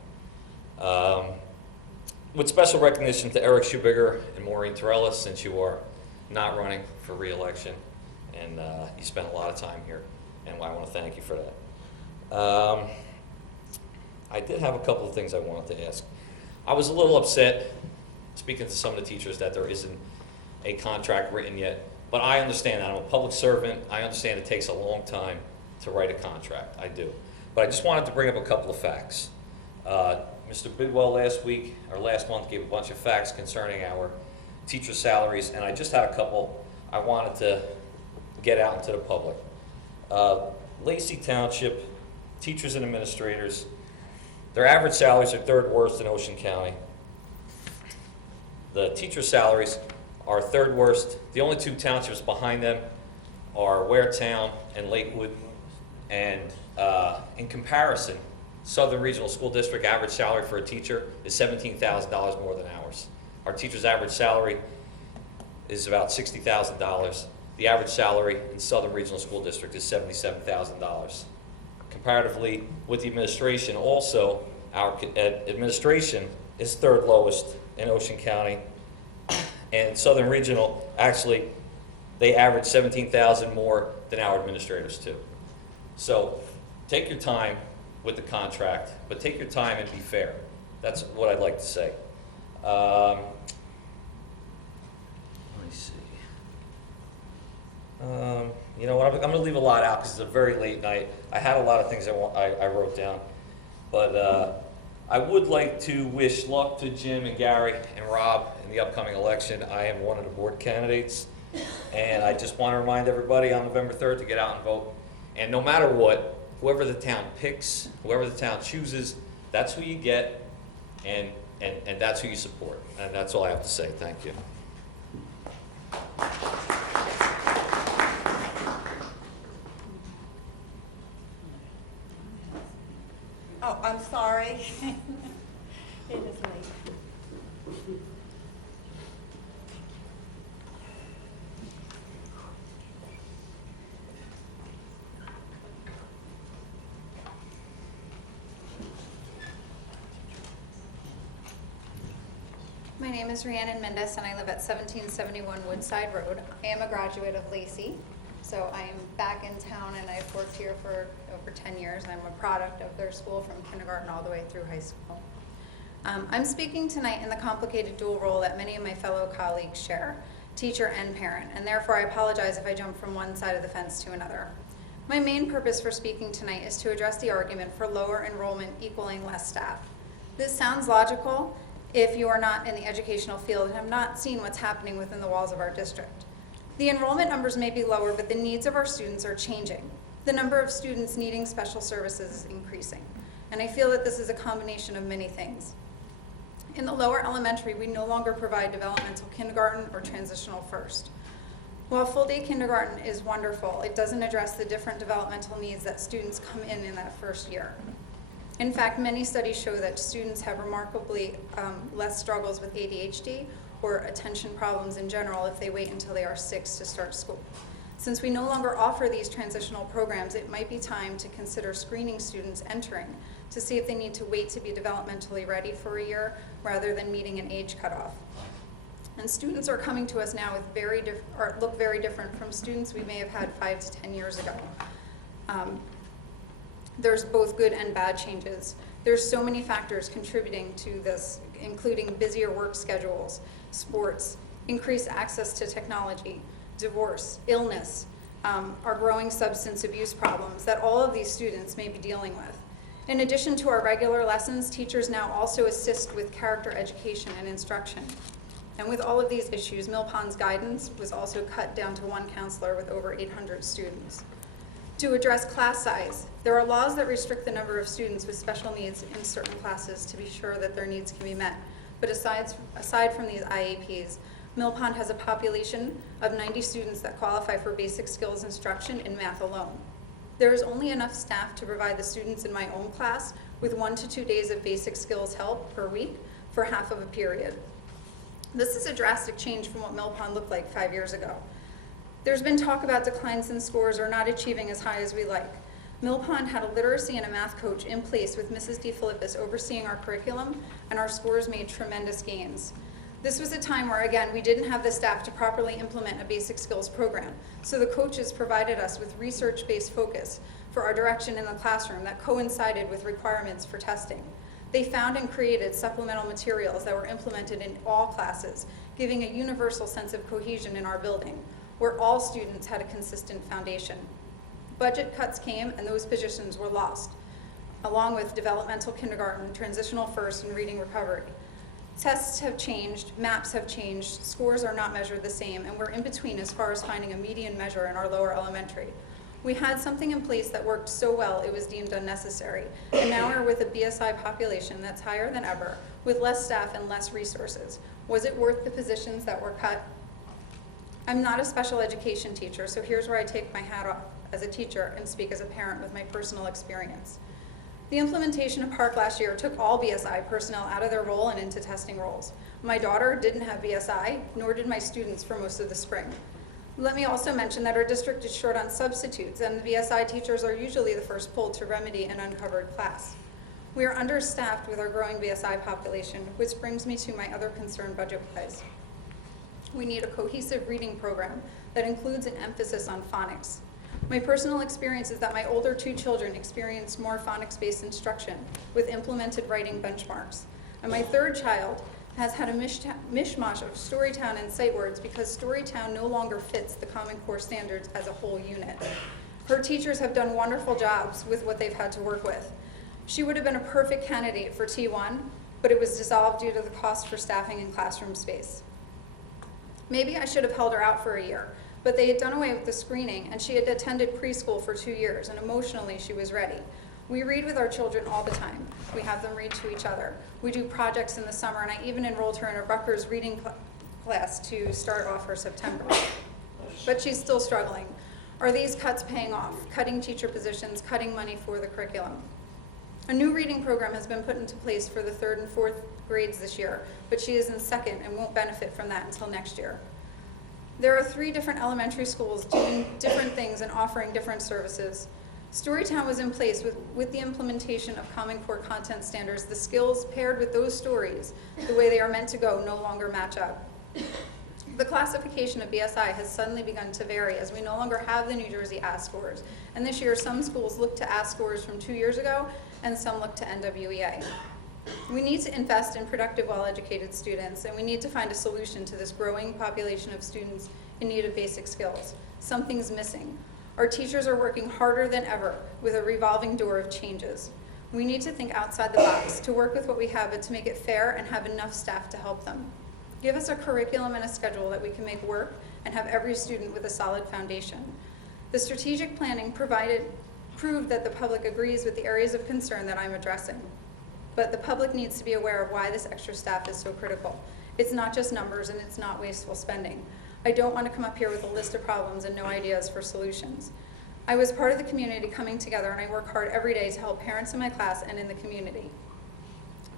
With special recognition to Eric Schubiger and Maureen Torellis, since you are not running for re-election, and you spent a lot of time here, and I want to thank you for that. I did have a couple of things I wanted to ask. I was a little upset, speaking to some of the teachers, that there isn't a contract written yet, but I understand that. I'm a public servant. I understand it takes a long time to write a contract. I do. But I just wanted to bring up a couple of facts. Mr. Bidwell last month gave a bunch of facts concerning our teacher salaries, and I just had a couple I wanted to get out into the public. Lacey Township, teachers and administrators, their average salaries are third worst in Ocean County. The teacher salaries are third worst. The only two townships behind them are Waretown and Lakewood. And in comparison, Southern Regional School District average salary for a teacher is $17,000 more than ours. Our teacher's average salary is about $60,000. The average salary in Southern Regional School District is $77,000. Comparatively with the administration, also, our administration is third lowest in Ocean County. And Southern Regional, actually, they average $17,000 more than our administrators too. So take your time with the contract, but take your time and be fair. That's what I'd like to say. Let me see. You know what, I'm going to leave a lot out because it's a very late night. I had a lot of things I wrote down. But I would like to wish luck to Jim and Gary and Rob in the upcoming election. I am one of the board candidates. And I just want to remind everybody on November 3rd to get out and vote. And no matter what, whoever the town picks, whoever the town chooses, that's who you get, and that's who you support. And that's all I have to say. Thank you. Oh, I'm sorry. It is late. My name is Rhiannon Mendes, and I live at 1771 Woodside Road. I am a graduate of Lacey, so I am back in town, and I've worked here for over 10 years. I'm a product of their school from kindergarten all the way through high school. I'm speaking tonight in the complicated dual role that many of my fellow colleagues share, teacher and parent, and therefore I apologize if I jump from one side of the fence to another. My main purpose for speaking tonight is to address the argument for lower enrollment equaling less staff. This sounds logical if you are not in the educational field and have not seen what's happening within the walls of our district. The enrollment numbers may be lower, but the needs of our students are changing. The number of students needing special services is increasing, and I feel that this is a combination of many things. In the lower elementary, we no longer provide developmental kindergarten or transitional first. While full-day kindergarten is wonderful, it doesn't address the different developmental needs that students come in that first year. In fact, many studies show that students have remarkably less struggles with ADHD or attention problems in general if they wait until they are 6 to start school. Since we no longer offer these transitional programs, it might be time to consider screening students entering to see if they need to wait to be developmentally ready for a year rather than meeting an age cutoff. And students are coming to us now with look very different from students we may have had 5 to 10 years ago. There's both good and bad changes. There's so many factors contributing to this, including busier work schedules, sports, increased access to technology, divorce, illness, our growing substance abuse problems that all of these students may be dealing with. In addition to our regular lessons, teachers now also assist with character education and instruction. And with all of these issues, Mill Pond's guidance was also cut down to one counselor with over 800 students. To address class size, there are laws that restrict the number of students with special needs in certain classes to be sure that their needs can be met. But aside from these IEPs, Mill Pond has a population of 90 students that qualify for basic skills instruction in math alone. There is only enough staff to provide the students in my own class with 1 to 2 days of basic skills help per week for half of a period. This is a drastic change from what Mill Pond looked like 5 years ago. There's been talk about declines in scores or not achieving as high as we like. Mill Pond had a literacy and a math coach in place with Mrs. DeFilippis overseeing our curriculum, and our scores made tremendous gains. This was a time where, again, we didn't have the staff to properly implement a basic skills program, so the coaches provided us with research-based focus for our direction in the classroom that coincided with requirements for testing. They found and created supplemental materials that were implemented in all classes, giving a universal sense of cohesion in our building, where all students had a consistent foundation. Budget cuts came and those positions were lost, along with developmental kindergarten, transitional first, and reading recovery. Tests have changed, maps have changed, scores are not measured the same, and we're in between as far as finding a median measure in our lower elementary. We had something in place that worked so well it was deemed unnecessary, and now we're with a BSI population that's higher than ever, with less staff and less resources. Was it worth the positions that were cut? I'm not a special education teacher, so here's where I take my hat off as a teacher and speak as a parent with my personal experience. The implementation of PARCC last year took all BSI personnel out of their role and into testing roles. My daughter didn't have BSI, nor did my students for most of the spring. Let me also mention that our district is short on substitutes, and the BSI teachers are usually the first pulled to remedy an uncovered class. We are understaffed with our growing BSI population, which brings me to my other concern budget-wise. We need a cohesive reading program that includes an emphasis on phonics. My personal experience is that my older 2 children experienced more phonics-based instruction with implemented writing benchmarks. And my 3rd child has had a mishmash of Storytown and sight words because Storytown no longer fits the Common Core standards as a whole unit. Her teachers have done wonderful jobs with what they've had to work with. She would have been a perfect candidate for T1, but it was dissolved due to the cost for staffing and classroom space. Maybe I should have held her out for a year, but they had done away with the screening, and she had attended preschool for 2 years, and emotionally she was ready. We read with our children all the time. We have them read to each other. We do projects in the summer, and I even enrolled her in a Rutgers reading class to start off her September. But she's still struggling. Are these cuts paying off? Cutting teacher positions, cutting money for the curriculum. A new reading program has been put into place for the 3rd and 4th grades this year, but she is in 2nd and won't benefit from that until next year. There are 3 different elementary schools doing different things and offering different services. Storytown was in place with the implementation of Common Core content standards. The skills paired with those stories, the way they are meant to go, no longer match up. The classification of BSI has suddenly begun to vary as we no longer have the New Jersey ASC scores. And this year, some schools look to ASC scores from 2 years ago, and some look to NWEA. We need to invest in productive, well-educated students, and we need to find a solution to this growing population of students in need of basic skills. Something's missing. Our teachers are working harder than ever with a revolving door of changes. We need to think outside the box, to work with what we have, but to make it fair and have enough staff to help them. Give us a curriculum and a schedule that we can make work and have every student with a solid foundation. The strategic planning proved that the public agrees with the areas of concern that I'm addressing. But the public needs to be aware of why this extra staff is so critical. It's not just numbers and it's not wasteful spending. I don't want to come up here with a list of problems and no ideas for solutions. I was part of the community coming together, and I work hard every day to help parents in my class and in the community.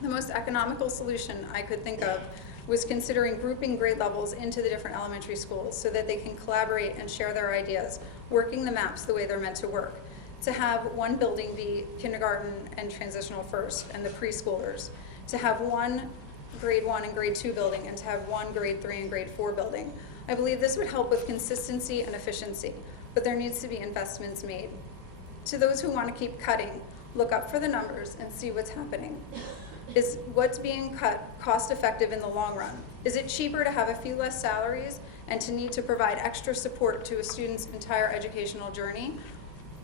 The most economical solution I could think of was considering grouping grade levels into the different elementary schools so that they can collaborate and share their ideas, working the maps the way they're meant to work. To have one building be kindergarten and transitional first and the preschoolers. To have one grade 1 and grade 2 building, and to have one grade 3 and grade 4 building. I believe this would help with consistency and efficiency, but there needs to be investments made. To those who want to keep cutting, look up for the numbers and see what's happening. Is what's being cut cost effective in the long run? Is it cheaper to have a few less salaries and to need to provide extra support to a student's entire educational journey?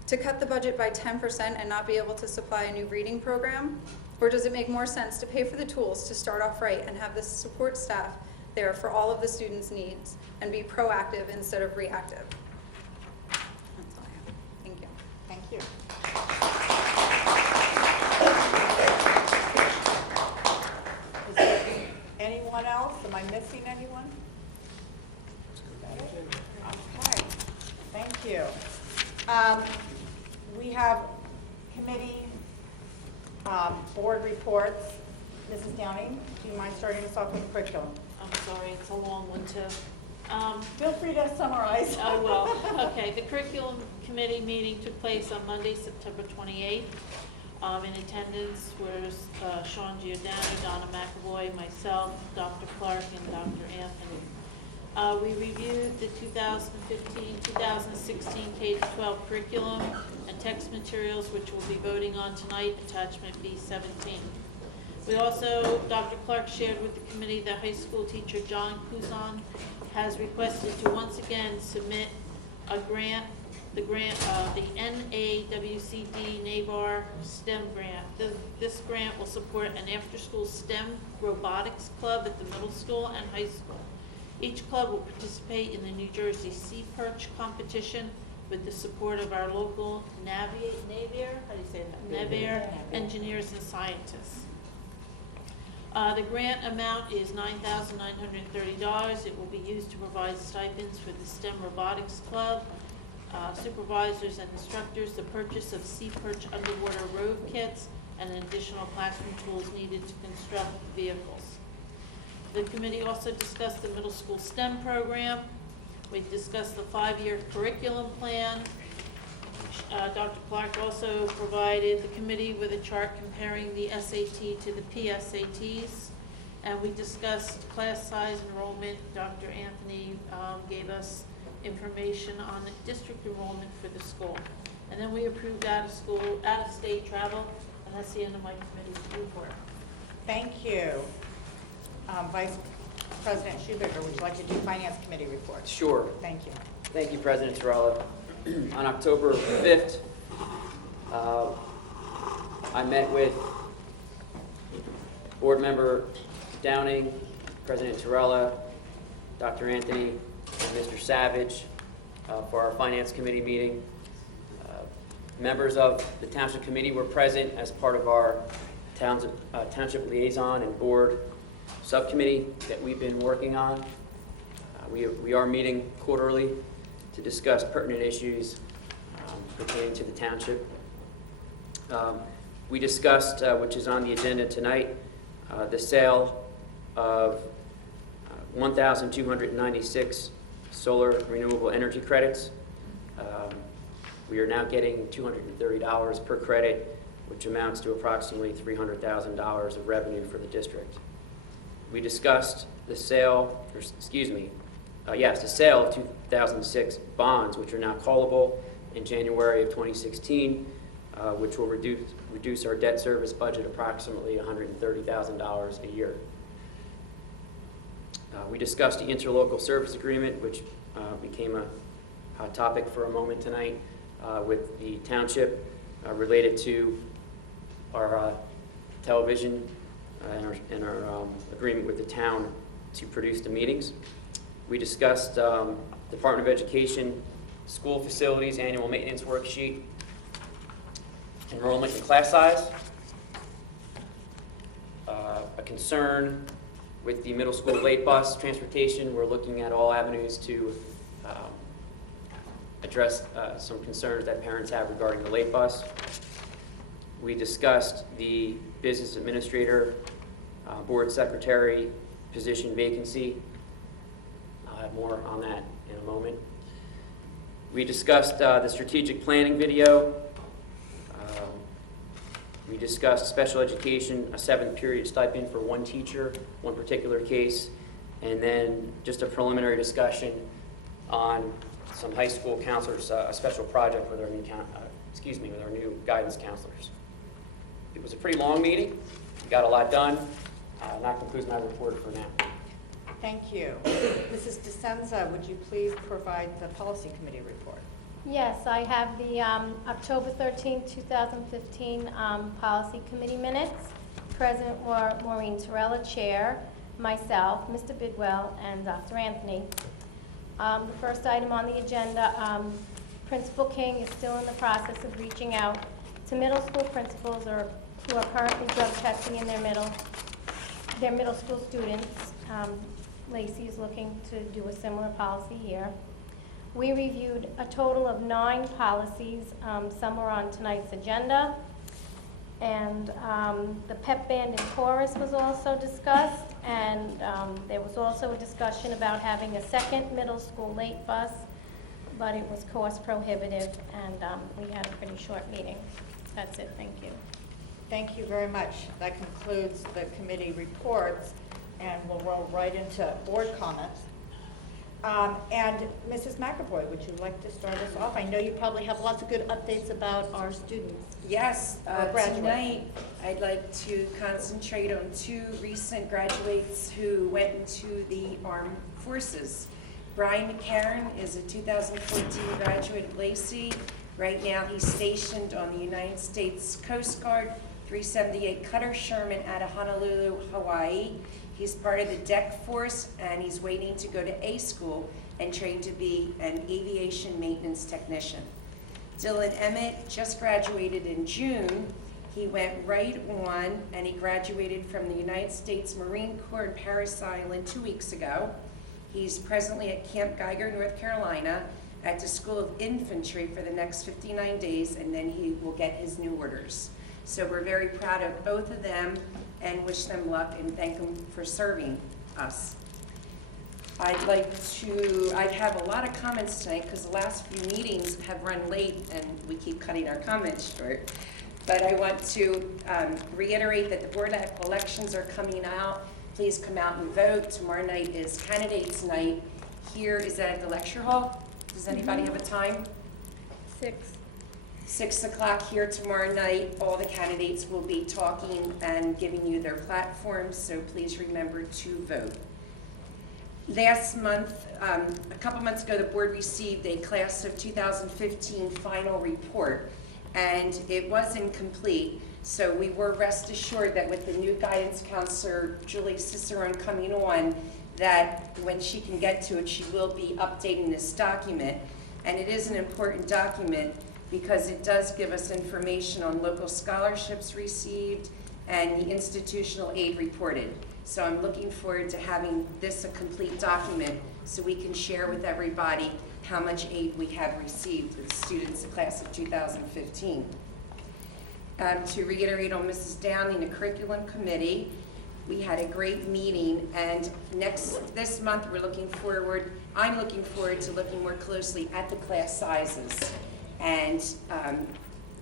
To cut the budget by 10% and not be able to supply a new reading program? Or does it make more sense to pay for the tools to start off right and have the support staff there for all of the students' needs and be proactive instead of reactive? That's all I have. Thank you. Thank you. Is there anyone else? Am I missing anyone? Okay, thank you. We have committee Board reports. Mrs. Downing, do you mind starting us off with the curriculum? I'm sorry, it's a long one too. Feel free to summarize. I will. Okay, the curriculum committee meeting took place on Monday, September 28th. In attendance was Sean Giordano, Donna McAvoy, myself, Dr. Clark, and Dr. Anthony. We reviewed the 2015-2016 K-12 curriculum and text materials, which we'll be voting on tonight, attachment B17. We also, Dr. Clark shared with the committee that high school teacher John Kuzan has requested to once again submit a grant, the NAWCD NAVAR STEM grant. This grant will support an after-school STEM robotics club at the middle school and high school. Each club will participate in the New Jersey Sea Perch competition with the support of our local Navier engineers and scientists. The grant amount is $9,930. It will be used to provide stipends for the STEM Robotics Club, supervisors and instructors, the purchase of Sea Perch underwater road kits, and additional classroom tools needed to construct vehicles. The committee also discussed the middle school STEM program. We discussed the 5-year curriculum plan. Dr. Clark also provided the committee with a chart comparing the SAT to the PSATs. And we discussed class size enrollment. Dr. Anthony gave us information on the district enrollment for the school. And then we approved out-of-state travel, and that's the end of my committee report. Thank you. Vice President Schubager, would you like to do Finance Committee report? Sure. Thank you. Thank you, President Torella. On October 5th, I met with Board Member Downing, President Torella, Dr. Anthony, and Mr. Savage for our Finance Committee meeting. Members of the Township Committee were present as part of our Township Liaison and Board Subcommittee that we've been working on. We are meeting quarterly to discuss pertinent issues pertaining to the Township. We discussed, which is on the agenda tonight, the sale of 1,296 solar renewable energy credits. We are now getting $230 per credit, which amounts to approximately $300,000 of revenue for the district. We discussed the sale, the sale of 2006 bonds, which are now callable in January of 2016, which will reduce our debt service budget approximately $130,000 a year. We discussed the interlocal service agreement, which became a hot topic for a moment tonight with the township related to our television and our agreement with the town to produce the meetings. We discussed Department of Education school facilities annual maintenance worksheet, enrollment and class size, a concern with the middle school late bus transportation. We're looking at all avenues to address some concerns that parents have regarding the late bus. We discussed the business administrator, board secretary position vacancy. I'll have more on that in a moment. We discussed the strategic planning video. We discussed special education, a 7th period stipend for one teacher, one particular case, and then just a preliminary discussion on some high school counselors, a special project with our new guidance counselors. It was a pretty long meeting. We got a lot done. That concludes my report for now. Thank you. Mrs. DeSenza, would you please provide the Policy Committee report? Yes, I have the October 13, 2015 Policy Committee minutes. President Maureen Torella, Chair, myself, Mr. Bidwell, and Dr. Anthony. The first item on the agenda, Principal King is still in the process of reaching out to middle school principals who are currently drug testing in their middle school students. Lacey is looking to do a similar policy here. We reviewed a total of 9 policies. Some are on tonight's agenda. And the pep band and chorus was also discussed, and there was also a discussion about having a second middle school late bus, but it was cost prohibitive, and we had a pretty short meeting. That's it, thank you. Thank you very much. That concludes the committee reports, and we'll roll right into board comments. And Mrs. McAvoy, would you like to start us off? I know you probably have lots of good updates about our students. Yes, or graduates. tonight I'd like to concentrate on two recent graduates who went into the armed forces. Brian McCarron is a 2014 graduate of Lacey. Right now he's stationed on the United States Coast Guard 378 Cutter Sherman out of Honolulu, Hawaii. He's part of the deck force, and he's waiting to go to A school and train to be an aviation maintenance technician. Dylan Emmett just graduated in June. He went right on, and he graduated from the United States Marine Corps in Parris Island 2 weeks ago. He's presently at Camp Geiger, North Carolina, at the School of Infantry for the next 59 days, and then he will get his new orders. So we're very proud of both of them and wish them luck and thank them for serving us. I have a lot of comments tonight because the last few meetings have run late and we keep cutting our comments short. But I want to reiterate that the board elections are coming out. Please come out and vote. Tomorrow night is candidates night. Here is at the lecture hall. Does anybody have a time? 6 o'clock here tomorrow night. All the candidates will be talking and giving you their platforms, so please remember to vote. Last month, a couple months ago, the board received a class of 2015 final report, and it was incomplete. So we were rest assured that with the new guidance counselor, Julie Cicerone, coming on, that when she can get to it, she will be updating this document. And it is an important document because it does give us information on local scholarships received and the institutional aid reported. So I'm looking forward to having this a complete document so we can share with everybody how much aid we have received with students, the class of 2015. To reiterate on Mrs. Downing, the curriculum committee, we had a great meeting, and this month I'm looking forward to looking more closely at the class sizes and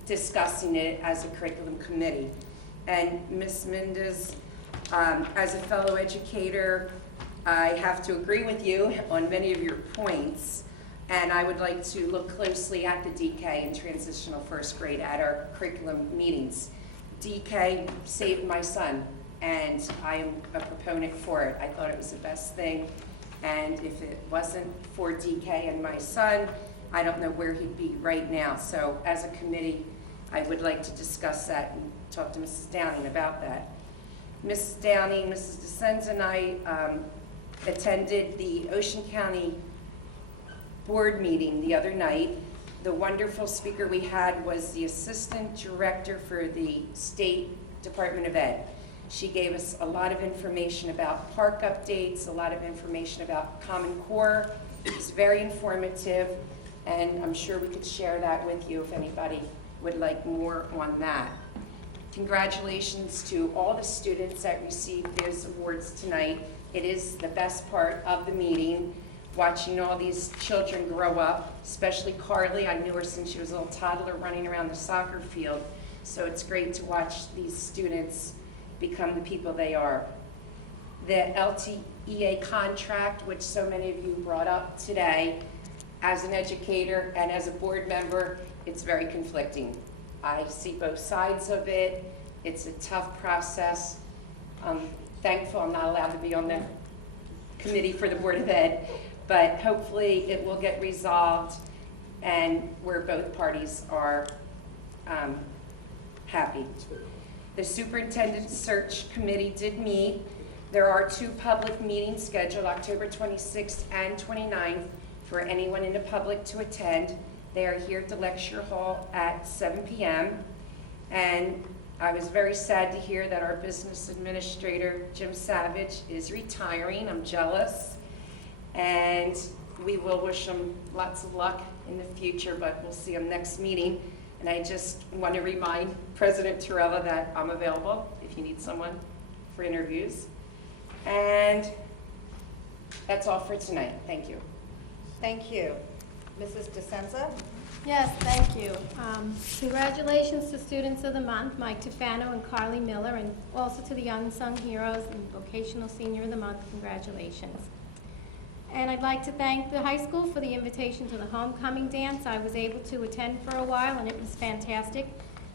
discussing it as a curriculum committee. And Ms. Mendez, as a fellow educator, I have to agree with you on many of your points, and I would like to look closely at the DK and transitional first grade at our curriculum meetings. DK saved my son, and I am a proponent for it. I thought it was the best thing, and if it wasn't for DK and my son, I don't know where he'd be right now. So as a committee, I would like to discuss that and talk to Mrs. Downing about that. Mrs. Downing, Mrs. DeSenza and I attended the Ocean County board meeting the other night. The wonderful speaker we had was the Assistant Director for the State Department of Ed. She gave us a lot of information about park updates, a lot of information about Common Core. It was very informative, and I'm sure we could share that with you if anybody would like more on that. Congratulations to all the students that received those awards tonight. It is the best part of the meeting, watching all these children grow up, especially Carly. I knew her since she was a little toddler running around the soccer field. So it's great to watch these students become the people they are. The LTEA contract, which so many of you brought up today, as an educator and as a board member, it's very conflicting. I see both sides of it. It's a tough process. I'm thankful I'm not allowed to be on the committee for the Board of Ed, but hopefully it will get resolved and where both parties are happy. The superintendent search committee did meet. There are 2 public meetings scheduled, October 26th and 29th, for anyone in the public to attend. They are here at the lecture hall at 7 p.m. And I was very sad to hear that our business administrator, Jim Savage, is retiring. I'm jealous. And we will wish him lots of luck in the future, but we'll see him next meeting. And I just want to remind President Torella that I'm available if you need someone for interviews. And that's all for tonight. Thank you. Thank you. Mrs. DeSenza? Yes, thank you. Congratulations to Students of the Month, Mike Tufano and Carly Miller, and also to the Unsung Heroes and Vocational Senior of the Month. Congratulations. And I'd like to thank the high school for the invitation to the homecoming dance. I was able to attend for a while, and it was fantastic.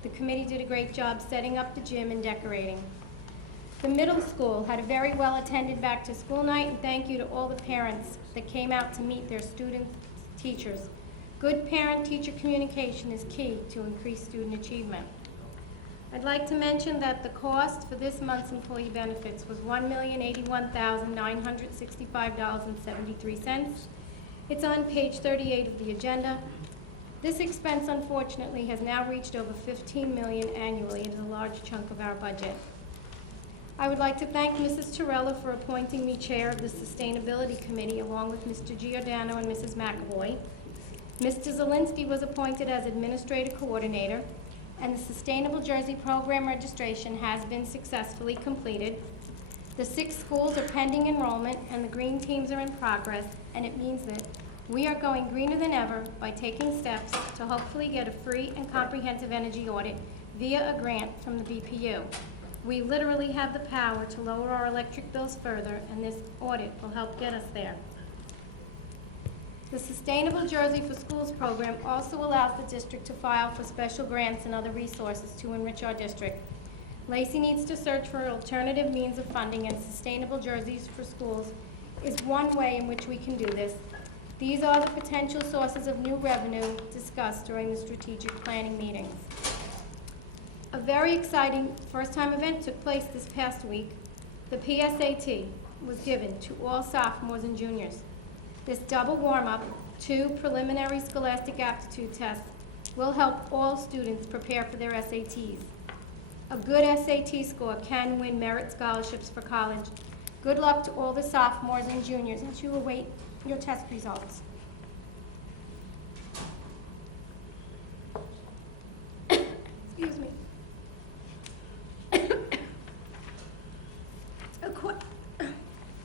The committee did a great job setting up the gym and decorating. The middle school had a very well-attended back-to-school night, and thank you to all the parents that came out to meet their student teachers. Good parent-teacher communication is key to increase student achievement. I'd like to mention that the cost for this month's employee benefits was $1,081,965.73. It's on page 38 of the agenda. This expense, unfortunately, has now reached over $15 million annually. It is a large chunk of our budget. I would like to thank Mrs. Torella for appointing me chair of the Sustainability Committee, along with Mr. Giordano and Mrs. McAvoy. Mr. Zielinski was appointed as Administrative Coordinator, and the Sustainable Jersey Program registration has been successfully completed. The 6 schools are pending enrollment, and the green teams are in progress, and it means that we are going greener than ever by taking steps to hopefully get a free and comprehensive energy audit via a grant from the BPU. We literally have the power to lower our electric bills further, and this audit will help get us there. The Sustainable Jersey for Schools program also allows the district to file for special grants and other resources to enrich our district. Lacey needs to search for alternative means of funding, and Sustainable Jerseys for Schools is one way in which we can do this. These are the potential sources of new revenue discussed during the strategic planning meetings. A very exciting first-time event took place this past week. The PSAT was given to all sophomores and juniors. This double warm-up, 2 preliminary scholastic aptitude tests, will help all students prepare for their SATs. A good SAT score can win merit scholarships for college. Good luck to all the sophomores and juniors as you await your test results. Excuse me.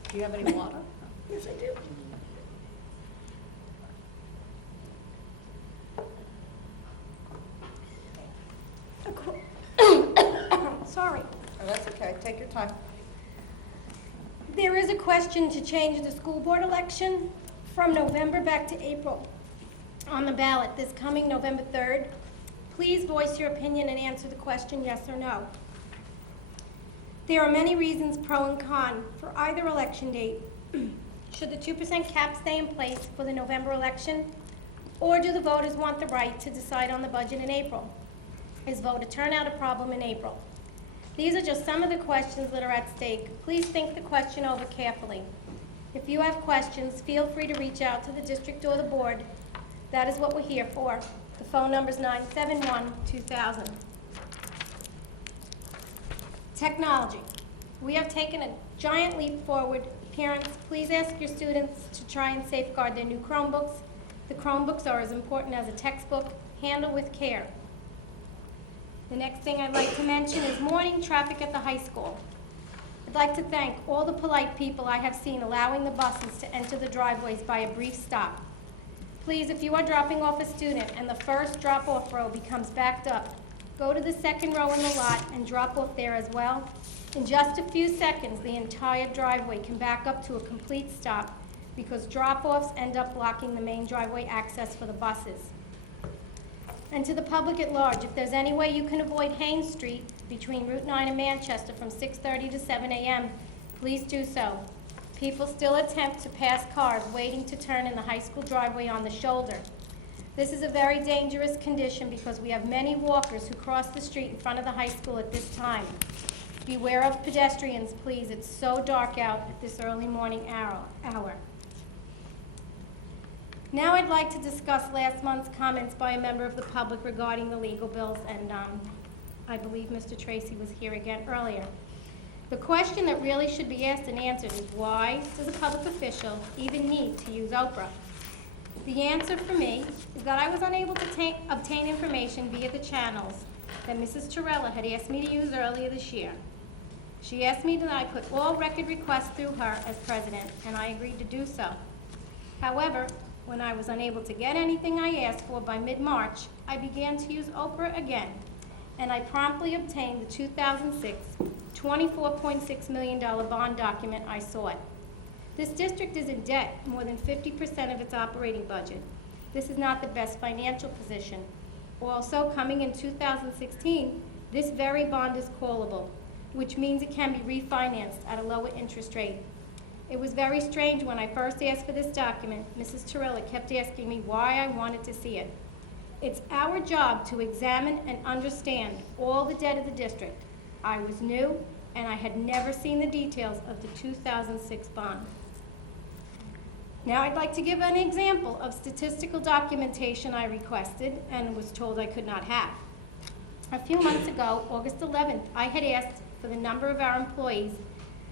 Do you have any water? Yes, I do. Sorry. Oh, that's okay. Take your time. There is a question to change the school board election from November back to April on the ballot this coming November 3rd. Please voice your opinion and answer the question yes or no. There are many reasons pro and con for either election date. Should the 2% cap stay in place for the November election, or do the voters want the right to decide on the budget in April? Is voter turnout a problem in April? These are just some of the questions that are at stake. Please think the question over carefully. If you have questions, feel free to reach out to the district or the board. That is what we're here for. The phone number is 971-2000. Technology. We have taken a giant leap forward. Parents, please ask your students to try and safeguard their new Chromebooks. The Chromebooks are as important as a textbook. Handle with care. The next thing I'd like to mention is morning traffic at the high school. I'd like to thank all the polite people I have seen allowing the buses to enter the driveways by a brief stop. Please, if you are dropping off a student and the first drop-off row becomes backed up, go to the second row in the lot and drop off there as well. In just a few seconds, the entire driveway can back up to a complete stop because drop-offs end up blocking the main driveway access for the buses. And to the public at large, if there's any way you can avoid Haynes Street between Route 9 and Manchester from 6:30 to 7 a.m., please do so. People still attempt to pass cars waiting to turn in the high school driveway on the shoulder. This is a very dangerous condition because we have many walkers who cross the street in front of the high school at this time. Beware of pedestrians, please. It's so dark out at this early morning hour. Now I'd like to discuss last month's comments by a member of the public regarding the legal bills, and I believe Mr. Tracy was here again earlier. The question that really should be asked and answered is why does a public official even need to use Oprah? The answer for me is that I was unable to obtain information via the channels that Mrs. Torella had asked me to use earlier this year. She asked me that I put all record requests through her as president, and I agreed to do so. However, when I was unable to get anything I asked for by mid-March, I began to use Oprah again, and I promptly obtained the 2006 $24.6 million bond document I sought. This district is in debt more than 50% of its operating budget. This is not the best financial position. Also, coming in 2016, this very bond is callable, which means it can be refinanced at a lower interest rate. It was very strange when I first asked for this document. Mrs. Torella kept asking me why I wanted to see it. It's our job to examine and understand all the debt of the district. I was new, and I had never seen the details of the 2006 bond. Now I'd like to give an example of statistical documentation I requested and was told I could not have. A few months ago, August 11th, I had asked for the number of our employees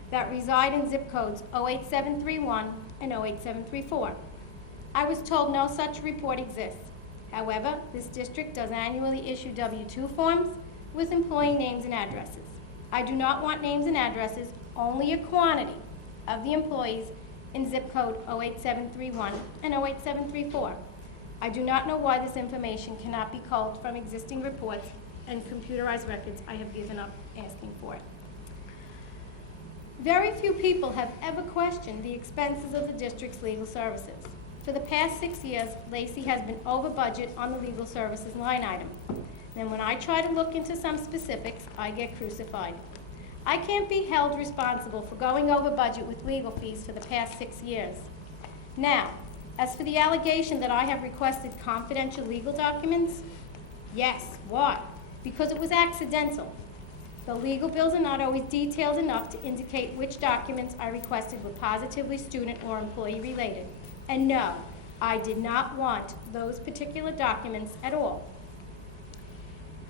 that reside in zip codes 08731 and 08734. I was told no such report exists. However, this district does annually issue W-2 forms with employee names and addresses. I do not want names and addresses, only a quantity of the employees in zip code 08731 and 08734. I do not know why this information cannot be culled from existing reports and computerized records. I have given up asking for it. Very few people have ever questioned the expenses of the district's legal services. For the past 6 years, Lacey has been over budget on the legal services line item. Then when I try to look into some specifics, I get crucified. I can't be held responsible for going over budget with legal fees for the past 6 years. Now, as for the allegation that I have requested confidential legal documents, yes, why? Because it was accidental. The legal bills are not always detailed enough to indicate which documents I requested were positively student or employee related. And no, I did not want those particular documents at all.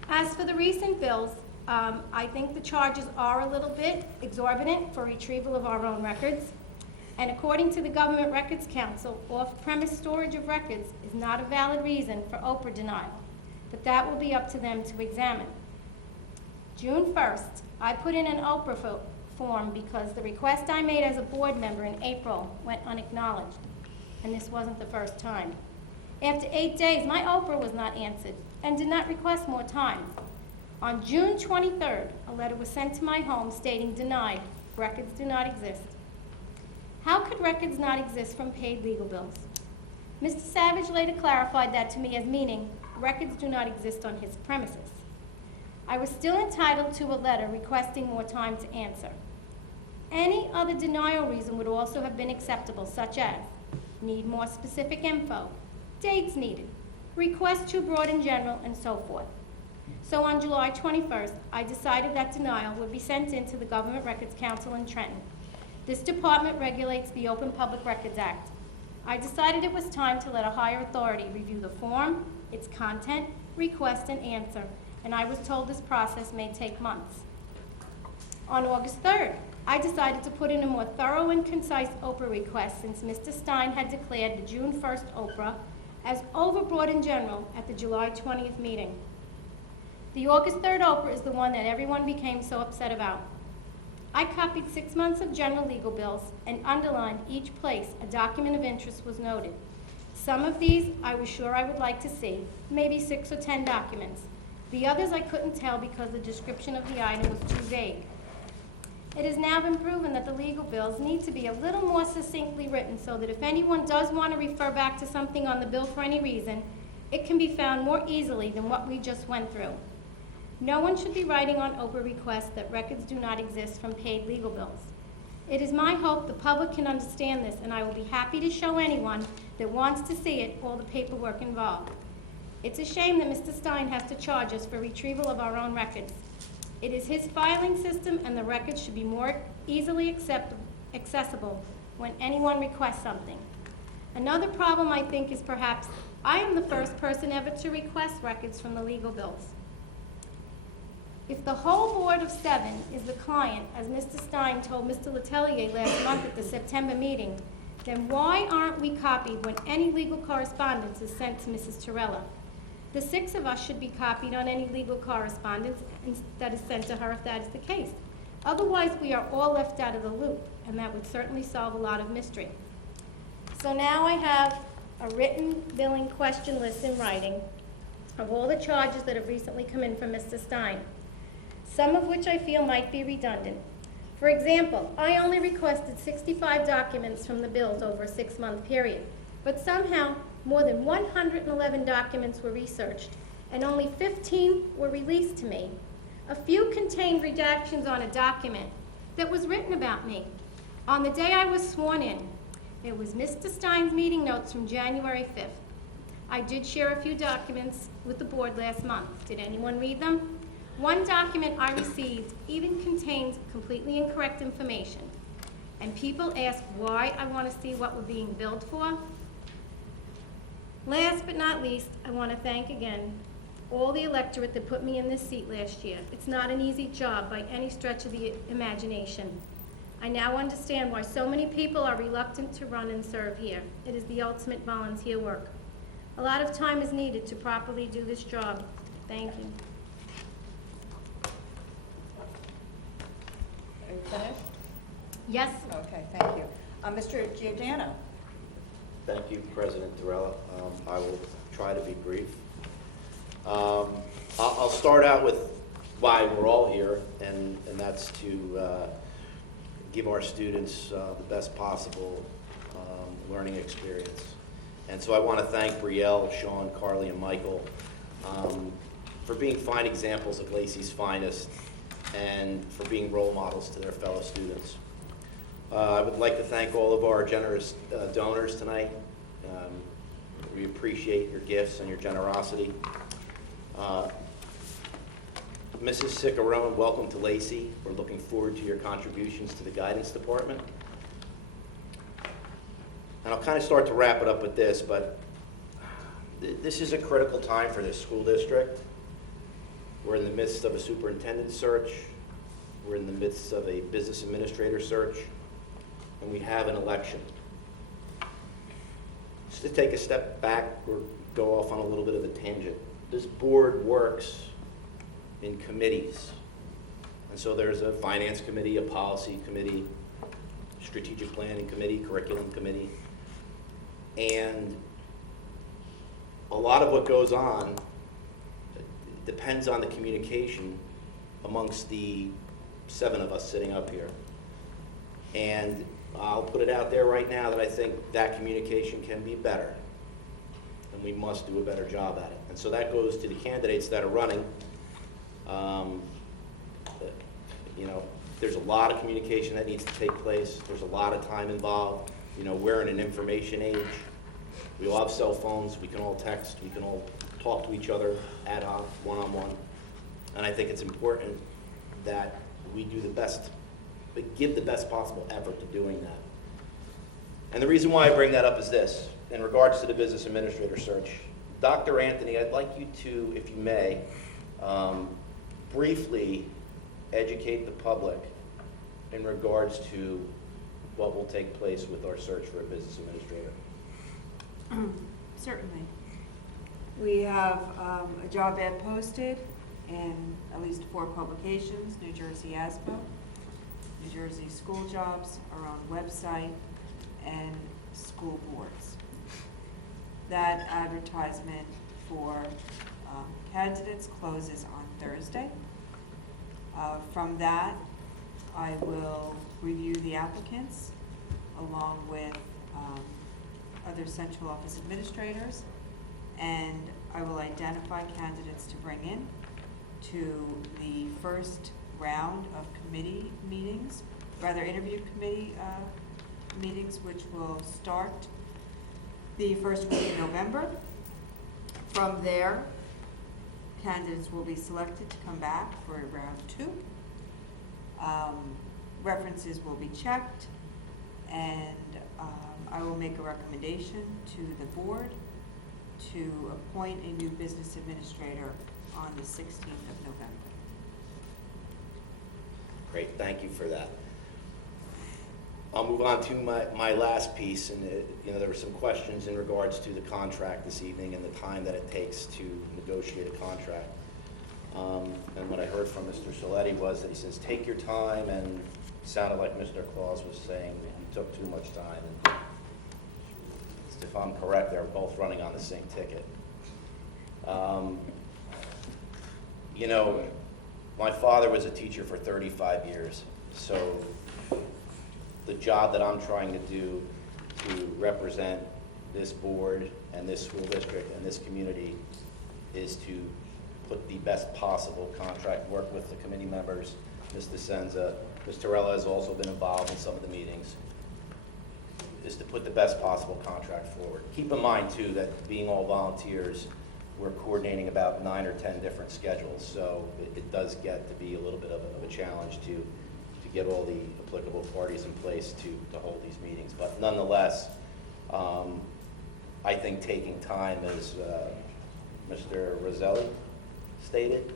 As for the recent bills, I think the charges are a little bit exorbitant for retrieval of our own records. And according to the Government Records Council, off-premise storage of records is not a valid reason for Oprah denial. But that will be up to them to examine. June 1st, I put in an Oprah form because the request I made as a board member in April went unacknowledged. And this wasn't the first time. After 8 days, my Oprah was not answered and did not request more time. On June 23rd, a letter was sent to my home stating denied, records do not exist. How could records not exist from paid legal bills? Mr. Savage later clarified that to me as meaning records do not exist on his premises. I was still entitled to a letter requesting more time to answer. Any other denial reason would also have been acceptable, such as need more specific info, dates needed, request too broad in general, and so forth. So on July 21st, I decided that denial would be sent in to the Government Records Council in Trenton. This department regulates the Open Public Records Act. I decided it was time to let a higher authority review the form, its content, request, and answer, and I was told this process may take months. On August 3rd, I decided to put in a more thorough and concise Oprah request since Mr. Stein had declared the June 1st Oprah as overbroad in general at the July 20th meeting. The August 3rd Oprah is the one that everyone became so upset about. I copied 6 months of general legal bills and underlined each place a document of interest was noted. Some of these I was sure I would like to see, maybe 6 or 10 documents. The others I couldn't tell because the description of the item was too vague. It has now been proven that the legal bills need to be a little more succinctly written so that if anyone does want to refer back to something on the bill for any reason, it can be found more easily than what we just went through. No one should be writing on Oprah requests that records do not exist from paid legal bills. It is my hope the public can understand this, and I will be happy to show anyone that wants to see it all the paperwork involved. It's a shame that Mr. Stein has to charge us for retrieval of our own records. It is his filing system, and the records should be more easily accessible when anyone requests something. Another problem I think is perhaps I am the first person ever to request records from the legal bills. If the whole board of 7 is the client, as Mr. Stein told Mr. Letelier last month at the September meeting, then why aren't we copied when any legal correspondence is sent to Mrs. Torella? The 6 of us should be copied on any legal correspondence that is sent to her if that is the case. Otherwise, we are all left out of the loop, and that would certainly solve a lot of mystery. So now I have a written billing question list in writing of all the charges that have recently come in from Mr. Stein, some of which I feel might be redundant. For example, I only requested 65 documents from the bills over a 6-month period, but somehow more than 111 documents were researched, and only 15 were released to me. A few contained redactions on a document that was written about me. On the day I was sworn in, it was Mr. Stein's meeting notes from January 5th. I did share a few documents with the board last month. Did anyone read them? One document I received even contains completely incorrect information. And people ask why I want to see what we're being billed for. Last but not least, I want to thank again all the electorate that put me in this seat last year. It's not an easy job by any stretch of the imagination. I now understand why so many people are reluctant to run and serve here. It is the ultimate volunteer work. A lot of time is needed to properly do this job. Thank you. Are you finished? Yes. Okay, thank you. Mr. Giordano? Thank you, President Torella. I will try to be brief. I'll start out with why we're all here, and that's to give our students the best possible learning experience. And so I want to thank Brielle, Sean, Carly, and Michael for being fine examples of Lacey's finest and for being role models to their fellow students. I would like to thank all of our generous donors tonight. We appreciate your gifts and your generosity. Mrs. Siccarone, welcome to Lacey. We're looking forward to your contributions to the guidance department. And I'll kind of start to wrap it up with this, but this is a critical time for this school district. We're in the midst of a superintendent search. We're in the midst of a business administrator search. And we have an election. Just to take a step back or go off on a little bit of a tangent, this board works in committees. And so there's a finance committee, a policy committee, strategic planning committee, curriculum committee. And a lot of what goes on depends on the communication amongst the 7 of us sitting up here. And I'll put it out there right now that I think that communication can be better, and we must do a better job at it. And so that goes to the candidates that are running. You know, there's a lot of communication that needs to take place. There's a lot of time involved. You know, we're in an information age. We all have cell phones. We can all text. We can all talk to each other ad hoc, one-on-one. And I think it's important that we do the best, but give the best possible effort to doing that. And the reason why I bring that up is this. In regards to the business administrator search, Dr. Anthony, I'd like you to, if you may, briefly educate the public in regards to what will take place with our search for a business administrator. Certainly. We have a job ad posted in at least 4 publications: New Jersey ASPO, New Jersey School Jobs, our own website, and school boards. That advertisement for candidates closes on Thursday. From that, I will review the applicants along with other central office administrators, and I will identify candidates to bring in to the first round of committee meetings, rather interview committee meetings, which will start the first week in November. From there, candidates will be selected to come back for round 2. References will be checked, and I will make a recommendation to the board to appoint a new business administrator on the 16th of November. Great, thank you for that. I'll move on to my last piece, and there were some questions in regards to the contract this evening and the time that it takes to negotiate a contract. And what I heard from Mr. Soletti was that he says, take your time, and it sounded like Mr. Claus was saying that you took too much time. And if I'm correct, they're both running on the same ticket. My father was a teacher for 35 years, so the job that I'm trying to do to represent this board and this school district and this community is to put the best possible contract, work with the committee members, Ms. DeSenza. Ms. Torella has also been involved in some of the meetings, is to put the best possible contract forward. Keep in mind, too, that being all volunteers, we're coordinating about 9 or 10 different schedules, so it does get to be a little bit of a challenge to get all the applicable parties in place to hold these meetings. But nonetheless, I think taking time, as Mr. Rizzoli stated,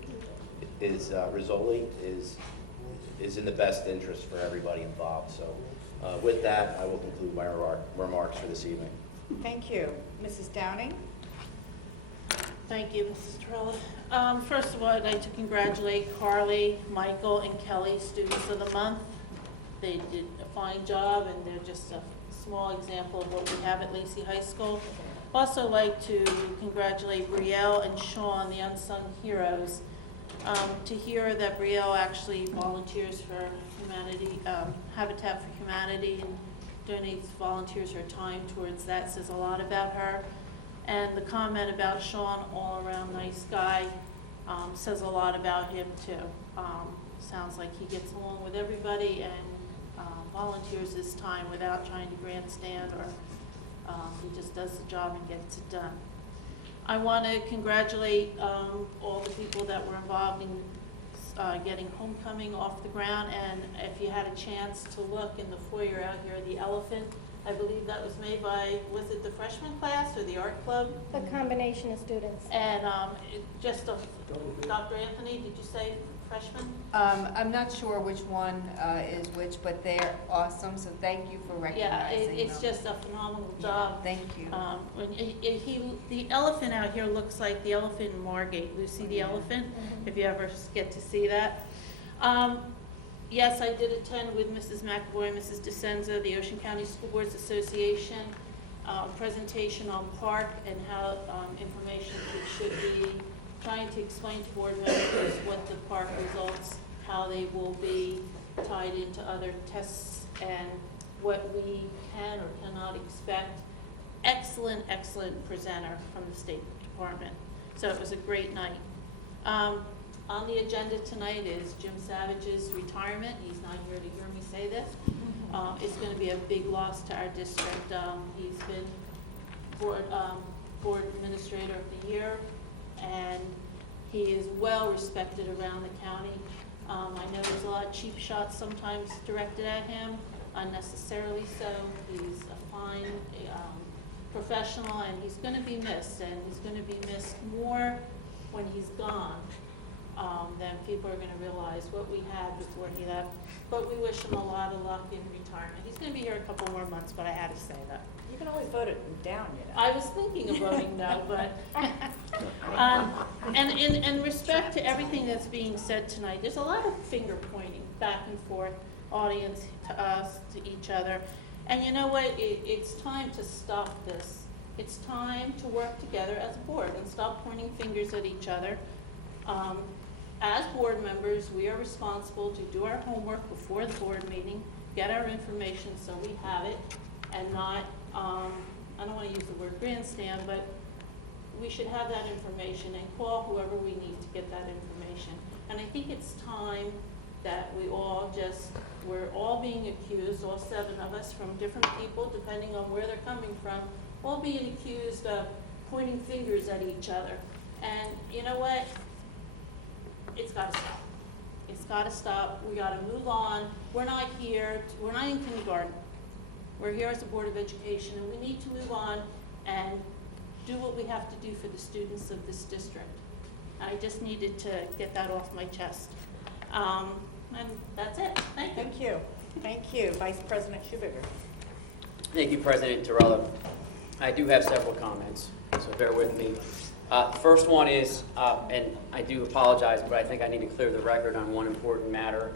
Rizzoli is in the best interest for everybody involved. So with that, I will conclude my remarks for this evening. Thank you. Mrs. Downing? Thank you, Mrs. Torella. First of all, I'd like to congratulate Carly, Michael, and Kelly, Students of the Month. They did a fine job, and they're just a small example of what we have at Lacey High School. Also like to congratulate Brielle and Sean, the unsung heroes. To hear that Brielle actually volunteers for humanity, Habitat for Humanity, and volunteers her time towards that says a lot about her. And the comment about Sean, all around nice guy, says a lot about him too. Sounds like he gets along with everybody and volunteers his time without trying to grandstand, or he just does the job and gets it done. I want to congratulate all the people that were involved in getting homecoming off the ground, and if you had a chance to look in the foyer out here, the elephant, I believe that was made by, was it the freshman class or the art club? A combination of students. And Dr. Anthony, did you say freshman? I'm not sure which one is which, but they're awesome, so thank you for recognizing Yeah, it's them. just a phenomenal job. Thank you. The elephant out here looks like the elephant in Margate, Lucy the elephant, if you ever get to see that. Yes, I did attend with Mrs. McAvoy and Mrs. DeSenza, the Ocean County School Boards Association, presentation on park and how information should be, trying to explain to board members what the park results, how they will be tied into other tests, and what we can or cannot expect. Excellent, excellent presenter from the State Department. So it was a great night. On the agenda tonight is Jim Savage's retirement. He's not here to hear me say this. It's going to be a big loss to our district. He's been board administrator of the year, and he is well respected around the county. I know there's a lot of cheap shots sometimes directed at him, unnecessarily so. He's a fine professional, and he's going to be missed, and he's going to be missed more when he's gone. Then people are going to realize what we had before he left. But we wish him a lot of luck in retirement. He's going to be here a couple more months, but I had to say that. You can always vote it down, you know. I was thinking of voting no, but, and in respect to everything that's being said tonight, there's a lot of finger pointing back and forth, audience to us, to each other. And you know what? It's time to stop this. It's time to work together as a board and stop pointing fingers at each other. As board members, we are responsible to do our homework before the board meeting, get our information so we have it, and not, I don't want to use the word grandstand, but we should have that information and call whoever we need to get that information. And I think it's time that we're all being accused, all 7 of us, from different people, depending on where they're coming from, all being accused of pointing fingers at each other. And you know what? It's got to stop. It's got to stop. We got to move on. We're not here. We're not in kindergarten. We're here as a Board of Education, and we need to move on and do what we have to do for the students of this district. I just needed to get that off my chest. And that's it. Thank you. Thank you. Thank you. Vice President Schubiger. Thank you, President Torello. I do have several comments, so bear with me. First one is, and I do apologize, but I think I need to clear the record on one important matter.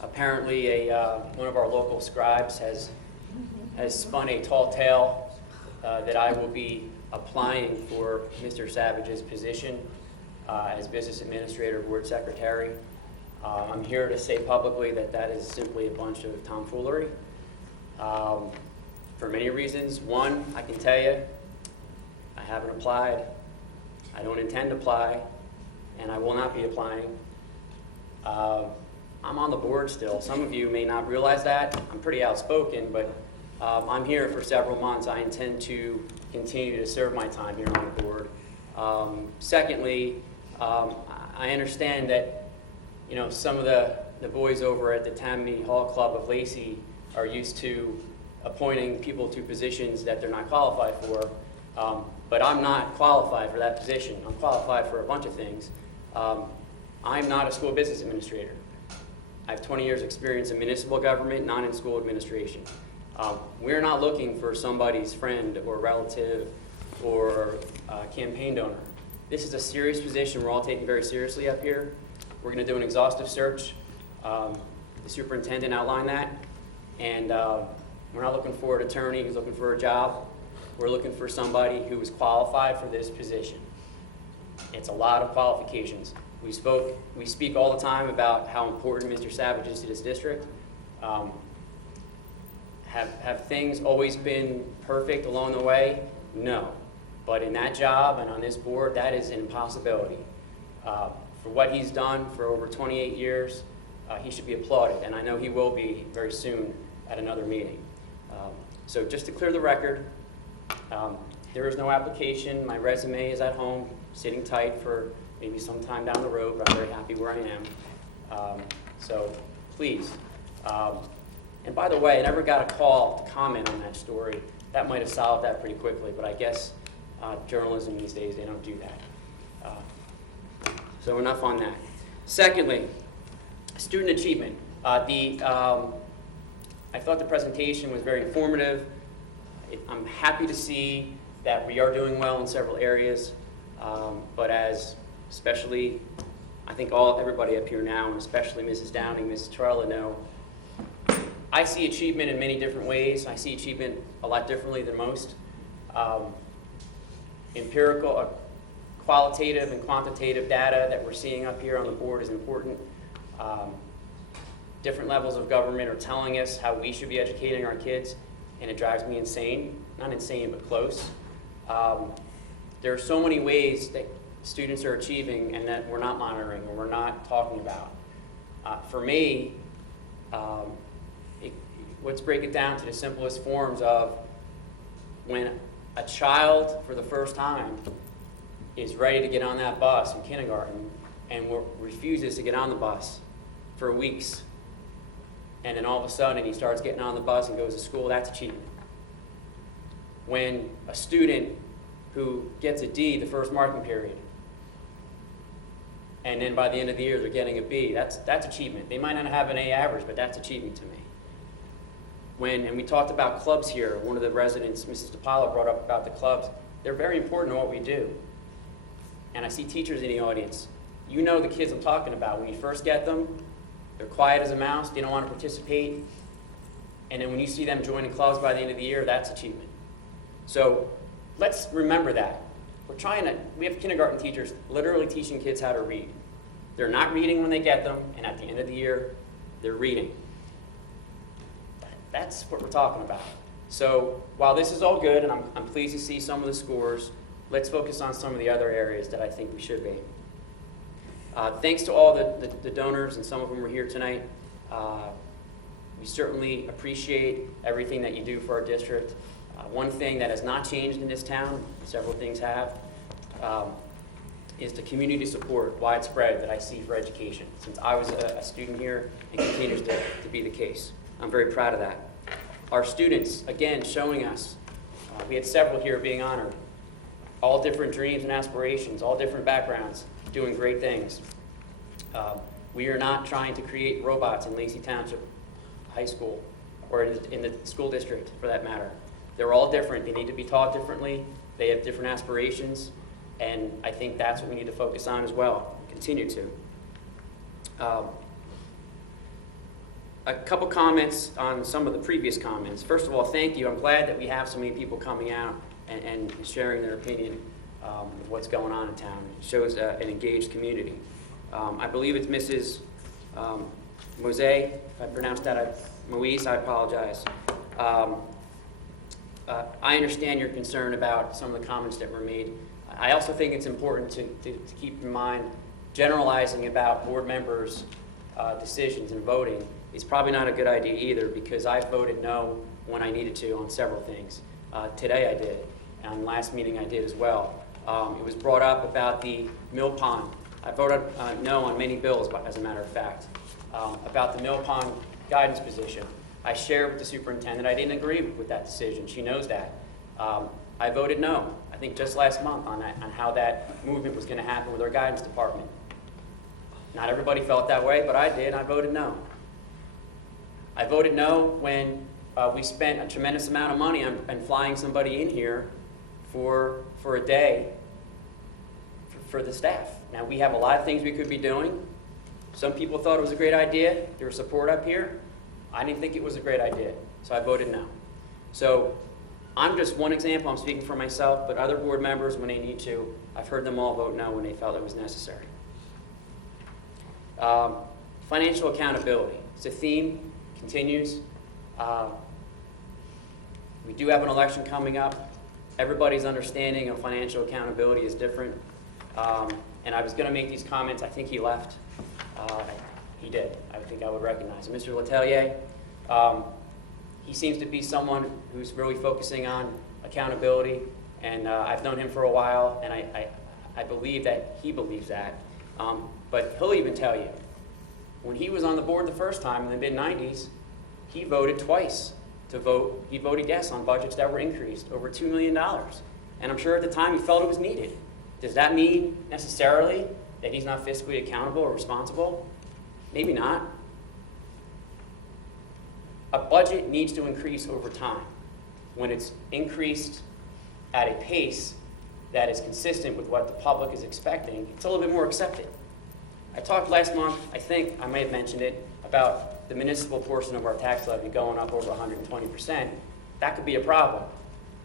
Apparently, one of our local scribes has spun a tall tale that I will be applying for Mr. Savage's position as Business Administrator, Board Secretary. I'm here to say publicly that that is simply a bunch of tomfoolery. For many reasons. One, I can tell you, I haven't applied. I don't intend to apply, and I will not be applying. I'm on the board still. Some of you may not realize that. I'm pretty outspoken, but I'm here for several months. I intend to continue to serve my time here on the board. Secondly, I understand that, you know, some of the boys over at the Tammany Hall Club of Lacey are used to appointing people to positions that they're not qualified for. But I'm not qualified for that position. I'm qualified for a bunch of things. I'm not a school business administrator. I have 20 years experience in municipal government, not in school administration. We're not looking for somebody's friend or relative or campaign donor. This is a serious position we're all taking very seriously up here. We're going to do an exhaustive search. The superintendent outlined that. And we're not looking for an attorney who's looking for a job. We're looking for somebody who is qualified for this position. It's a lot of qualifications. We speak all the time about how important Mr. Savage is to this district. Have things always been perfect along the way? No. But in that job and on this board, that is an impossibility. For what he's done for over 28 years, he should be applauded, and I know he will be very soon at another meeting. So just to clear the record, there is no application. My resume is at home, sitting tight for maybe some time down the road, but I'm very happy where I am. So please. And by the way, I never got a call to comment on that story. That might have solved that pretty quickly, but I guess journalism these days, they don't do that. So enough on that. Secondly, student achievement. I thought the presentation was very informative. I'm happy to see that we are doing well in several areas, but as especially, I think everybody up here now, and especially Mrs. Downing, Mrs. Torello know, I see achievement in many different ways. I see achievement a lot differently than most. Empirical, qualitative and quantitative data that we're seeing up here on the board is important. Different levels of government are telling us how we should be educating our kids, and it drives me insane. Not insane, but close. There are so many ways that students are achieving and that we're not monitoring or we're not talking about. For me, let's break it down to the simplest forms of when a child for the first time is ready to get on that bus in kindergarten and refuses to get on the bus for weeks, and then all of a sudden he starts getting on the bus and goes to school, that's achievement. When a student who gets a D the first marking period, and then by the end of the year they're getting a B, that's achievement. They might not have an A average, but that's achievement to me. And we talked about clubs here. One of the residents, Mrs. DiPaolo, brought up about the clubs. They're very important to what we do. And I see teachers in the audience. You know the kids I'm talking about. When you first get them, they're quiet as a mouse, they don't want to participate. And then when you see them joining clubs by the end of the year, that's achievement. So let's remember that. We have kindergarten teachers literally teaching kids how to read. They're not reading when they get them, and at the end of the year, they're reading. That's what we're talking about. So while this is all good, and I'm pleased to see some of the scores, let's focus on some of the other areas that I think we should be. Thanks to all the donors, and some of them are here tonight. We certainly appreciate everything that you do for our district. One thing that has not changed in this town, several things have, is the community support, widespread, that I see for education. Since I was a student here, it continues to be the case. I'm very proud of that. Our students, again, showing us, we had several here being honored, all different dreams and aspirations, all different backgrounds, doing great things. We are not trying to create robots in Lacey Township High School, or in the school district, for that matter. They're all different. They need to be taught differently. They have different aspirations, and I think that's what we need to focus on as well, continue to. A couple comments on some of the previous comments. First of all, thank you. I'm glad that we have so many people coming out and sharing their opinion of what's going on in town. It shows an engaged community. I believe it's Mrs. Mose, if I pronounced that, Moise, I apologize. I understand your concern about some of the comments that were made. I also think it's important to keep in mind generalizing about board members' decisions and voting is probably not a good idea either, because I voted no when I needed to on several things. Today I did, and last meeting I did as well. It was brought up about the mill pond. I voted no on many bills, as a matter of fact. About the mill pond guidance position, I shared with the superintendent I didn't agree with that decision. She knows that. I voted no, I think just last month, on how that movement was going to happen with our guidance department. Not everybody felt that way, but I did. I voted no. I voted no when we spent a tremendous amount of money on flying somebody in here for a day for the staff. Now, we have a lot of things we could be doing. Some people thought it was a great idea. There was support up here. I didn't think it was a great idea, so I voted no. So I'm just one example. I'm speaking for myself, but other board members, when they need to, I've heard them all vote no when they felt it was necessary. Financial accountability. It's a theme. Continues. We do have an election coming up. Everybody's understanding of financial accountability is different. And I was going to make these comments. I think he left. He did. I think I would recognize him. Mr. Letelier, he seems to be someone who's really focusing on accountability, and I've known him for a while, and I believe that he believes that. But he'll even tell you, when he was on the board the first time in the mid-90s, he voted twice he voted yes on budgets that were increased over $2 million. And I'm sure at the time he felt it was needed. Does that mean necessarily that he's not fiscally accountable or responsible? Maybe not. A budget needs to increase over time. When it's increased at a pace that is consistent with what the public is expecting, it's a little bit more accepted. I talked last month, I think I may have mentioned it, about the municipal portion of our tax levy going up over 120%. That could be a problem.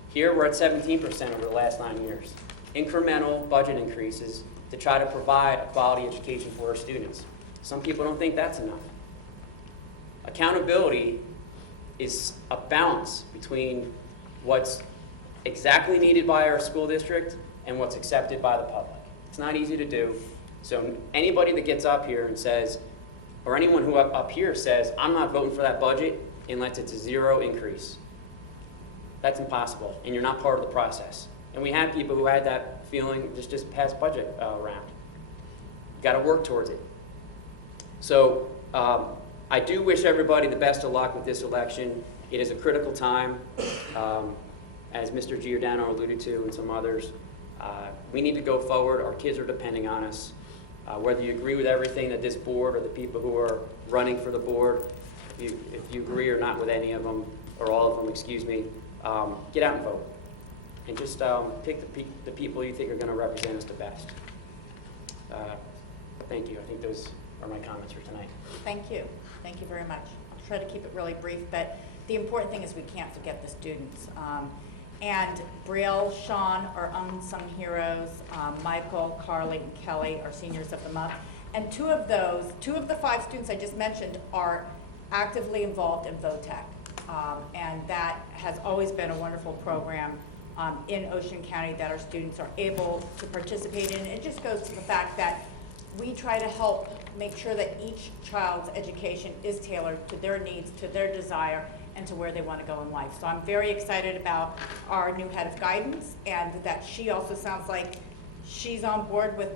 Here we're at 17% over the last 9 years. Incremental budget increases to try to provide a quality education for our students. Some people don't think that's enough. Accountability is a balance between what's exactly needed by our school district and what's accepted by the public. It's not easy to do. So anybody that gets up here and says, or anyone who up here says, I'm not voting for that budget unless it's a zero increase, that's impossible, and you're not part of the process. And we had people who had that feeling just past budget round. Got to work towards it. So I do wish everybody the best of luck with this election. It is a critical time, as Mr. Giordano alluded to and some others. We need to go forward. Our kids are depending on us. Whether you agree with everything that this board or the people who are running for the board, if you agree or not with any of them, or all of them, excuse me, get out and vote. And just pick the people you think are going to represent us the best. Thank you. I think those are my comments for tonight. Thank you. Thank you very much. I'll try to keep it really brief, but the important thing is we can't forget the students. And Brielle, Sean are unsung heroes. Michael, Carly, and Kelly are seniors of the month. And two of the 5 students I just mentioned are actively involved in VOTEC. And that has always been a wonderful program in Ocean County that our students are able to participate in. It just goes to the fact that we try to help make sure that each child's education is tailored to their needs, to their desire, and to where they want to go in life. So I'm very excited about our new head of guidance, and that she also sounds like she's on board with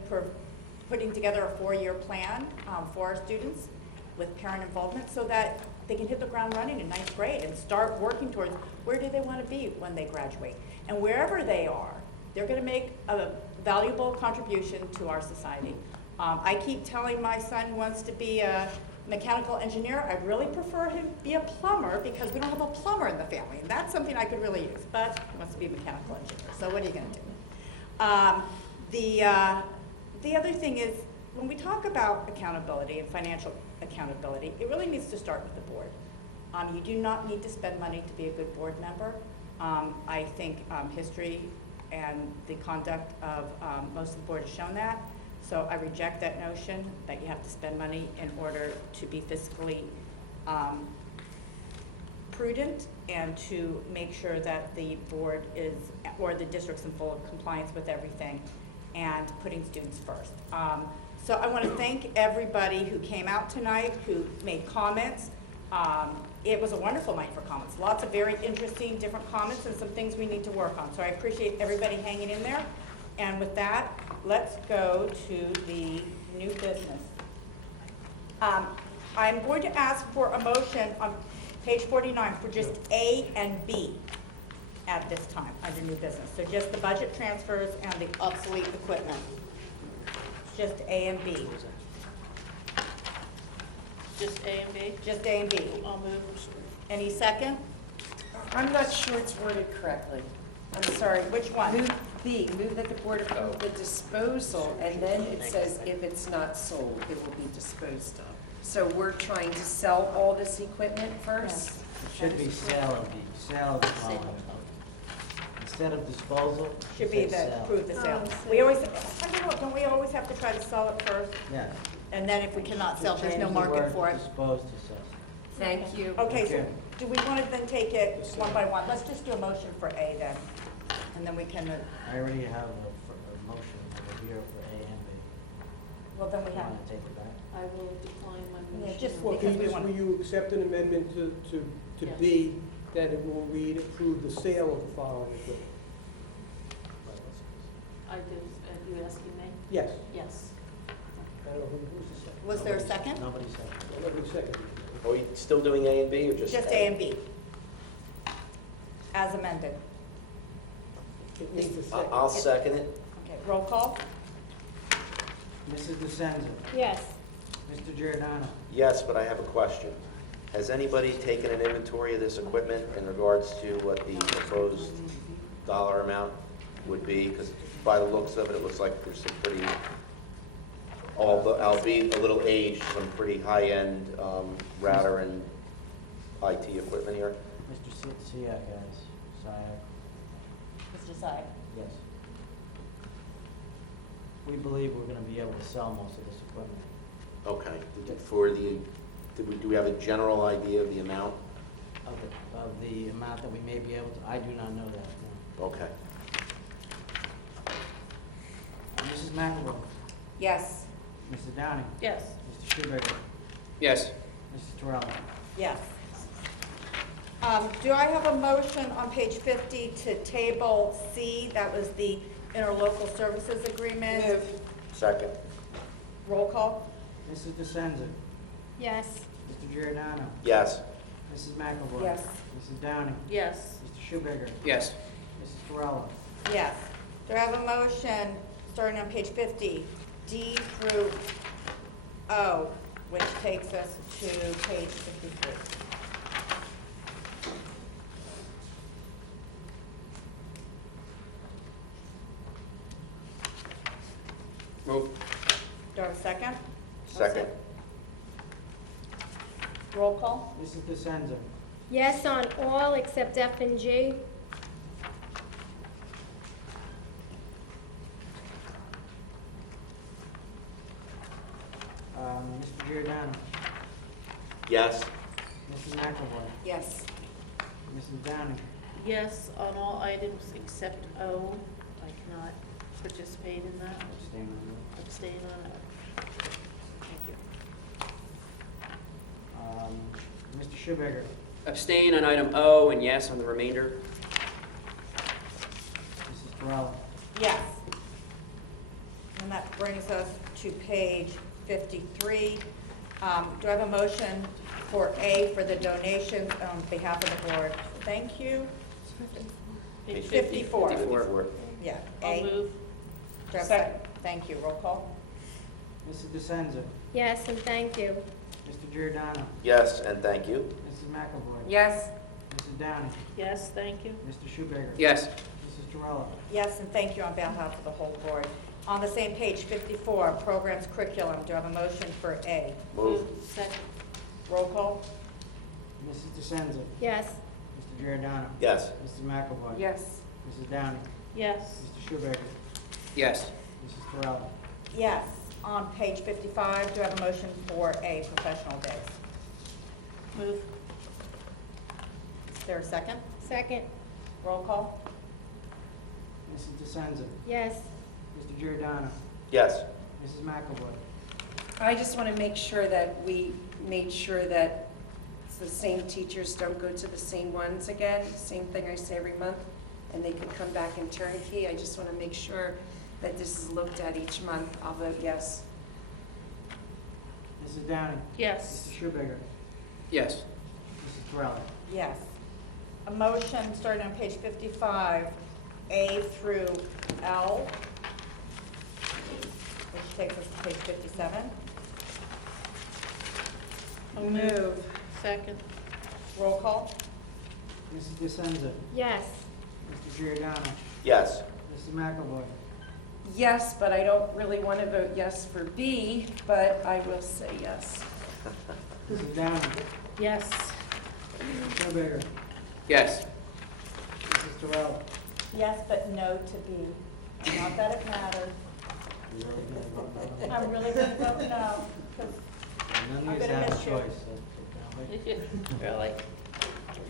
putting together a 4-year plan for our students with parent involvement so that they can hit the ground running in 9th grade and start working towards where do they want to be when they graduate. And wherever they are, they're going to make a valuable contribution to our society. I keep telling my son who wants to be a mechanical engineer, I really prefer him be a plumber because we don't have a plumber in the family, and that's something I could really use, but he wants to be a mechanical engineer, so what are you gonna do? The other thing is, when we talk about accountability and financial accountability, it really needs to start with the board. You do not need to spend money to be a good board member. I think history and the conduct of most of the board has shown that. So I reject that notion that you have to spend money in order to be fiscally prudent and to make sure that the board is, or the district's in full compliance with everything and putting students first. So I want to thank everybody who came out tonight, who made comments. It was a wonderful night for comments. Lots of very interesting, different comments and some things we need to work on. So I appreciate everybody hanging in there. And with that, let's go to the new business. I'm going to ask for a motion on page 49 for just A and B at this time under new business. So just the budget transfers and the obsolete equipment. Just A and B. Just A and B? Just A and B. I'll move. Any second? I'm not sure it's worded correctly. I'm sorry, which one? Move B, move that the board approve the disposal, and then it says if it's not sold, it will be disposed of. So we're trying to sell all this equipment first? It should be sale of the following. Instead of disposal, it Should be says the, sale. approve the sale. We always, I don't know, don't we always have to try to sell it first? Yeah. And then if we cannot sell, there's no Change the market word for it? Disposed to sell. Thank you. Okay, so Okay. do we want to then take it one by one? Let's just do a motion for A then, and then we can, I already have a motion over here for A and B. well, then we You have, want to take it back? I will decline my yeah, motion. just Well, because we want. will you accept an amendment to Yes. B, that it will read, approve the sale of the following equipment? I do, are you asking me? Yes. Yes. I don't know, who's the second? Was there a second? Nobody said. Nobody seconded. Are we still doing A and B or just? Just A and B. As amended. It needs a second. I'll second it. Okay, roll call? Mrs. DeSenza. Yes. Mr. Giordano. Yes, but I have a question. Has anybody taken an inventory of this equipment in regards to what the proposed dollar amount would be? Because by the looks of it, it looks like there's some pretty, albeit a little aged, some pretty high-end router and IT equipment here. Mr. Siak, guys. Siak. Mr. Sy. Yes. We believe we're going to be able to sell most of this equipment. Okay. Do we have a general idea of the amount? Of the amount that we may be able to, I do not know that. No. Okay. Mrs. McElroy. Yes. Mrs. Downing. Yes. Mr. Schubaker. Yes. Mrs. Terrell. Yes. Do I have a motion on page 50 to table C? That was the interlocal services agreement. Move. Second. Roll call? Mrs. DeSenza. Yes. Mr. Giordano. Yes. Mrs. McElroy. Yes. Mrs. Downing. Yes. Mr. Schubaker. Yes. Mrs. Terrell. Yes. Do I have a motion, starting on page 50, D through O, which takes us to page 53? Move. Do I have a second? Second. Roll call? Mrs. DeSenza. Yes on all except F and G. Mr. Giordano. Yes. Mrs. McElroy. Yes. Mrs. Downing. Yes on all items except O. I cannot participate in that. Abstain on that. Abstain on that. Thank you. Mr. Schubaker. Abstain on item O and yes on the remainder. Mrs. Terrell. Yes. And that brings us to page 53. Do I have a motion for A for the donations on behalf of the board? Thank you. Page 54. 54. Yeah, I'll A. move. Do I have a second? Thank you. Roll call? Mrs. DeSenza. Yes, and thank you. Mr. Giordano. Yes, and thank you. Mrs. McAvoy. Yes. Mrs. Downing. Yes, thank you. Mr. Schubager. Yes. Mrs. Terrell. Yes, and thank you on behalf of the whole board. On the same page, 54, programs curriculum. Do I have a motion for A? Move. Second. Roll call? Mrs. DeSenza. Yes. Mr. Giordano. Yes. Mrs. McAvoy. Yes. Mrs. Downing. Yes. Mr. Schubager. Yes. Mrs. Terrell. Yes. On page 55, do I have a motion for A, professional days? Move. Is there a second? Second. Roll call? Mrs. DeSenza. Yes. Mr. Giordano. Yes. Mrs. McAvoy. I just want to make sure that we made sure that the same teachers don't go to the same ones again, same thing I say every month, and they can come back in turnkey. I just want to make sure that this is looked at each month. I'll vote yes. Mrs. Downing. Yes. Mr. Schubager. Yes. Mrs. Terrell. Yes. A motion starting on page 55, A through L, which takes us to page 57. Move. Second. Roll call? Mrs. DeSenza. Yes. Mr. Giordano. Yes. Mrs. McAvoy. Yes, but I don't really want to vote yes for B, but I will say yes. Mrs. Downing. Yes. Mr. Schubager. Yes. Mrs. Terrell. Yes, but no to B. Not that it matters. I'm really going to vote no, because None I'm of you gonna have a miss you. choice. Really?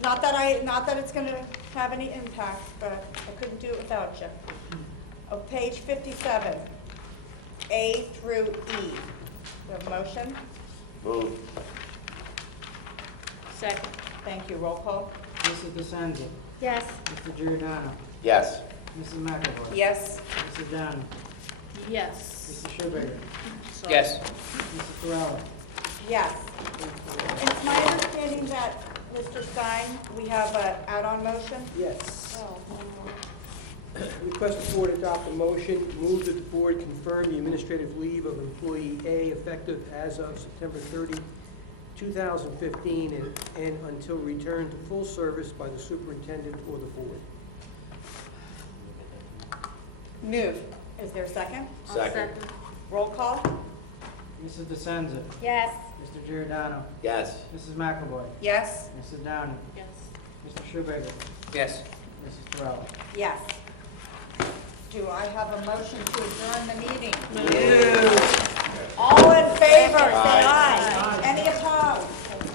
not that it's going to have any impact, but I couldn't do it without you. Of page 57, A through E. Do you have a motion? Move. Second. Thank you. Roll call? Mrs. DeSenza. Yes. Mr. Giordano. Yes. Mrs. McAvoy. Yes. Mrs. Downing. Yes. Mr. Schubager. Yes. Mrs. Terrell. Yes. And it's my understanding that, Mr. Stein, we have an add-on motion? Yes. Oh, one more. Request the board adopt a motion, move that the board confirm the administrative leave of employee A effective as of September 30, 2015, and until return to full service by the superintendent or the board. Move. Is there a second? Second. Roll call? Mrs. DeSenza. Yes. Mr. Giordano. Yes. Mrs. McAvoy. Yes. Mrs. Downing. Yes. Mr. Schubager. Yes. Mrs. Terrell. Yes. Do I have a motion to adjourn the meeting? All in favor, say aye. Any opposed?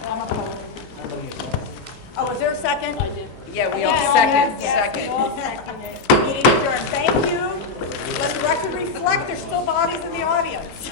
I'm opposed. Oh, is there a second? I did. Yeah, we all Yes, second, yes, second. we all seconded. Meeting adjourned. Thank you. Let the record reflect, there's still bodies in the audience.